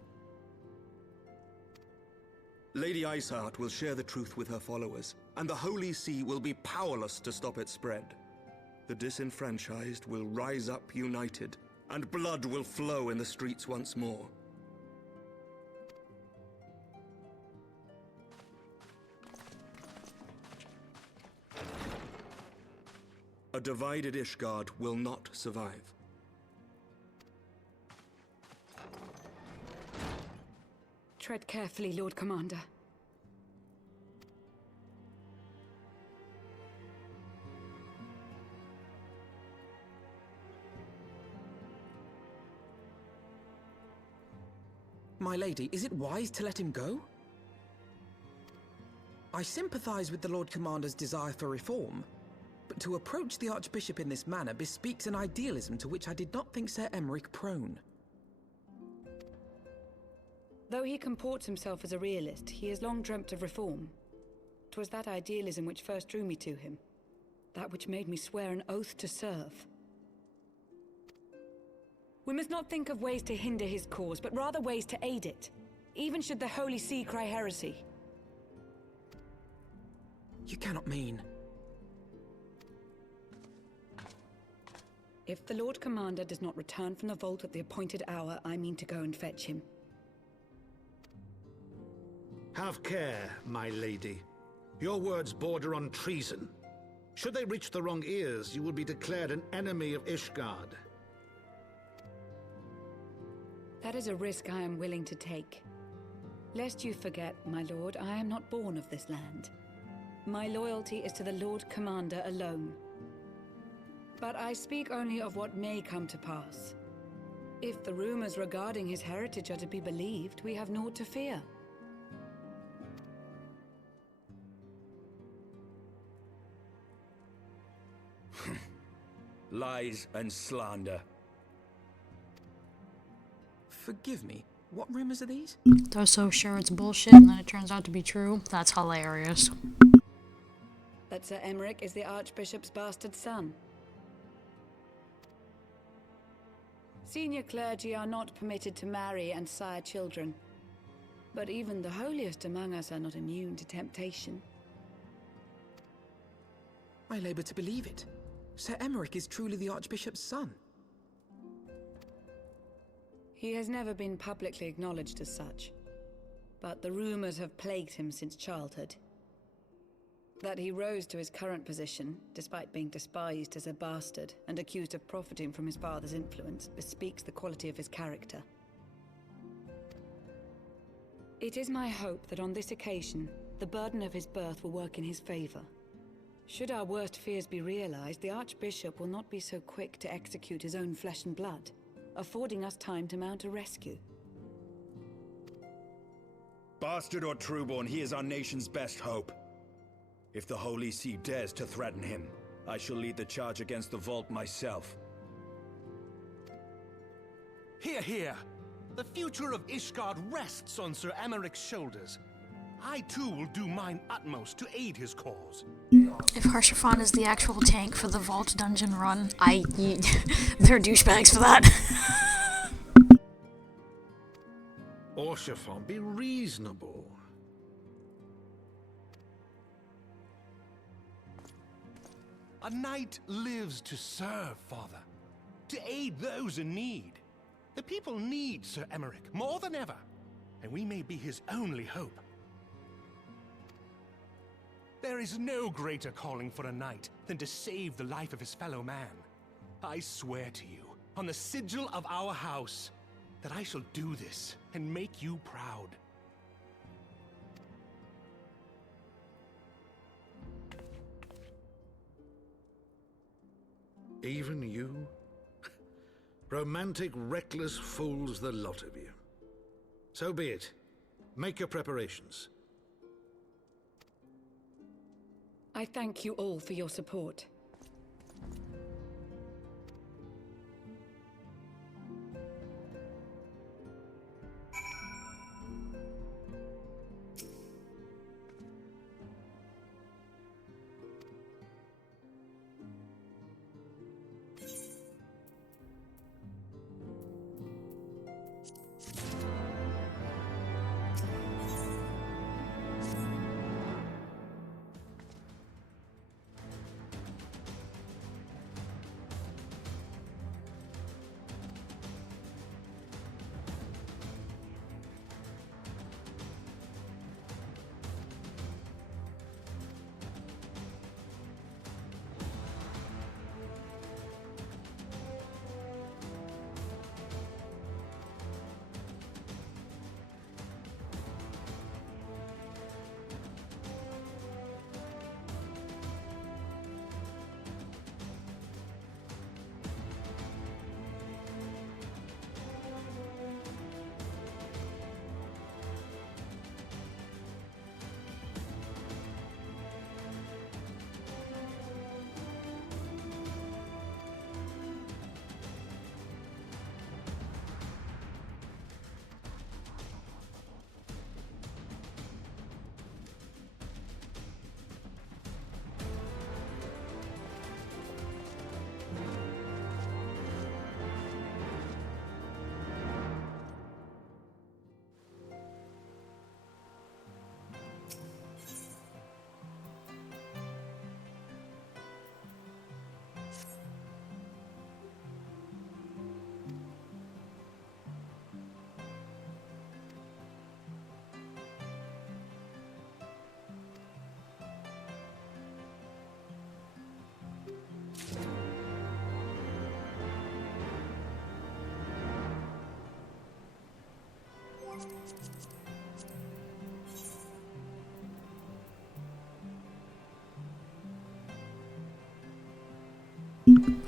Lady Iceheart will share the truth with her followers, and the Holy See will be powerless to stop its spread. The disenfranchised will rise up united, and blood will flow in the streets once more. A divided Ishgard will not survive. Tread carefully, Lord Commander. My lady, is it wise to let him go? I sympathize with the Lord Commander's desire for reform, but to approach the Archbishop in this manner bespeaks an idealism to which I did not think Sir Emeric prone. Though he comports himself as a realist, he has long dreamt of reform. 'Twas that idealism which first drew me to him. That which made me swear an oath to serve. We must not think of ways to hinder his cause, but rather ways to aid it. Even should the Holy See cry heresy. You cannot mean... If the Lord Commander does not return from the vault at the appointed hour, I mean to go and fetch him. Have care, my lady. Your words border on treason. Should they reach the wrong ears, you will be declared an enemy of Ishgard. That is a risk I am willing to take. Lest you forget, my lord, I am not born of this land. My loyalty is to the Lord Commander alone. But I speak only of what may come to pass. If the rumors regarding his heritage are to be believed, we have naught to fear. Lies and slander. Forgive me, what rumors are these? They're so sure it's bullshit and then it turns out to be true. That's hilarious. That Sir Emeric is the Archbishop's bastard son. Senior clergy are not permitted to marry and sire children. But even the holiest among us are not immune to temptation. I labor to believe it. Sir Emeric is truly the Archbishop's son. He has never been publicly acknowledged as such. But the rumors have plagued him since childhood. That he rose to his current position, despite being despised as a bastard and accused of profiting from his father's influence, bespeaks the quality of his character. It is my hope that on this occasion, the burden of his birth will work in his favor. Should our worst fears be realized, the Archbishop will not be so quick to execute his own flesh and blood, affording us time to mount a rescue. Bastard or trueborn, he is our nation's best hope. If the Holy See dares to threaten him, I shall lead the charge against the vault myself. Hear, hear! The future of Ishgard rests on Sir Emeric's shoulders. I too will do mine utmost to aid his cause. If Harshaphon is the actual tank for the vault dungeon run, they're douchebags for that. Harshaphon, be reasonable. A knight lives to serve, Father. To aid those in need. The people need Sir Emeric more than ever, and we may be his only hope. There is no greater calling for a knight than to save the life of his fellow man. I swear to you, on the sigil of our house, that I shall do this and make you proud. Even you? Romantic, reckless fools, the lot of you. So be it. Make your preparations. I thank you all for your support.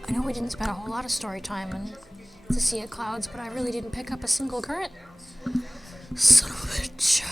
I know we didn't spend a whole lot of story time in the Sea of Clouds, but I really didn't pick up a single current. Son of a bitch.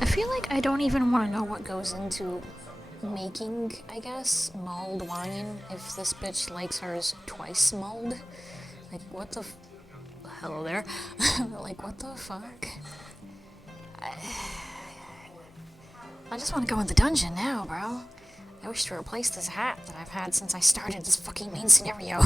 I feel like I don't even want to know what goes into making, I guess, mulled wine if this bitch likes hers twice mulled. Like, what the hello there. Like, what the fuck? I just want to go in the dungeon now, bro. I wish to replace this hat that I've had since I started this fucking main scenario.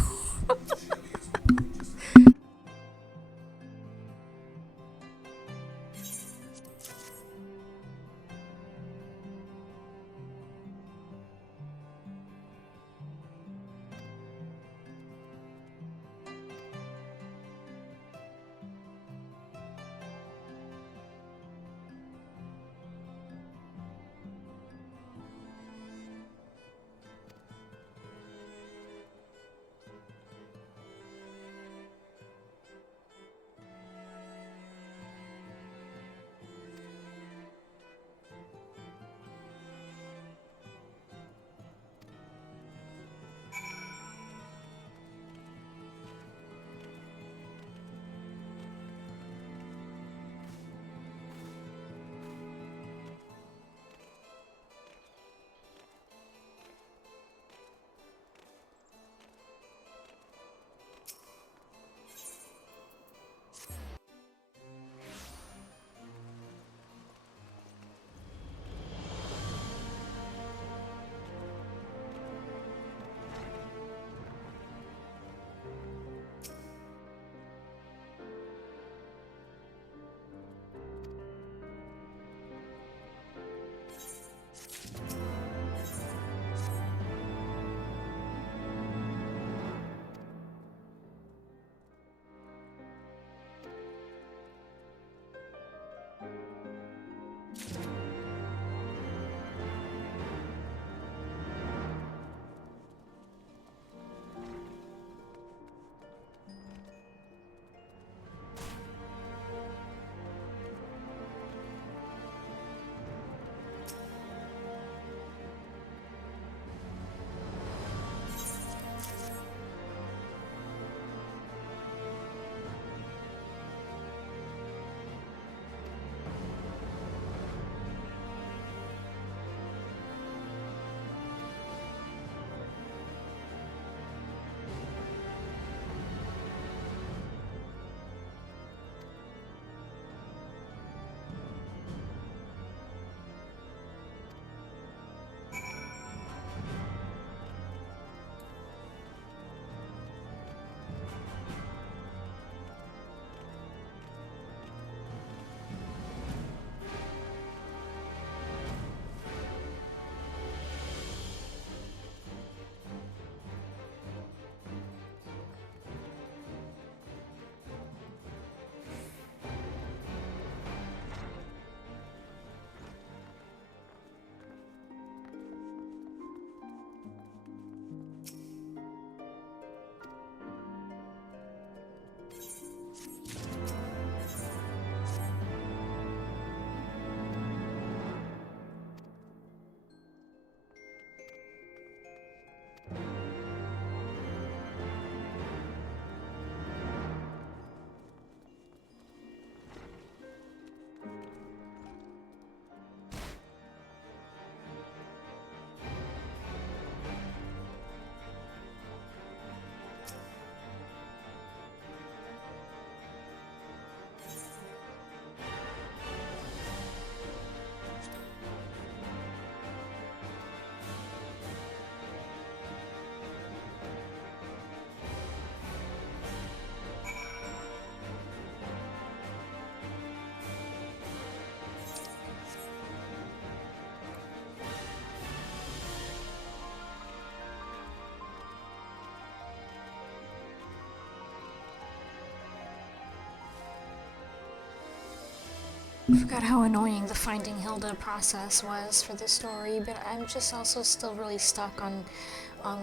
I forgot how annoying the finding Hilda process was for the story, but I'm just also still really stuck on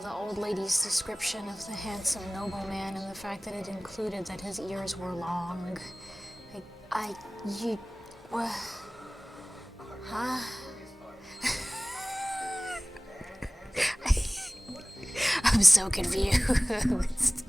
the old lady's description of the handsome nobleman and the fact that it included that his ears were long. Huh? I'm so confused.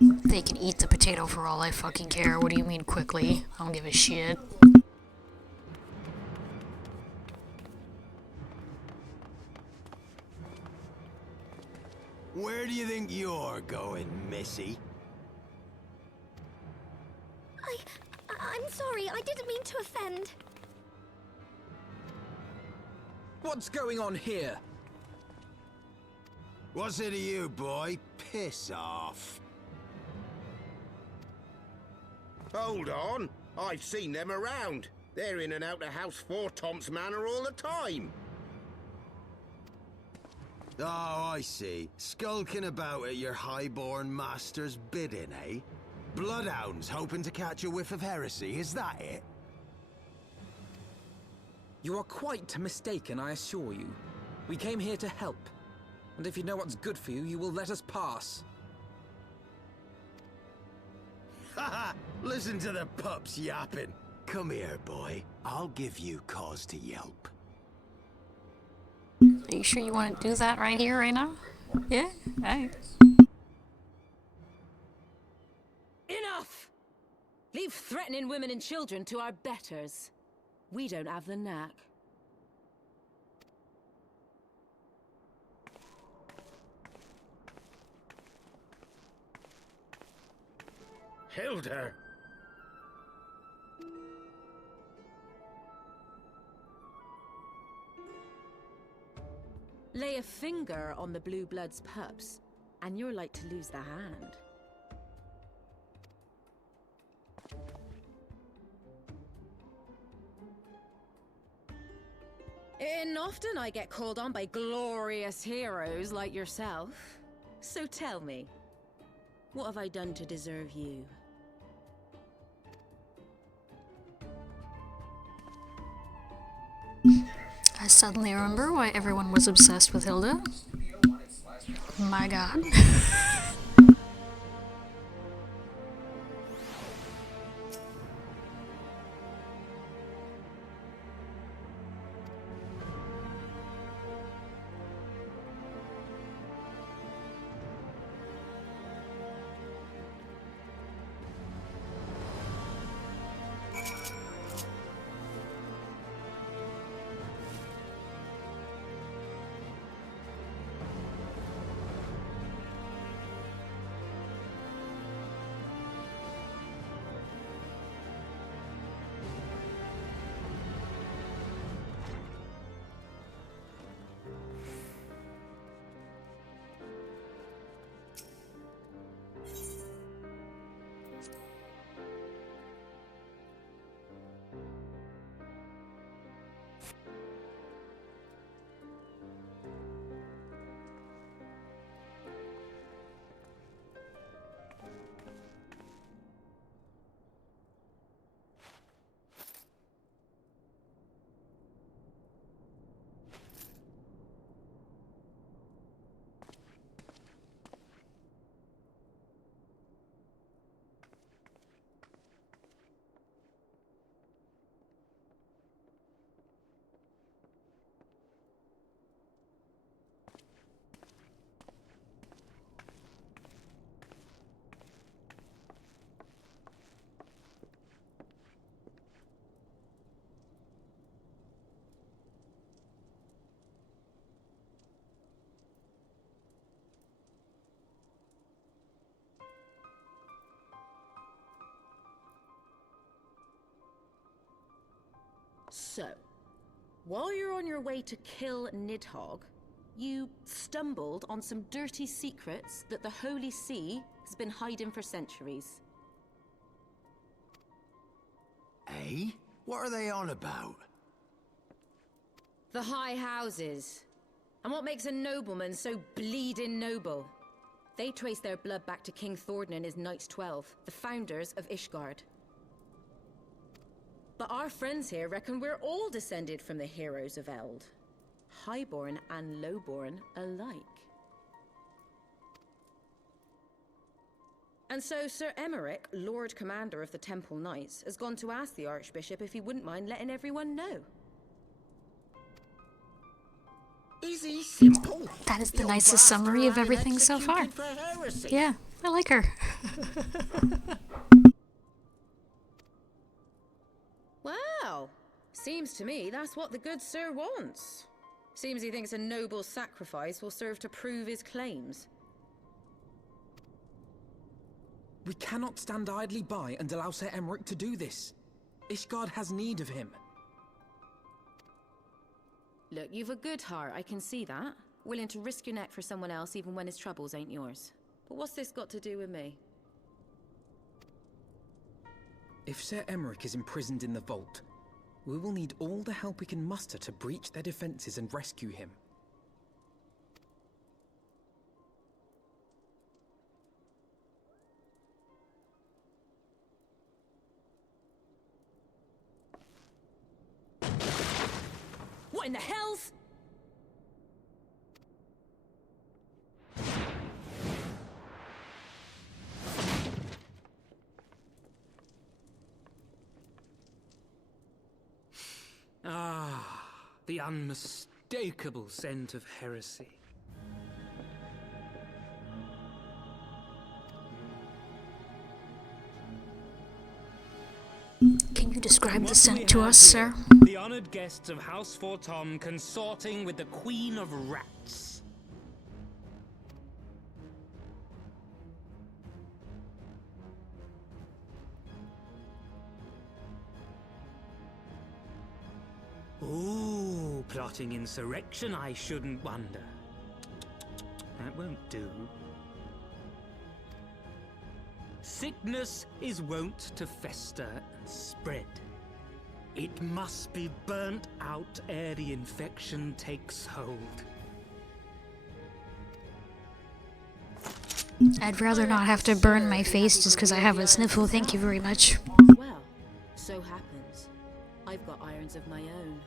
They can eat the potato for all I fucking care. What do you mean quickly? I don't give a shit. Where do you think you're going, Missy? I'm sorry, I didn't mean to offend. What's going on here? What's it to you, boy? Piss off. Hold on. I've seen them around. They're in and out of House Four Tom's Manor all the time. Oh, I see. Skulking about at your highborn master's bidding, eh? Bloodhounds hoping to catch a whiff of heresy, is that it? You are quite mistaken, I assure you. We came here to help. And if you know what's good for you, you will let us pass. Haha! Listen to the pups yapping. Come here, boy. I'll give you cause to yelp. Are you sure you want to do that right here, right now? Yeah? Alright. Enough! Leave threatening women and children to our betters. We don't have the knack. Hilda! Lay a finger on the Blue Blood's pups, and you're like to lose the hand. And often I get called on by glorious heroes like yourself. So tell me, what have I done to deserve you? I suddenly remember why everyone was obsessed with Hilda. My god. So, while you're on your way to kill Nidhogg, you stumbled on some dirty secrets that the Holy See has been hiding for centuries. Eh? What are they on about? The High Houses. And what makes a nobleman so bleeding noble? They trace their blood back to King Thornton and his Knights 12, the founders of Ishgard. But our friends here reckon we're all descended from the heroes of Eld. Highborn and lowborn alike. And so Sir Emeric, Lord Commander of the Temple Knights, has gone to ask the Archbishop if he wouldn't mind letting everyone know. Easy, simple. That is the nicest summary of everything so far. Yeah, I like her. Wow. Seems to me that's what the good sir wants. Seems he thinks a noble sacrifice will serve to prove his claims. We cannot stand idly by and allow Sir Emeric to do this. Ishgard has need of him. Look, you've a good heart, I can see that. Willing to risk your neck for someone else even when his troubles ain't yours. But what's this got to do with me? If Sir Emeric is imprisoned in the vault, we will need all the help we can muster to breach their defenses and rescue him. What in the hells? Ah, the unmistakable scent of heresy. Can you describe the scent to us, sir? The honored guests of House Fortom consorting with the Queen of Rats. Ooh, plotting insurrection, I shouldn't wonder. That won't do. Sickness is wont to fester and spread. It must be burnt out ere the infection takes hold. I'd rather not have to burn my face just because I have a sniffle, thank you very much. Well, so happens. I've got irons of my own.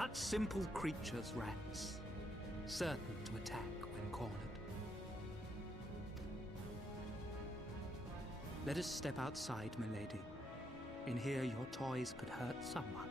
Such simple creatures, rats. Certain to attack when cornered. Let us step outside, milady. In here, your toys could hurt someone.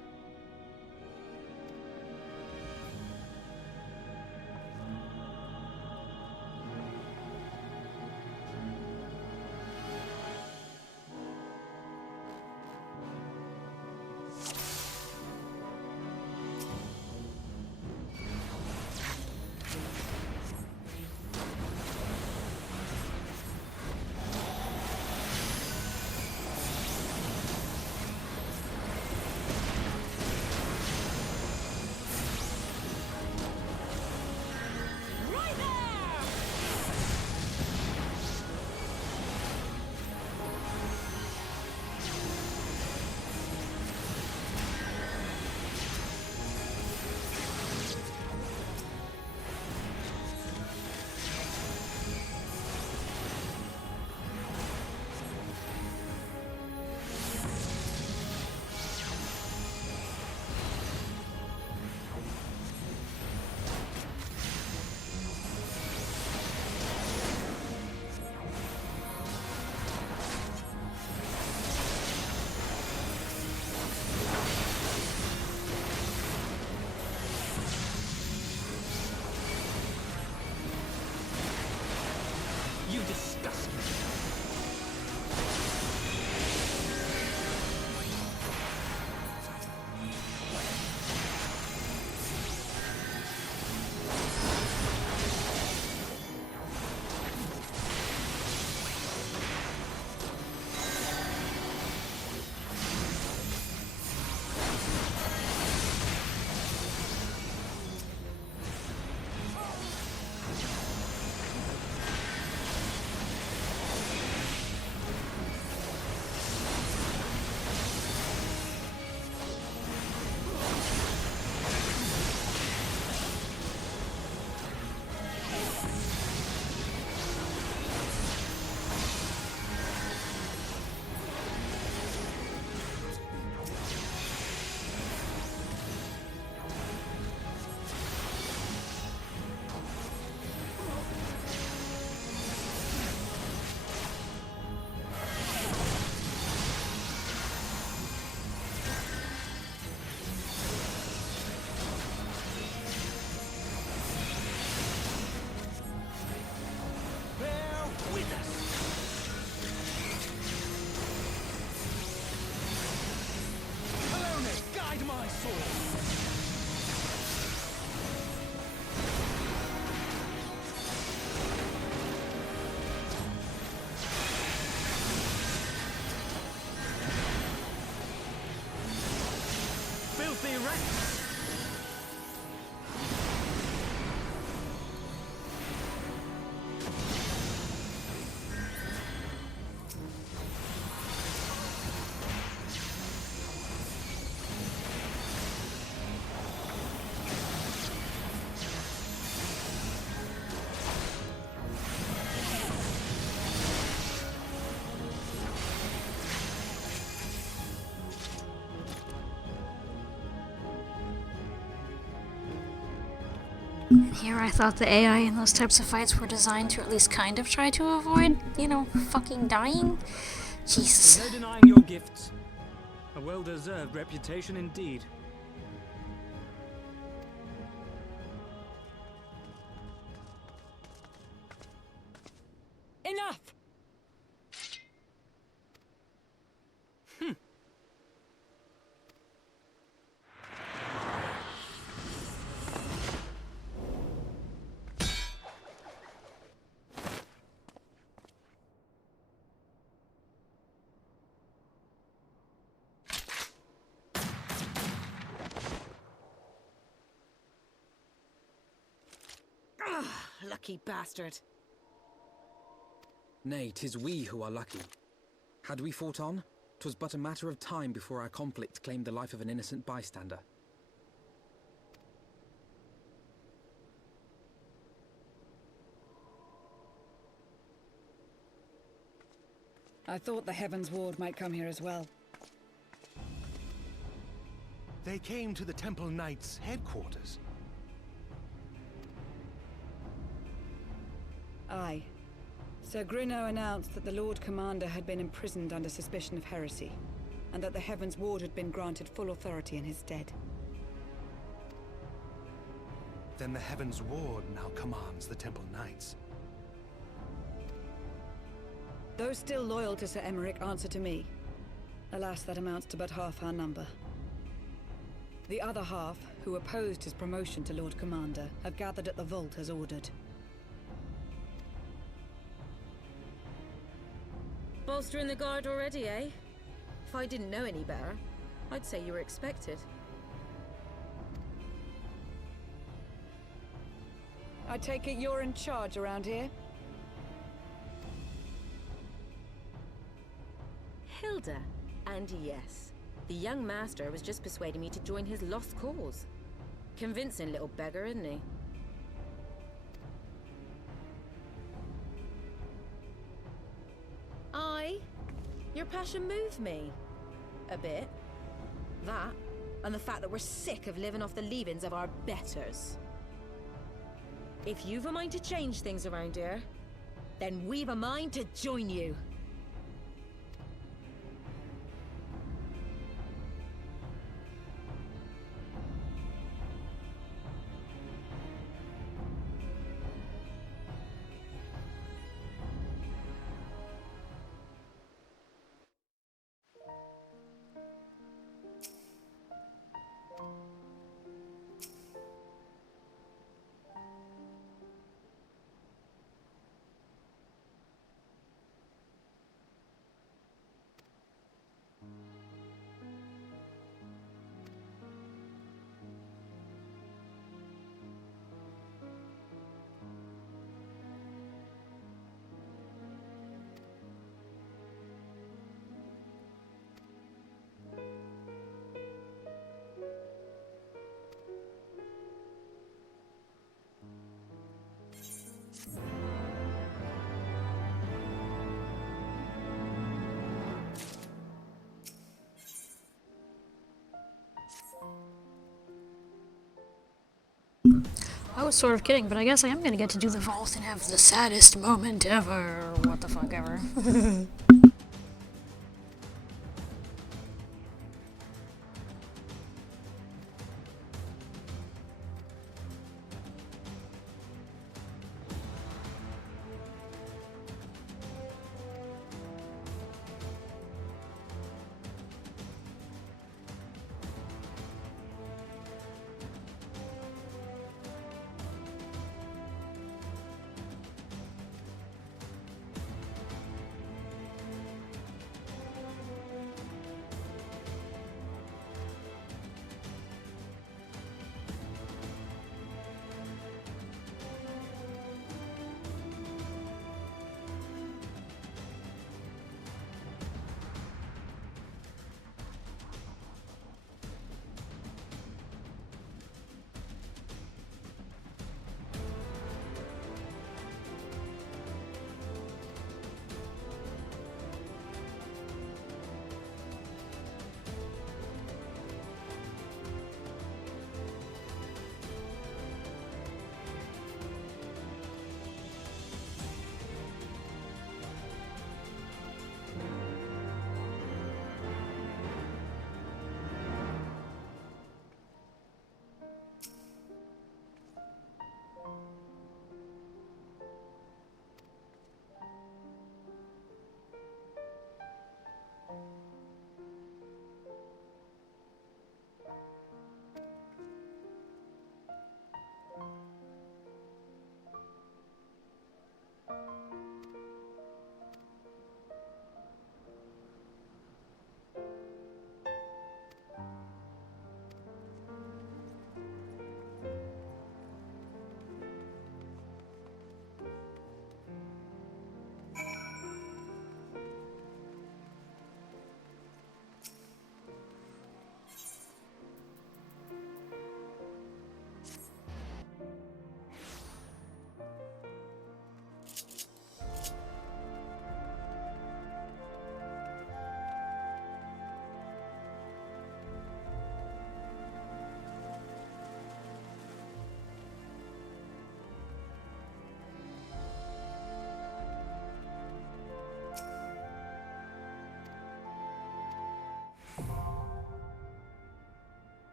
You disgust me. Filthy rats! Here I thought the AI in those types of fights were designed to at least kind of try to avoid, you know, fucking dying. Jesus. There's no denying your gifts. A well-deserved reputation indeed. Enough! Lucky bastard. Nay, 'tis we who are lucky. Had we fought on, 'twas but a matter of time before our conflict claimed the life of an innocent bystander. I thought the Heavens Ward might come here as well. They came to the Temple Knights' headquarters. Aye. Sir Grinno announced that the Lord Commander had been imprisoned under suspicion of heresy, and that the Heavens Ward had been granted full authority in his stead. Then the Heavens Ward now commands the Temple Knights. Those still loyal to Sir Emeric answer to me. Alas, that amounts to but half our number. The other half, who opposed his promotion to Lord Commander, have gathered at the vault as ordered. Bolstering the guard already, eh? If I didn't know any better, I'd say you were expected. I take it you're in charge around here? Hilda. And yes, the young master was just persuading me to join his lost cause. Convincing little beggar, isn't he? Your passion moved me. A bit. That, and the fact that we're sick of living off the leavings of our betters. If you've a mind to change things around here, then we've a mind to join you. I was sort of kidding, but I guess I am gonna get to do the vault and have the saddest moment ever. What the fuck ever.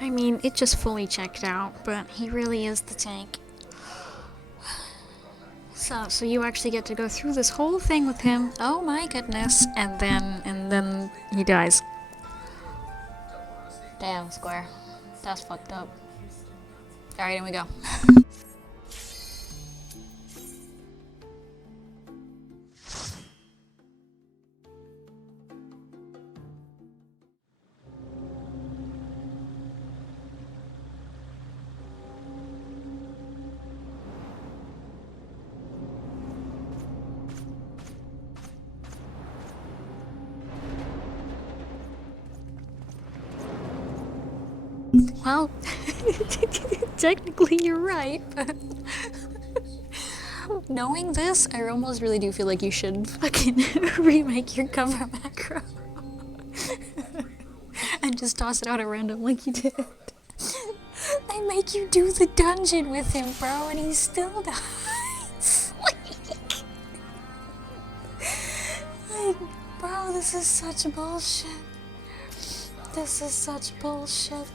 I mean, it just fully checked out, but he really is the tank. So you actually get to go through this whole thing with him. Oh my goodness. And then he dies. Damn, Square. That's fucked up. Alright, here we go. Well, technically you're right, but knowing this, I almost really do feel like you should fucking remake your cover macro. And just toss it out at random like you did. They make you do the dungeon with him, bro, and he still dies. Like, bro, this is such bullshit. This is such bullshit.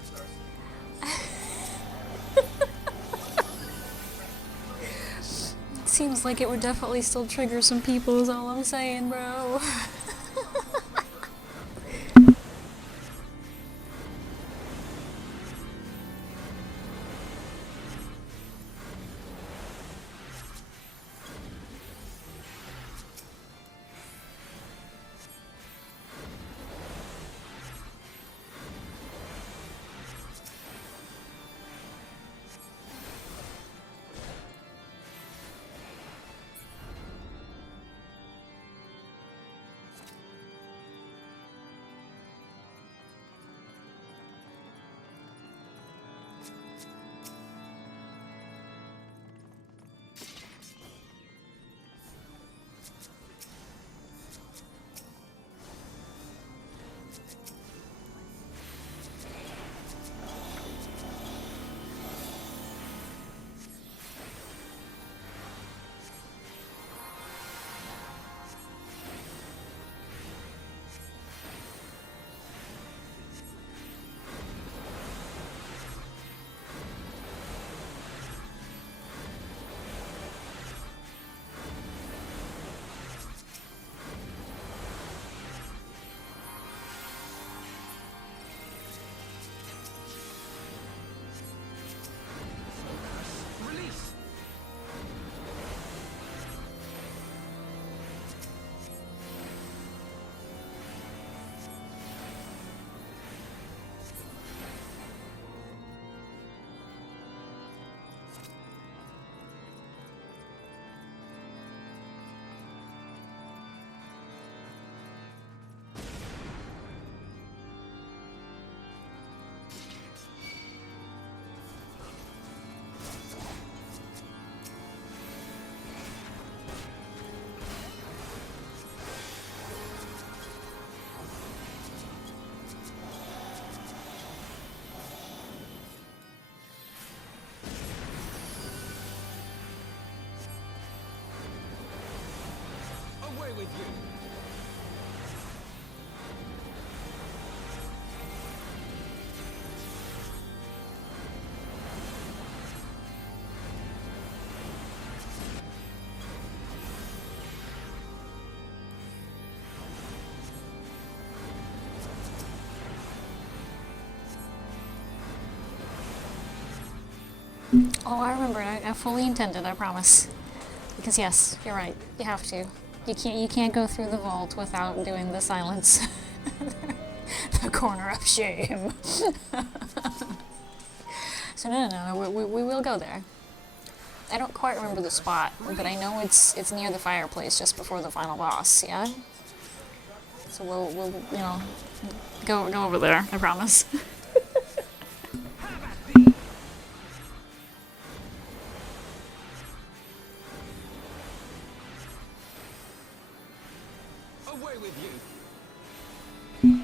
Seems like it would definitely still trigger some people is all I'm saying, bro. Away with you! Oh, I remember. I fully intended, I promise. Because yes, you're right. You have to. You can't go through the vault without doing the silence. The corner of shame. So no, we will go there. I don't quite remember the spot, but I know it's near the fireplace just before the final boss, yeah? So we'll you know, go over there, I promise. Away with you!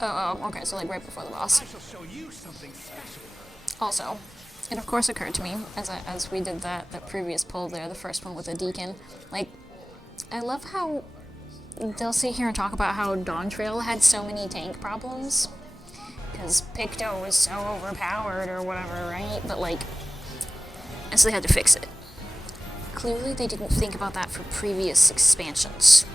Oh, okay, so like right before the boss. I shall show you something special. Also, it of course occurred to me, as we did that previous poll there, the first one with the Deacon, like, I love how they'll sit here and talk about how Dawn Trail had so many tank problems. because Picto was so overpowered or whatever, right? But like, and so they had to fix it. Clearly they didn't think about that for previous expansions.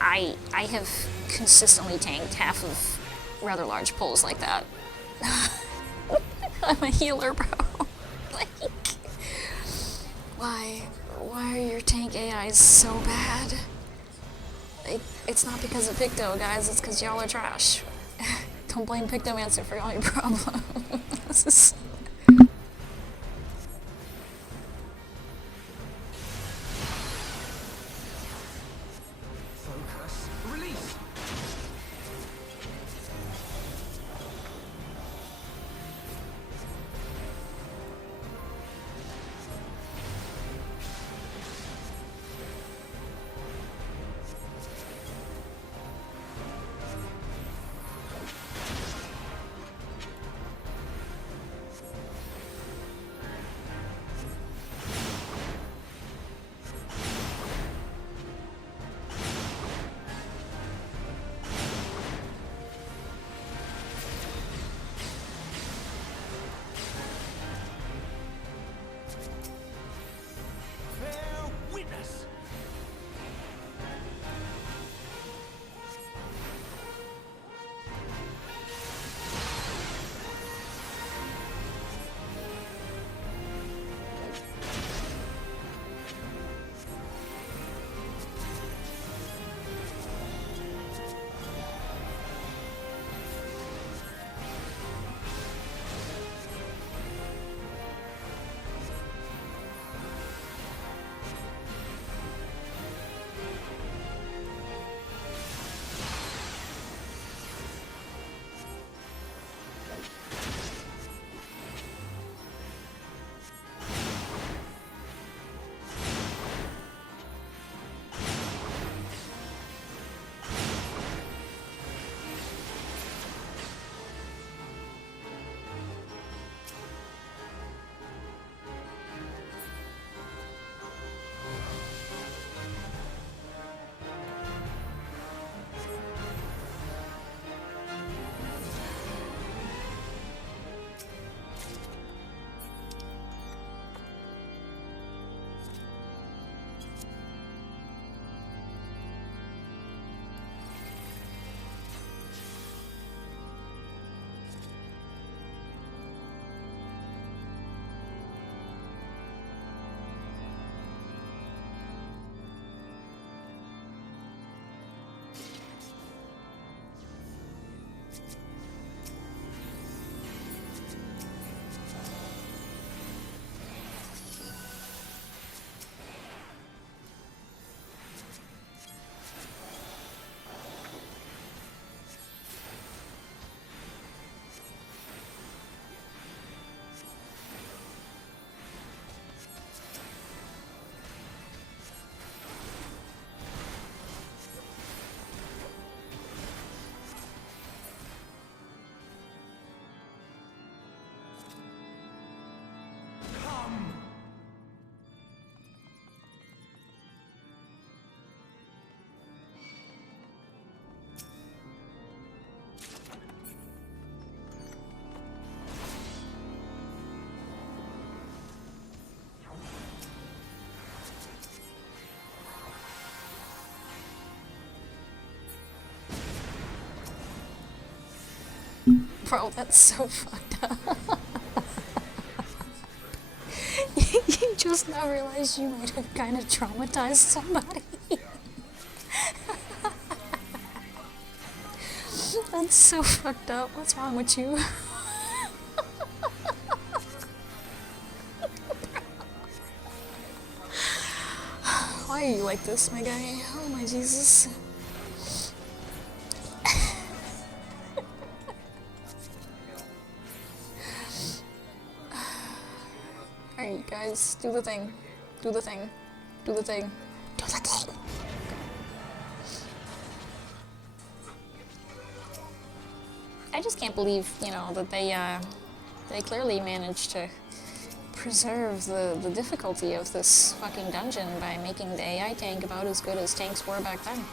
I have consistently tanked half of rather large pulls like that. I'm a healer, bro. Like, why are your tank AIs so bad? It's not because of Picto, guys, it's because y'all are trash. Don't blame Pictomancer for all your problems. This is... Focus. Release. Bro, that's so fucked up. You just now realized you might have kind of traumatized somebody. That's so fucked up. What's wrong with you? Why are you like this, my guy? Oh my Jesus. Alright, guys, do the thing. Do the thing. Do the thing. Do the thing! I just can't believe, you know, that they clearly managed to preserve the difficulty of this fucking dungeon by making the AI tank about as good as tanks were back then.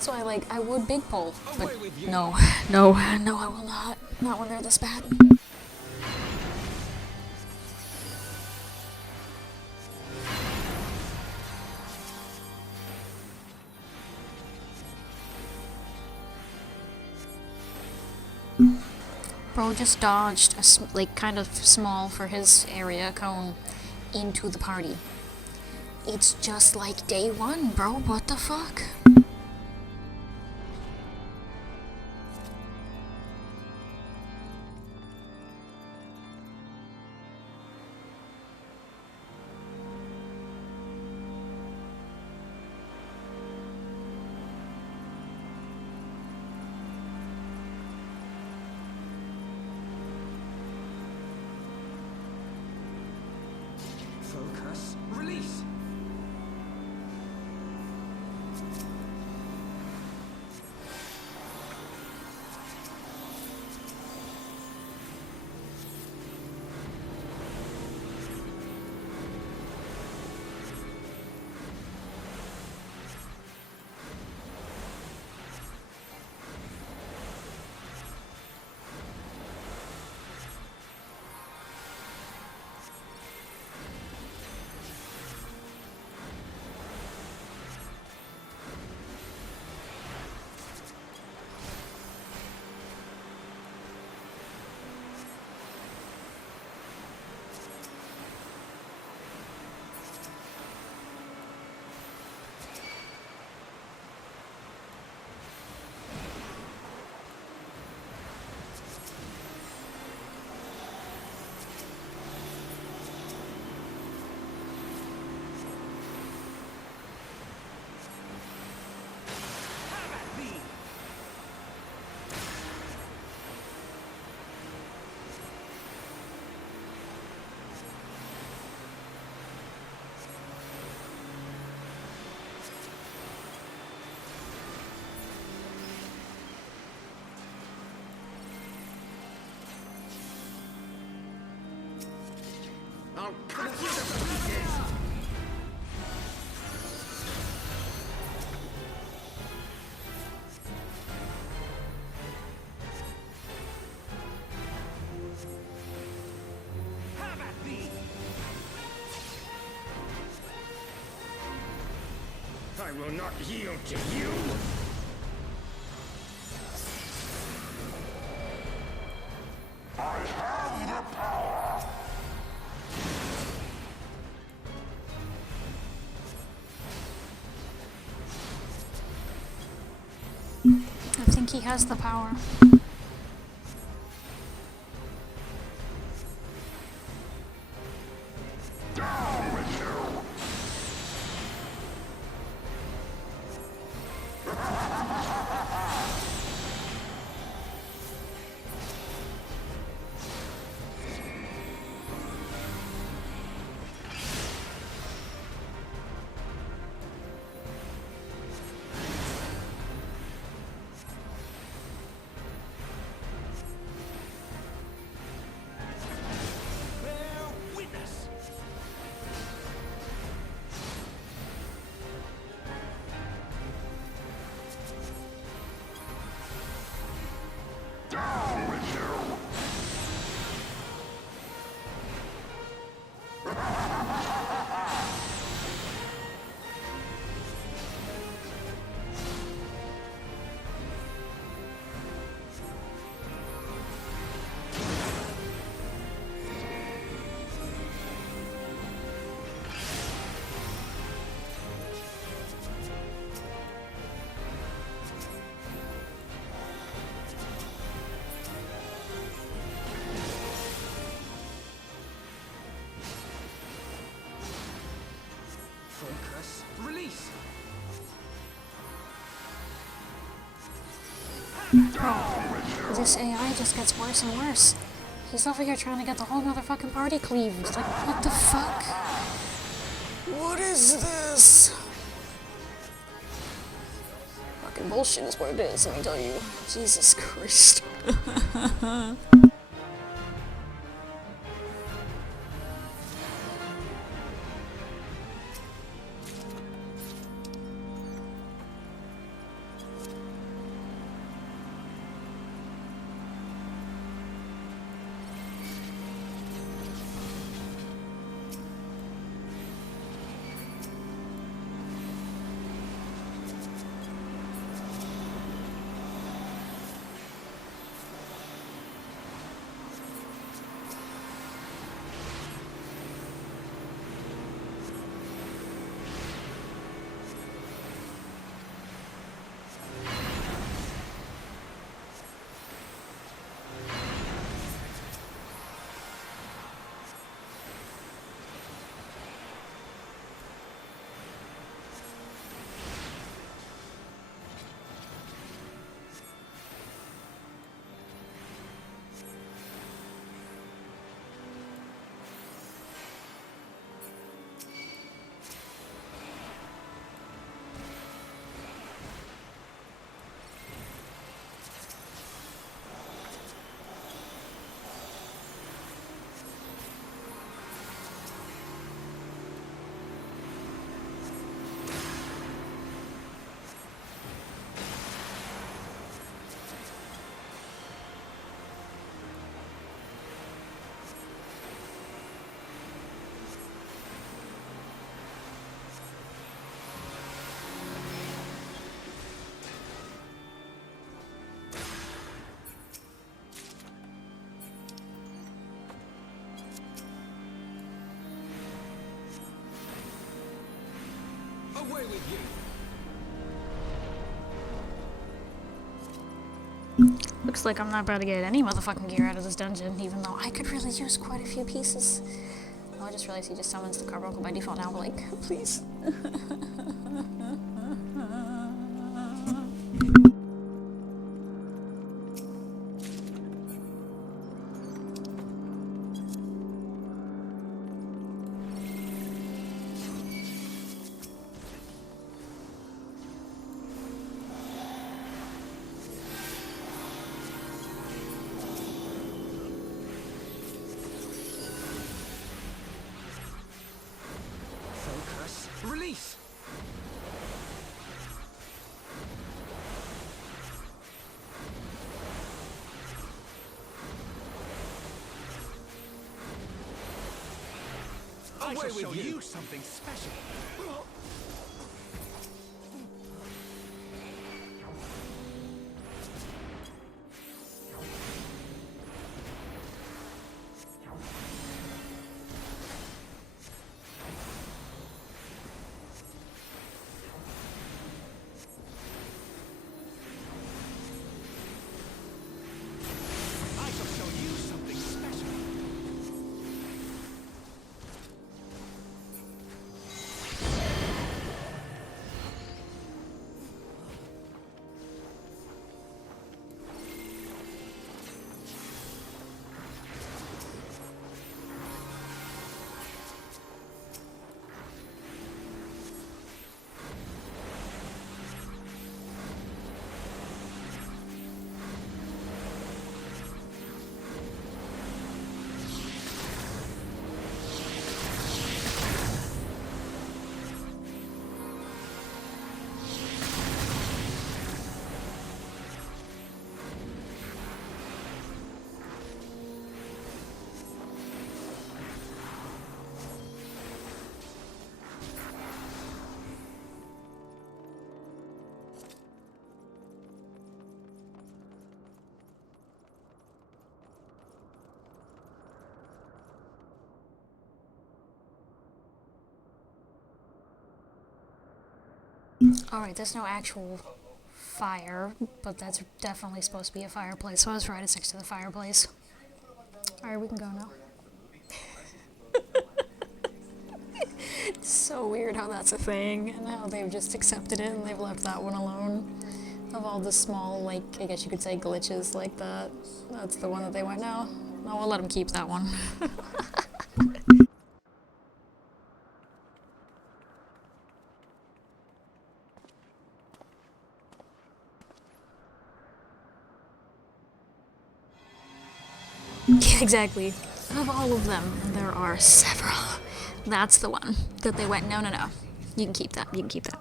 So I would big pull, but no, no, no, I will not. Not when they're this bad. Bro just dodged a like kind of small for his area cone into the party. It's just like day one, bro. What the fuck? Focus. Release. I'll cut you to pieces! Have at thee! I will not yield to you! I have the power! I think he has the power. Down with you! Down with you! Focus. Release. Bro, this AI just gets worse and worse. He's over here trying to get the whole motherfucking party cleaved. Like, what the fuck? What is this? Fucking bullshit is what it is, let me tell you. Jesus Christ. Away with you! Looks like I'm not about to get any motherfucking gear out of this dungeon, even though I could really use quite a few pieces. Oh, I just realized he just summons the carbuncle by default now, but like, please. Focus. Release! I Away shall with show you. you something special. I shall show you something special. Alright, there's no actual fire, but that's definitely supposed to be a fireplace, so I was right, it's next to the fireplace. Alright, we can go now. It's so weird how that's a thing, and how they've just accepted it and they've left that one alone. Of all the small, like, I guess you could say glitches like that, that's the one that they went, no, we'll let them keep that one. Yeah, exactly. Of all of them, there are several. That's the one that they went, no. You can keep that, you can keep that.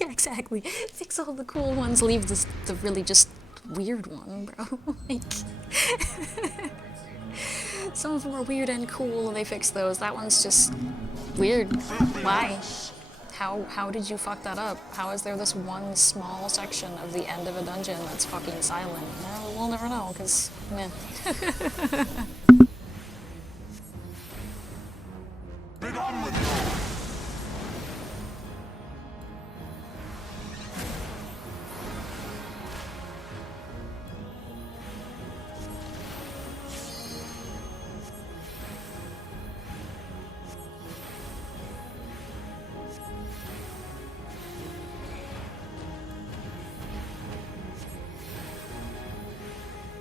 Yeah, exactly. Fix all the cool ones, leave this, the really just weird one, bro. Like, some of them are weird and cool, and they fix those. That one's just weird. Why? How did you fuck that up? How is there this one small section of the end of a dungeon that's fucking silent? Well, we'll never know, because, meh.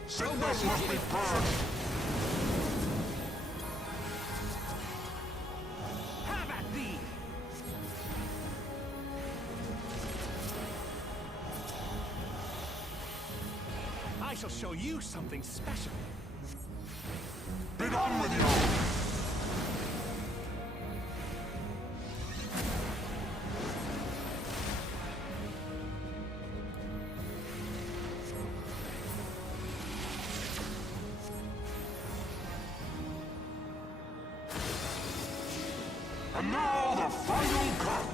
Sickness must be purged! Have at thee! I shall show you something special. Be done with you! And now the final cut!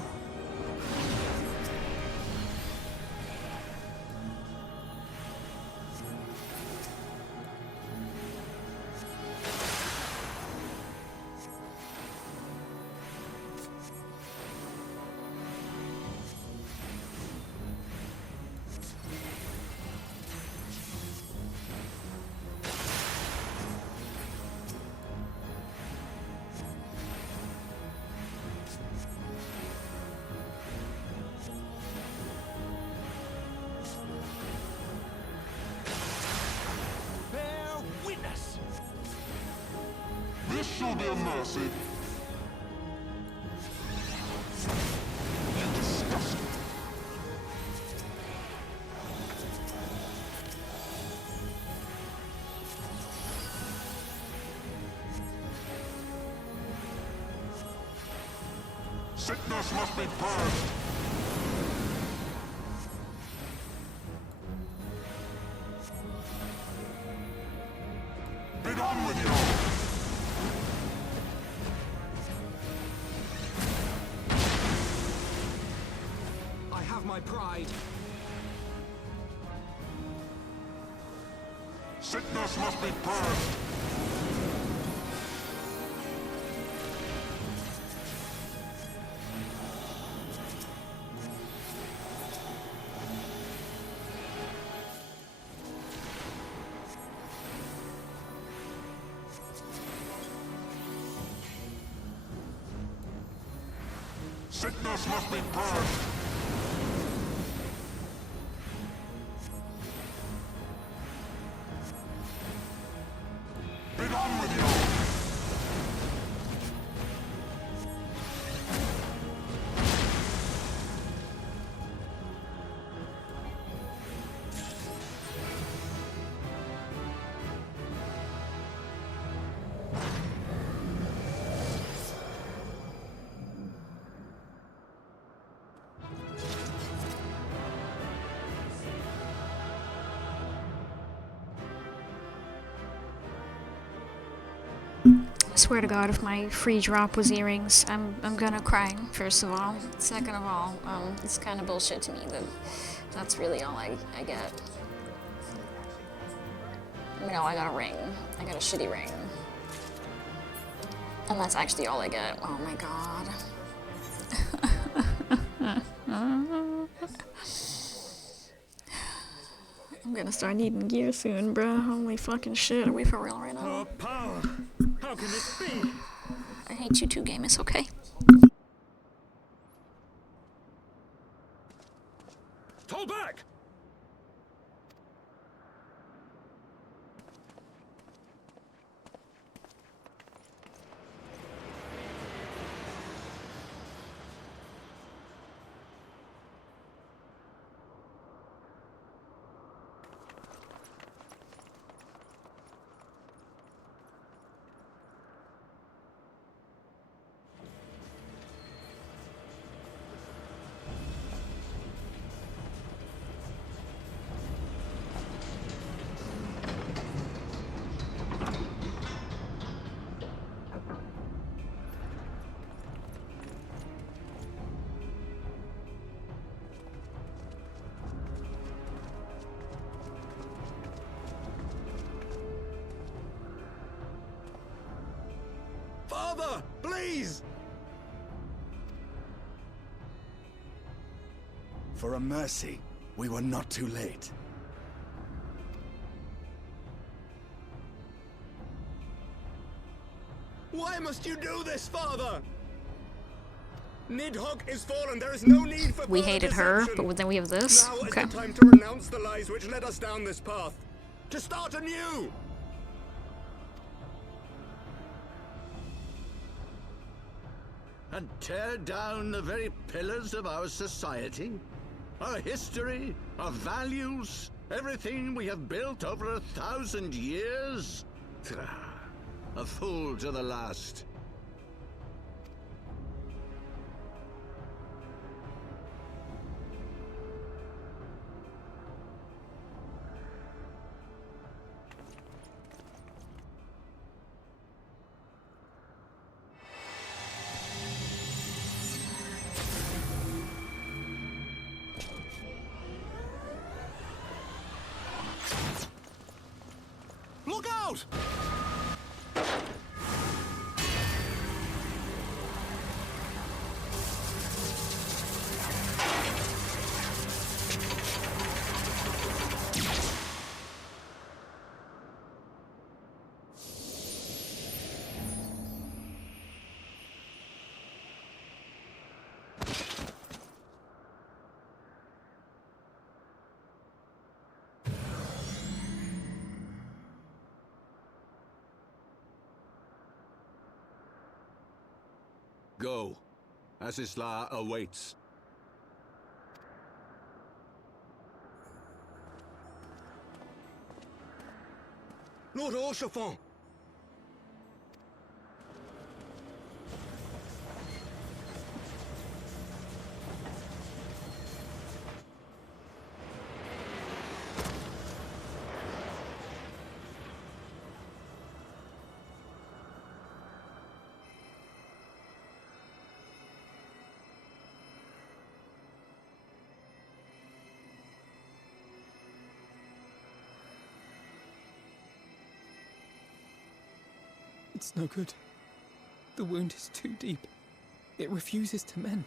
shall be a mercy. You disgust me. Sickness must be purged. Be done with you! I have my pride. Sickness must be purged. Sickness must be purged. Be done with you! I swear to God, if my free drop was earrings, I'm gonna cry, first of all. Second of all, it's kind of bullshit to me that that's really all I get. No, I got a ring. I got a shitty ring. And that's actually all I get. Oh my God. I'm gonna start needing gear soon, bruh. Holy fucking shit, are we for real right now? Oh, power! How can this be? I hate you too, game, it's okay. Fall back! Father, please! For a mercy, we were not too late. Why must you do this, Father? Nidhogg is fallen. There is no need for We further hated her, deception. but then we have this? Now Okay. is the time to renounce the lies which led us down this path. To start anew! And tear down the very pillars of our society? Our history, our values, everything we have built over 1,000 years? A fool to the last. Look out! Go. Azizla awaits. Lord Orchefort! It's no good. The wound is too deep. It refuses to mend.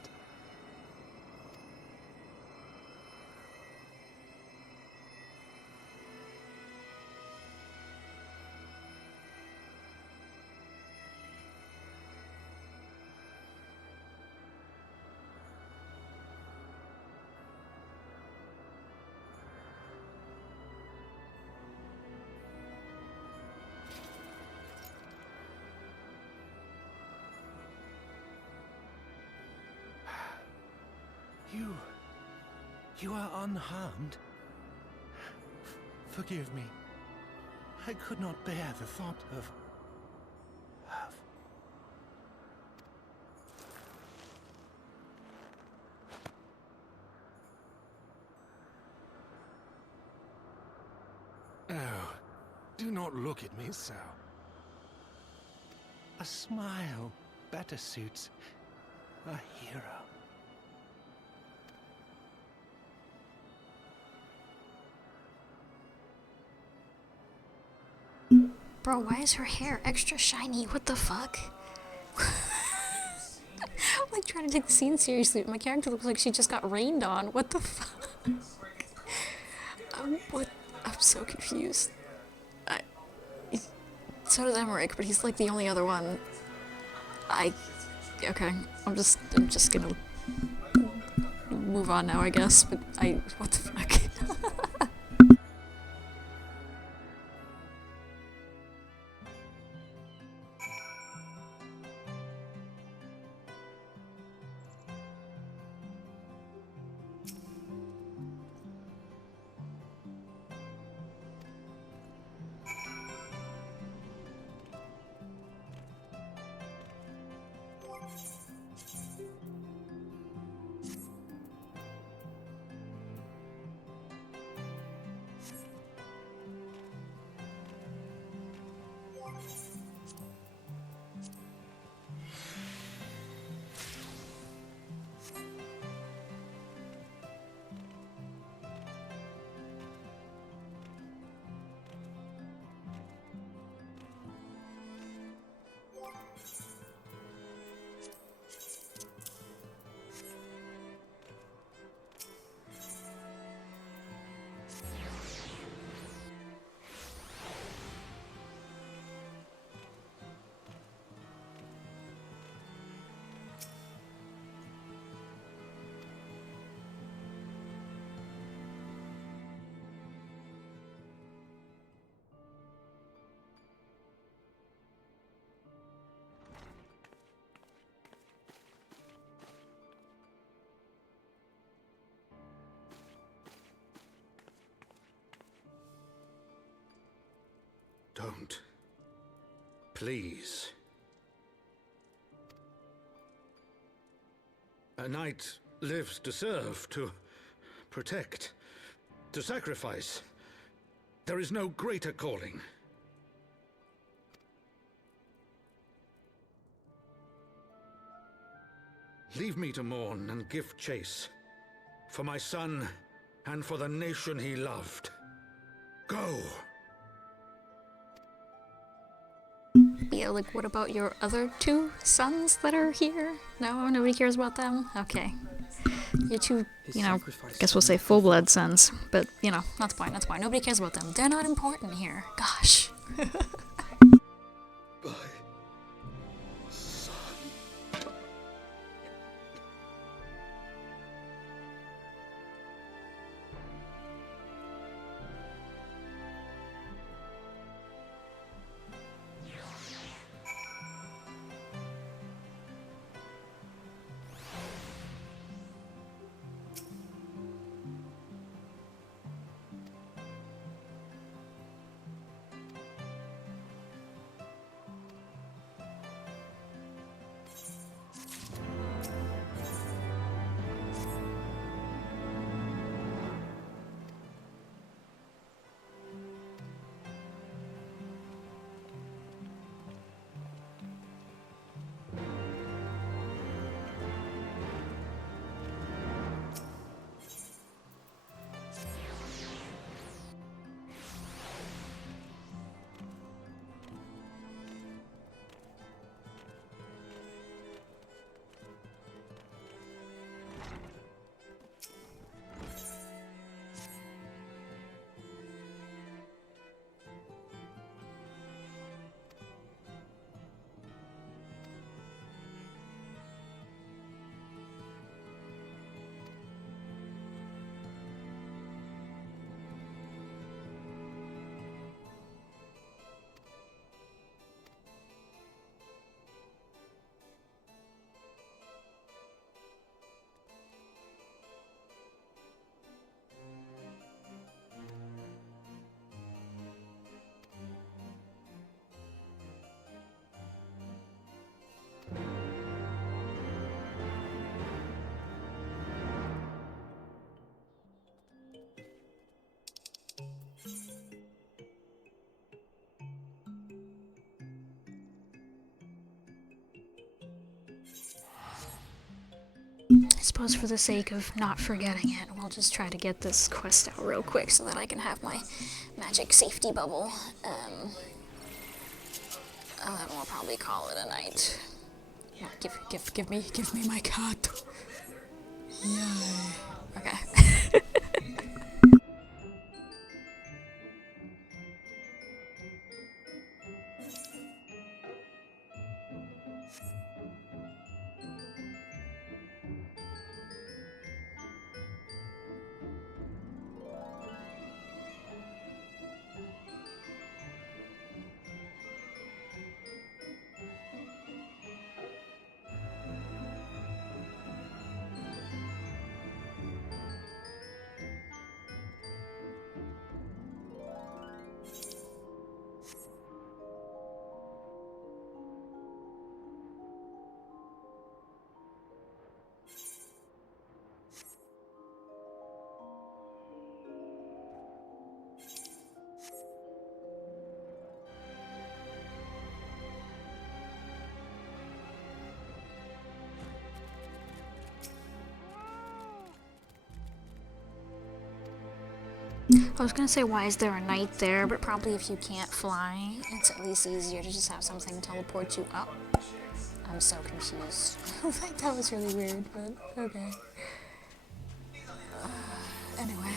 You are unharmed? Forgive me. I could not bear the thought of... Oh, do not look at me so. A smile better suits a hero. Bro, why is her hair extra shiny? What the fuck? I'm like trying to take the scene seriously, but my character looks like she just got rained on. What the fuck? I'm so confused. So does Emmerich, but he's like the only other one. Okay, I'm just gonna move on now, I guess, but what the fuck? Don't. Please. A knight lives to serve, to protect, to sacrifice. There is no greater calling. Leave me to mourn and give chase. For my son, and for the nation he loved. Go! Yeah, like, what about your other two sons that are here? No, nobody cares about them? Okay. Your two, I guess we'll say full-blood sons. But, not the point, not the point. Nobody cares about them. They're not important here. Gosh. suppose for the sake of not forgetting it, we'll just try to get this quest out real quick so that I can have my magic safety bubble. And then we'll probably call it a night. Yeah, give me my cat. Yay. Okay. I was gonna say, why is there a knight there? But probably if you can't fly, it's at least easier to just have something teleport you up. I'm so confused. Like, that was really weird, but okay. Anyway.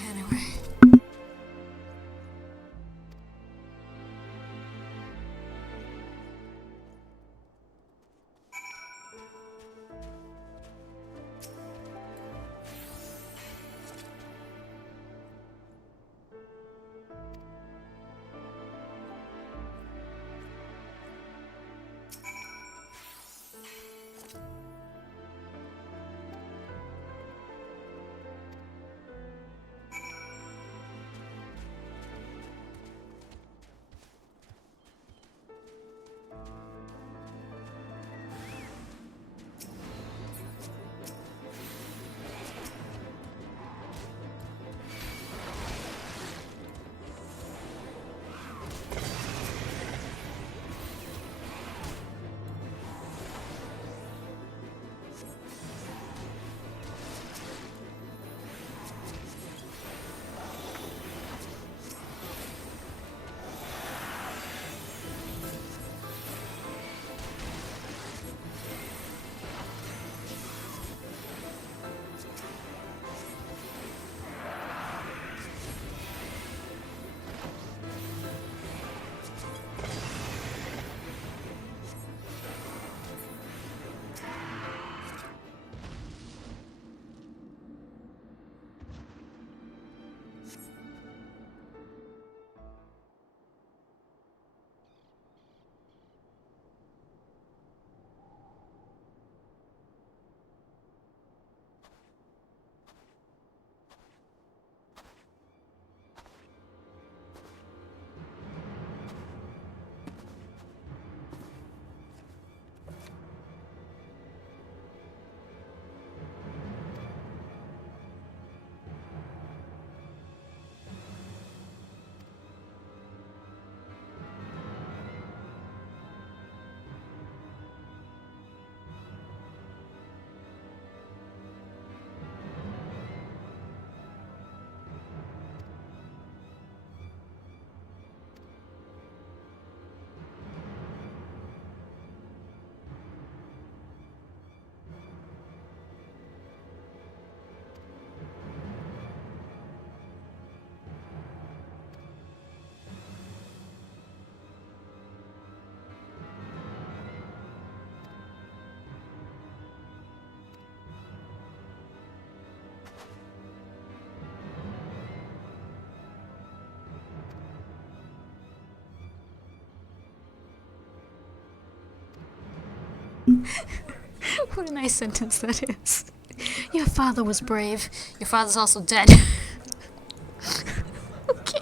What a nice sentence that is. Your father was brave. Your father's also dead. Okay.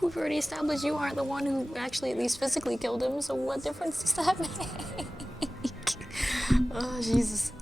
We've already established you aren't the one who actually at least physically killed him, so what difference does that make? Oh, Jesus.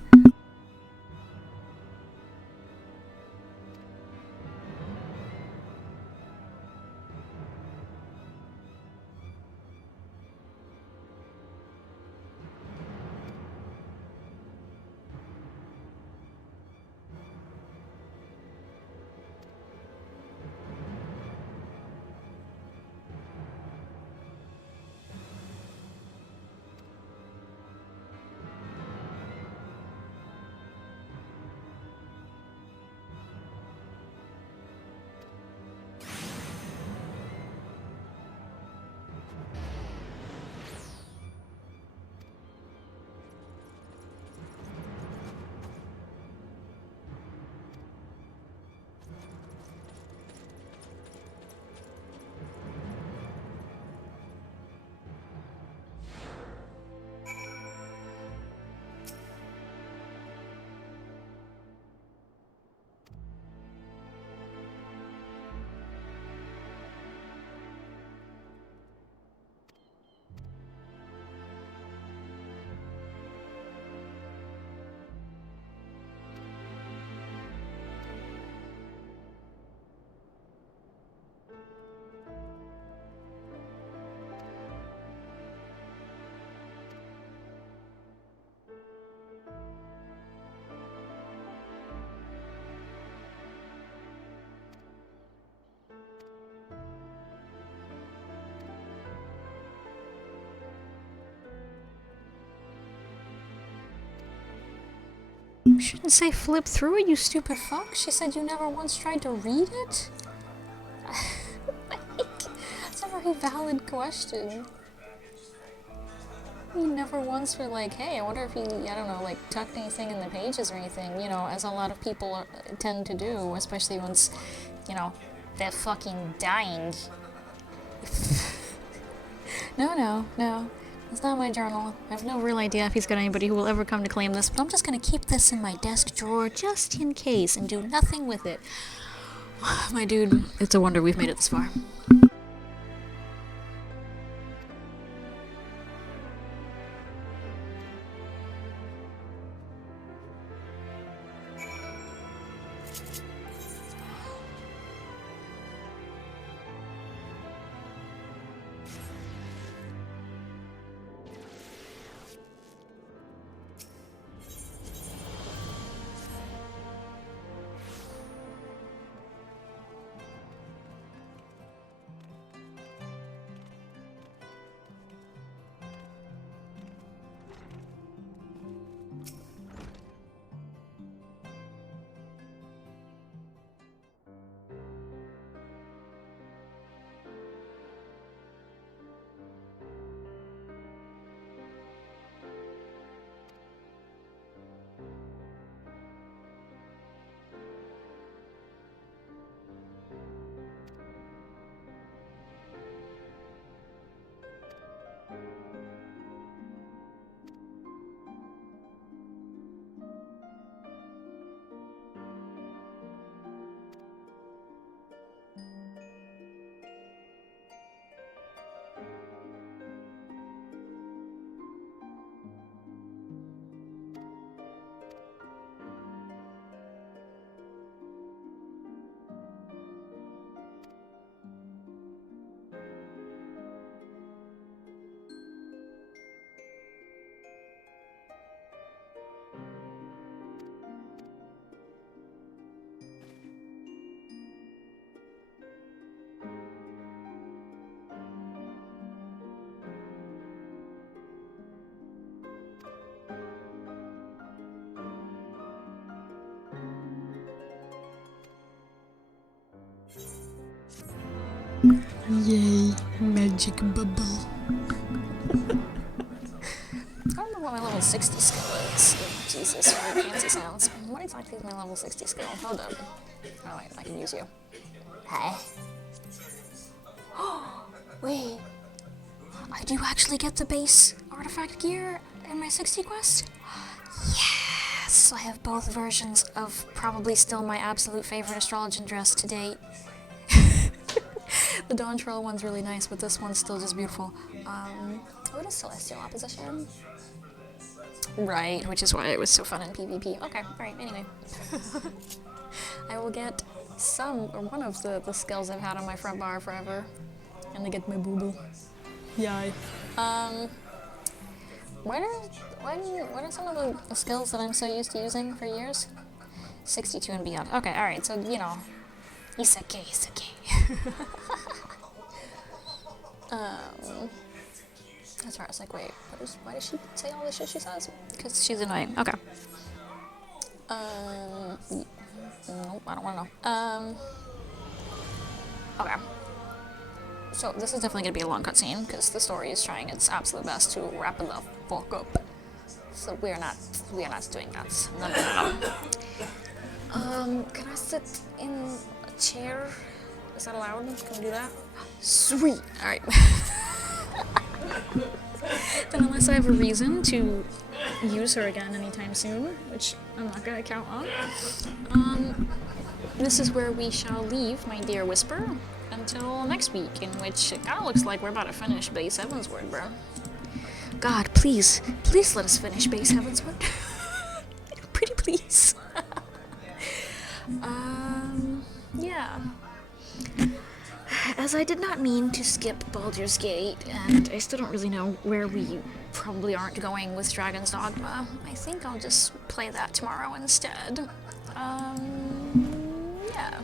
She didn't say flip through it, you stupid fuck. She said you never once tried to read it? That's a very valid question. You never once were like, hey, I wonder if he, I don't know, like, tucked anything in the pages or anything, you know, as a lot of people tend to do, especially once, you know, they're fucking dying. No. It's not my journal. I have no real idea if he's got anybody who will ever come to claim this, but I'm just gonna keep this in my desk drawer just in case and do nothing with it. My dude, it's a wonder we've made it this far. Yay, magic bubble. I don't know what my level 60 skill is. Oh, Jesus, very fancy sounds. What exactly is my level 60 skill? Hold up. Oh wait, I can use you. Hey. Wait. I do actually get the base artifact gear in my 60 quest? Yes! I have both versions of probably still my absolute favorite astrologian dress to date. The Dawn Troll one's really nice, but this one's still just beautiful. What is Celestial Opposition? Right, which is why it was so fun in PvP. Okay, alright, anyway. I will get some, or one of the skills I've had on my front bar forever. And they get my boo-boo. Yay. What are some of the skills that I'm so used to using for years? 62 and beyond. Okay, alright, so, you know, Isekai. That's right, I was like, wait, why does she say all the shit she says? Because she's annoying. Okay. Nope, I don't want to know. Okay. So this is definitely going to be a long cutscene, because the story is trying its absolute best to wrap it the fuck up. So we are not doing that. No. Can I sit in a chair? Is that allowed? Can we do that? Sweet! Alright. Then unless I have a reason to use her again anytime soon, which I'm not gonna count on, this is where we shall leave, my dear Whisper, until next week, in which it kinda looks like we're about to finish Base Heavensward, bro. God, please let us finish Base Heavensward. Pretty please. Yeah. As I did not mean to skip Baldur's Gate, and I still don't really know where we probably aren't going with Dragon's Dogma, I think I'll just play that tomorrow instead. Yeah.